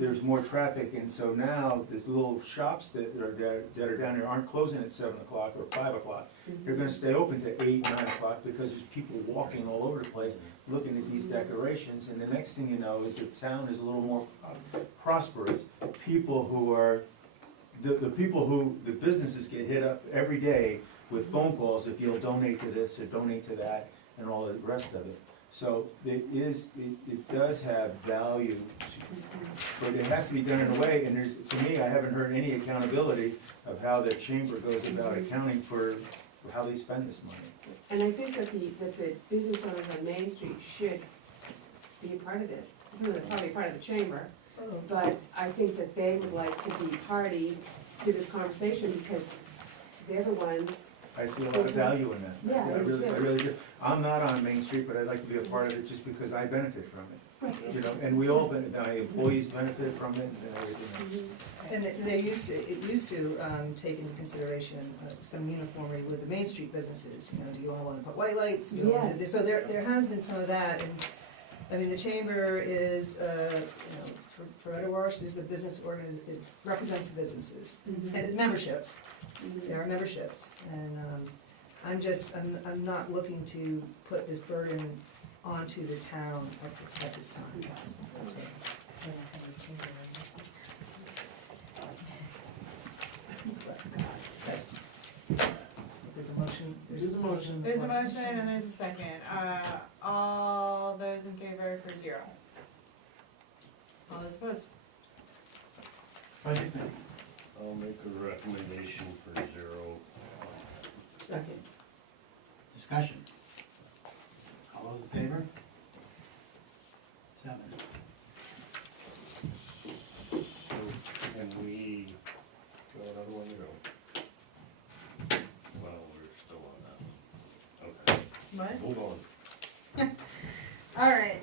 There's more traffic, and so now the little shops that are down there aren't closing at 7 o'clock or 5 o'clock. They're gonna stay open to 8, 9 o'clock, because there's people walking all over the place looking at these decorations, and the next thing you know is the town is a little more prosperous. People who are, the businesses get hit up every day with phone calls, if you'll donate to this or donate to that, and all the rest of it. So it does have value, but it has to be done in a way, and to me, I haven't heard any accountability of how the chamber goes about accounting for how they spend this money. and I think that the business owners on Main Street should be a part of this. They're probably part of the chamber, but I think that they would like to be party to this conversation because they're the ones. I see a lot of value in that. Yeah, I me too. really do. I'm not on Main Street, but I'd like to be a part of it just because I benefit from it. Right. You know, and we all benefit, my employees benefit from it and everything else. And it used to take into consideration some uniformity with the Main Street businesses, you know, do you all wanna put white lights? Do you all wanna- Yes. So there has been some of that, and, I mean, the chamber is, you know, for better or worse, is a business it represents businesses, and it's memberships, there are memberships, and, I'm not looking to put this burden onto the town at this time, that's what. There's a motion. There's a motion. There's a motion and there's a second. All those in favor for 0. All those opposed? Budget committee. I'll make a recommendation for 0. Second. Discussion. All those in favor? 7. So can we go another one or? Well, we're still on that one. Okay, What? hold on. Alright,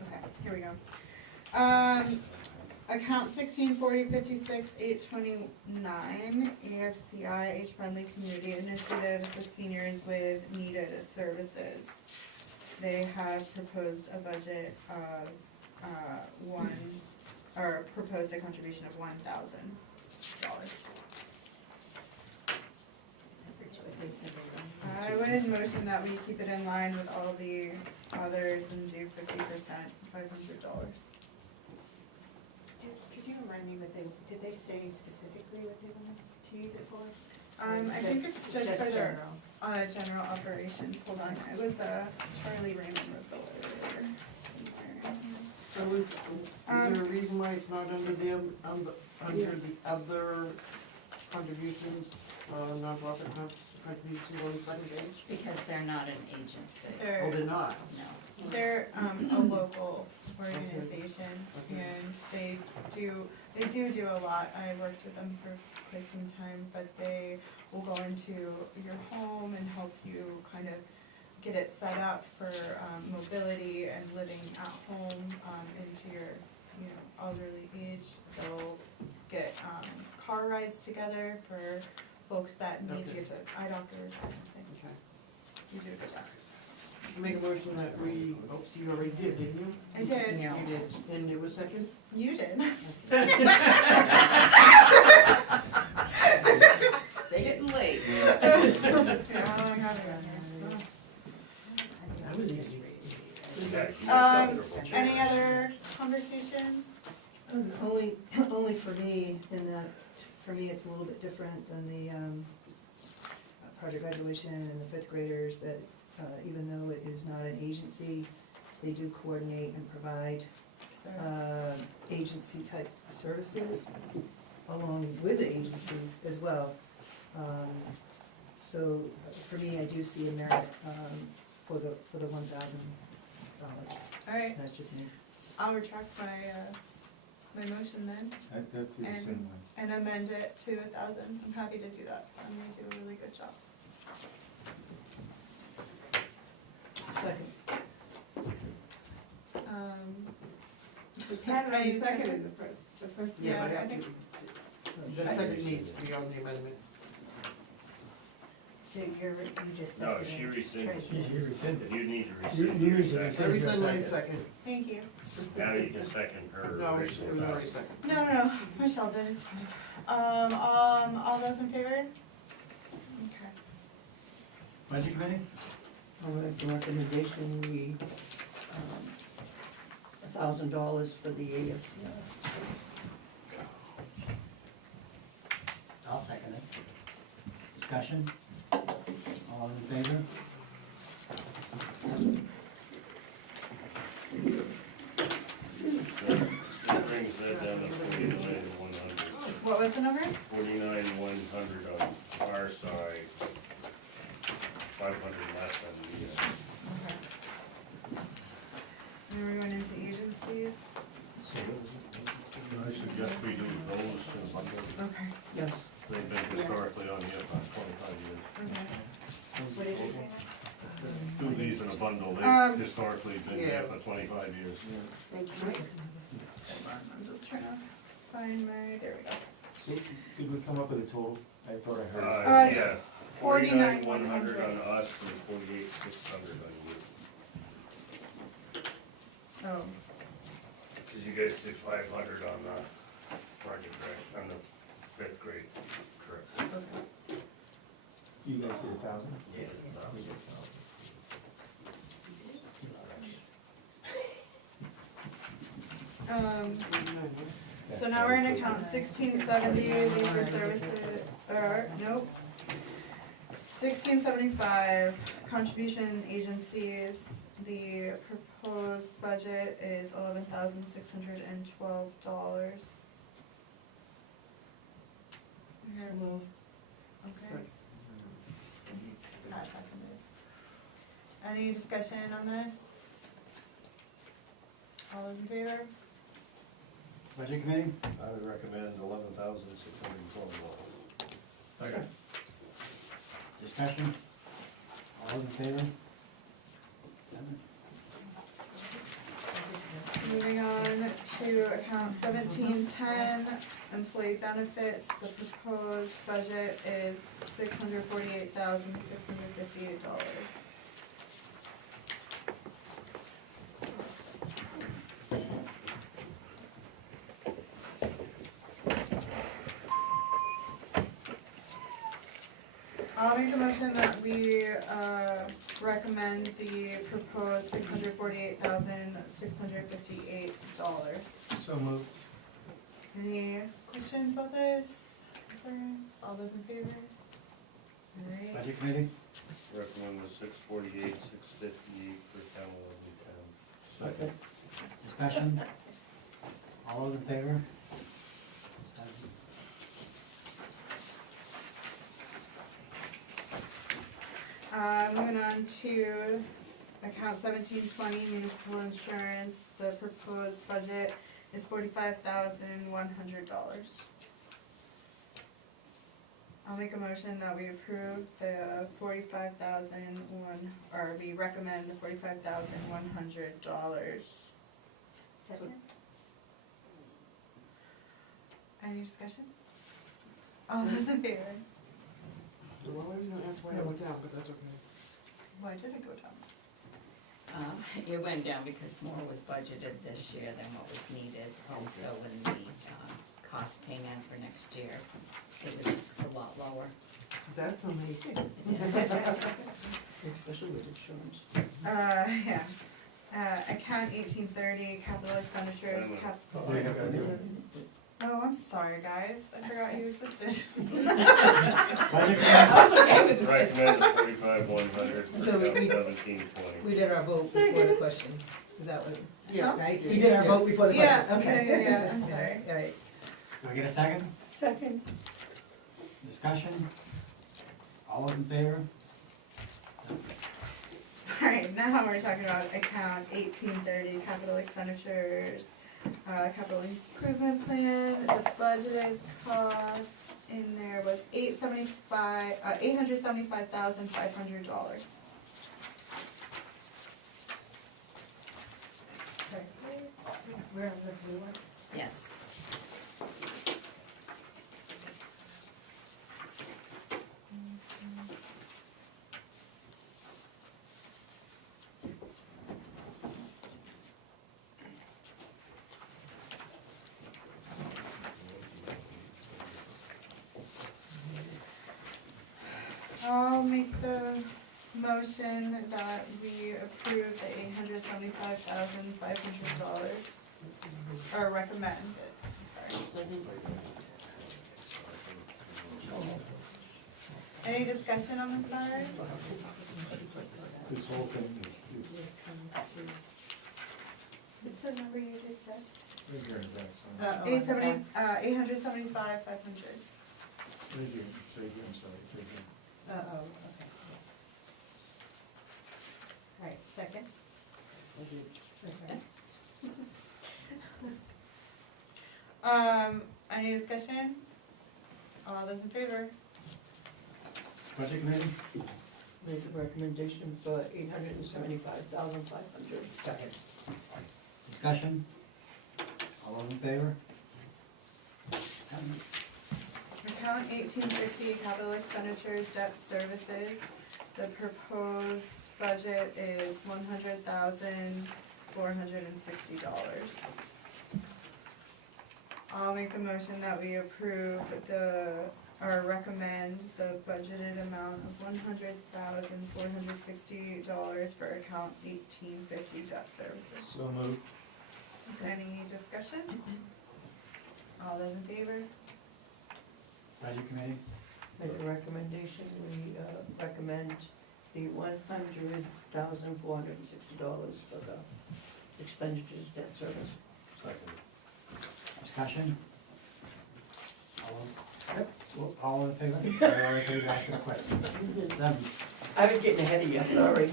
okay, here we go. Account 164056 829 AFCI Age Friendly Community Initiative for seniors with needed services. They have proposed a budget of proposed a contribution of $1,000. I would motion that we keep it in line with all the others and do 50%, $500. Could you remind me did they say specifically what they wanted to use it for? I think it's just for their general. general operations. Hold on, it was Charlie Raymond wrote the letter. So is there a reason why it's not under the other contributions, nonprofit contributions on the second page? Because they're not an agency. Oh, they're not? No. They're a local organization, and they do a lot. I worked with them for quite some time, but they will go into your home and help you kind of get it set up for mobility and living at home into your elderly age. They'll get car rides together for folks that need to get to eye doctors, that kind of thing. Okay. You do a good job. Make a motion that we, oops, you already did, didn't you? I did. Yeah. You did, and it was second? You did. They getting late. That was easy. Any other conversations? Only for me, in that, for me, it's a little bit different than the project graduation and the fifth graders, that even though it is not an agency, they do coordinate and provide agency type services along with the agencies as well. So for me, I do see a merit for the $1,000. Alright, That's just me. I'll retract my motion then, I feel the And- same way. and amend it to 1,000, I'm happy to do that, I'm gonna do a really good job. Second. Pat already Any discussion? seconded the first. Yeah, but I after, think- the second needs to be on the amendment. So you just No, seconded she rescinded. Tracy. You rescinded. You need to You rescind need your to second. rescind. Every your Lane second. second. Thank you. Now you can second her No, it original was already motion. second. No, Michelle did, it's fine. All those in favor? Okay. Budget committee? I'll make the recommendation, we, $1,000 for the AFCI. I'll second it. Discussion? All in favor? That brings that down to 49,100. What was the number? 49,100 on our side, 500 less on the, Okay. Then we're going into agencies. I suggest we do those in a bundle. Okay. Yes. They've been historically on the about 25 years. Okay. What did you say? Do these in a bundle, Um, they've historically been yeah. there for 25 years. Thank you, Mike. I'm just trying to find my, there we go. So, did we come up with a total? I thought I heard. Yeah, 49,100 on us and 48,600 on you. Oh, Cause you guys did 500 on the project, right, on the fifth grade, correct? okay. You guys did 1,000? Yes. We did 1,000. So now we're in account 1670, leisure services, nope. 1675, contribution agencies, the proposed budget is $11,612. So move. Okay. Pat seconded. Any discussion on this? All those in favor? Budget committee? I would recommend $11,612. Second. Discussion? All those in favor? 7. Moving on to account 1710, employee benefits, the proposed budget is $648,658. I'll make a motion that we recommend the proposed $648,658. So moved. Any questions about this? Concerns? All those in favor? Alright, Budget committee? Recommend the 648, 658 for town 1110. Second. Discussion? All those in favor? 7. moving on to account 1720, municipal insurance, the proposed budget is $45,100. I'll make a motion that we approve the we recommend the $45,100. Second? Any discussion? All those in favor? Well, I was gonna ask why it went down, but that's okay. Why did it go down? It went down because more was budgeted this year than what was needed, and so when the cost came in for next year, it was a lot lower. That's amazing. Especially with insurance. Yeah. Account 1830, capital expenditures, They have to do it. Oh, I'm sorry, guys, I forgot you existed. Budget I was okay with it. Recommend 45,100 So we- 1720. We did our vote before the question, is that what, Yes. right? We did our vote before the question, Yeah, okay. yeah, I'm sorry. All right. Do I get a second? Second. Discussion? All those in favor? Alright, now we're talking about account 1830, capital expenditures, capital improvement plan. The budgeted cost in there was $875,500. We're on the blue one. Yes. I'll make the motion that we approve the $875,500, or recommend it, sorry. Any discussion on this matter? This whole thing What's the number you just said? is, $875,500. Oh, okay. All right, second? Sorry. Any discussion? All those in favor? Budget committee? Make a recommendation for $875,500. Second. Discussion? All those in favor? Account 1850, capital expenditures, debt services. The proposed budget is $100,460. I'll make the motion that we approve or recommend the budgeted amount of $100,460 for account 1850 debt services. So moved. Any discussion? All those in favor? Budget committee? Make a recommendation, we recommend the $100,460 for the expenditures debt service. Second. Discussion? All in favor? I already told you to ask a question. Done. I was getting ahead of you, sorry.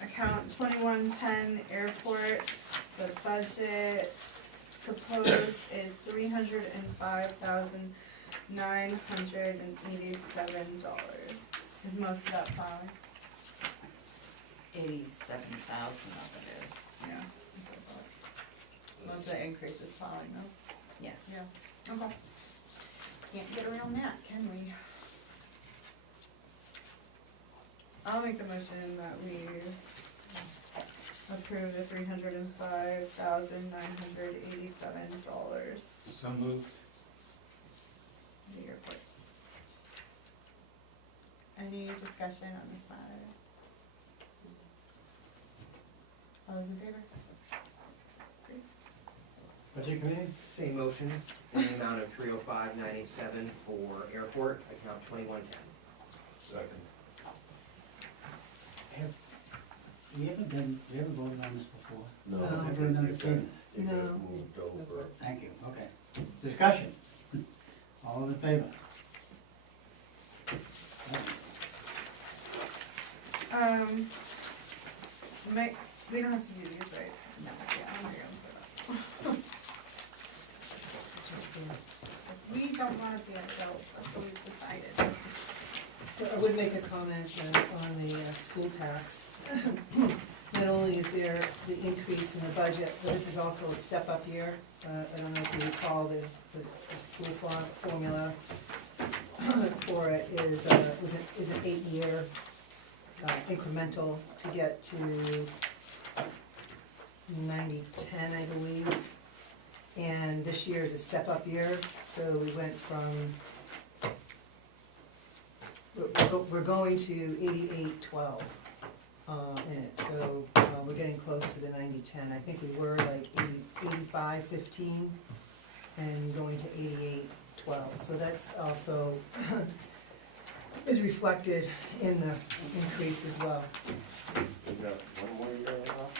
Account 2110 airport, the budget proposed is $305,987. Is most of that plowing? 87,000 of it is, Yeah. Most of the increase is plowing though? yes. Yeah, okay. Can't get around that, can we? I'll make the motion that we approve the $305,987. So moved. The airport. Any discussion on this matter? All those in favor? Budget committee? Same motion, in the amount of 305,987 for airport, account 2110. Second. We haven't voted on this before? No. Never remember seeing this. It got No. moved over. Thank you, okay. Discussion? All in favor? We don't have to do these, right? No. Yeah, I'm not gonna Just, We don't wanna be adults, that's what we've decided. So I would make a comment on the school tax. Not only is there the increase in the budget, but this is also a step-up year. I don't know if you recall the school formula for it is an 8-year incremental to get to 90-10, I believe. And this year is a step-up year, so we went from we're going to 88-12 in it, so we're getting close to the 90-10. I think we were like 85-15 and going to 88-12. So that's also is reflected in the increase as well. We got one more year off?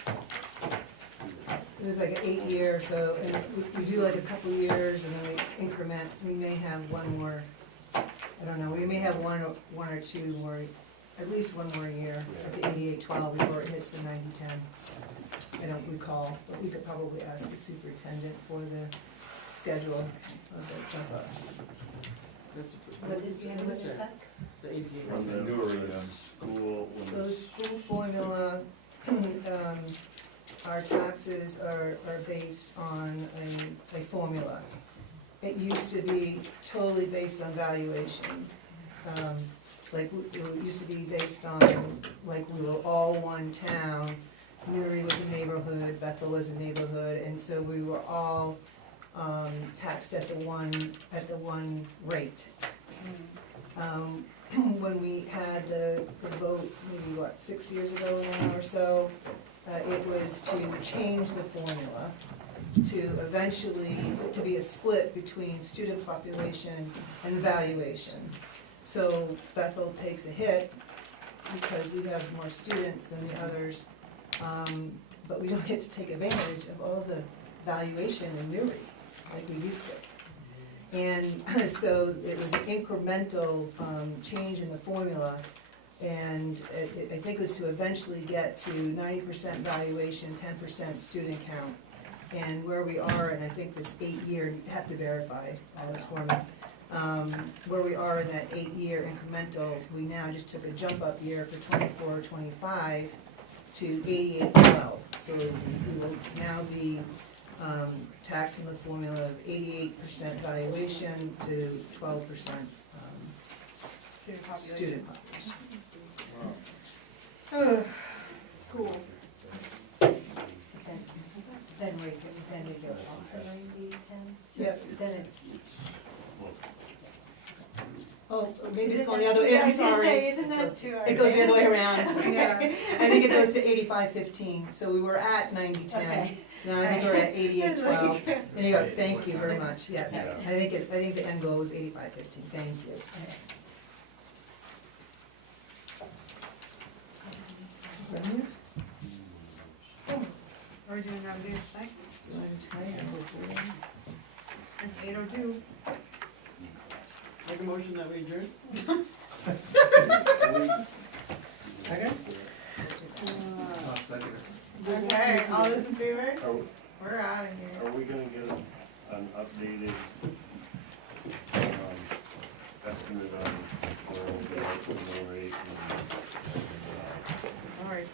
It was like an 8-year, so, and we do like a couple years and then we increment, we may have one more, I don't know, we may have one or two more, at least one more year at the 88-12 before it hits the 90-10. I don't recall, but we could probably ask the superintendent for the schedule of the jump ups. What is the end of the tech? The ADA. From the school. So the school formula, our taxes are based on a formula. It used to be totally based on valuation. Like, it used to be based on, like, we were all one town. Newry was a neighborhood, Bethel was a neighborhood, and so we were all taxed at the one rate. When we had the vote, maybe what, 6 years ago now or so, it was to change the formula to eventually, to be a split between student population and valuation. So Bethel takes a hit because we have more students than the others, but we don't get to take advantage of all the valuation in Newry like we used to. And so it was an incremental change in the formula, and I think it was to eventually get to 90% valuation, 10% student count. And where we are, and I think this 8-year, you have to verify all this for me, where we are in that 8-year incremental, we now just took a jump up year for 24-25 to 88-12. So we will now be taxing the formula of 88% valuation to 12% student population. Cool. Then we go up to 90-10? Yep. Then it's. Oh, maybe it's Isn't going that the other way, too- I I'm was gonna sorry. say, isn't that too It goes the other way around. Yeah. I think it goes to 85-15, so we were at 90-10. Okay. So now I think we're at 88-12. There you go, thank you very much, yes. Yeah. I think the end goal was 85-15, thank you. Revenues? Are we doing revenues tonight? Do you want to tell you? It's 8:02. Make a motion that we adjourn? Second? Okay, all those in favor? Are, We're out of here. are we gonna get an updated, estimate on where we'll go with the mill rate and, All right.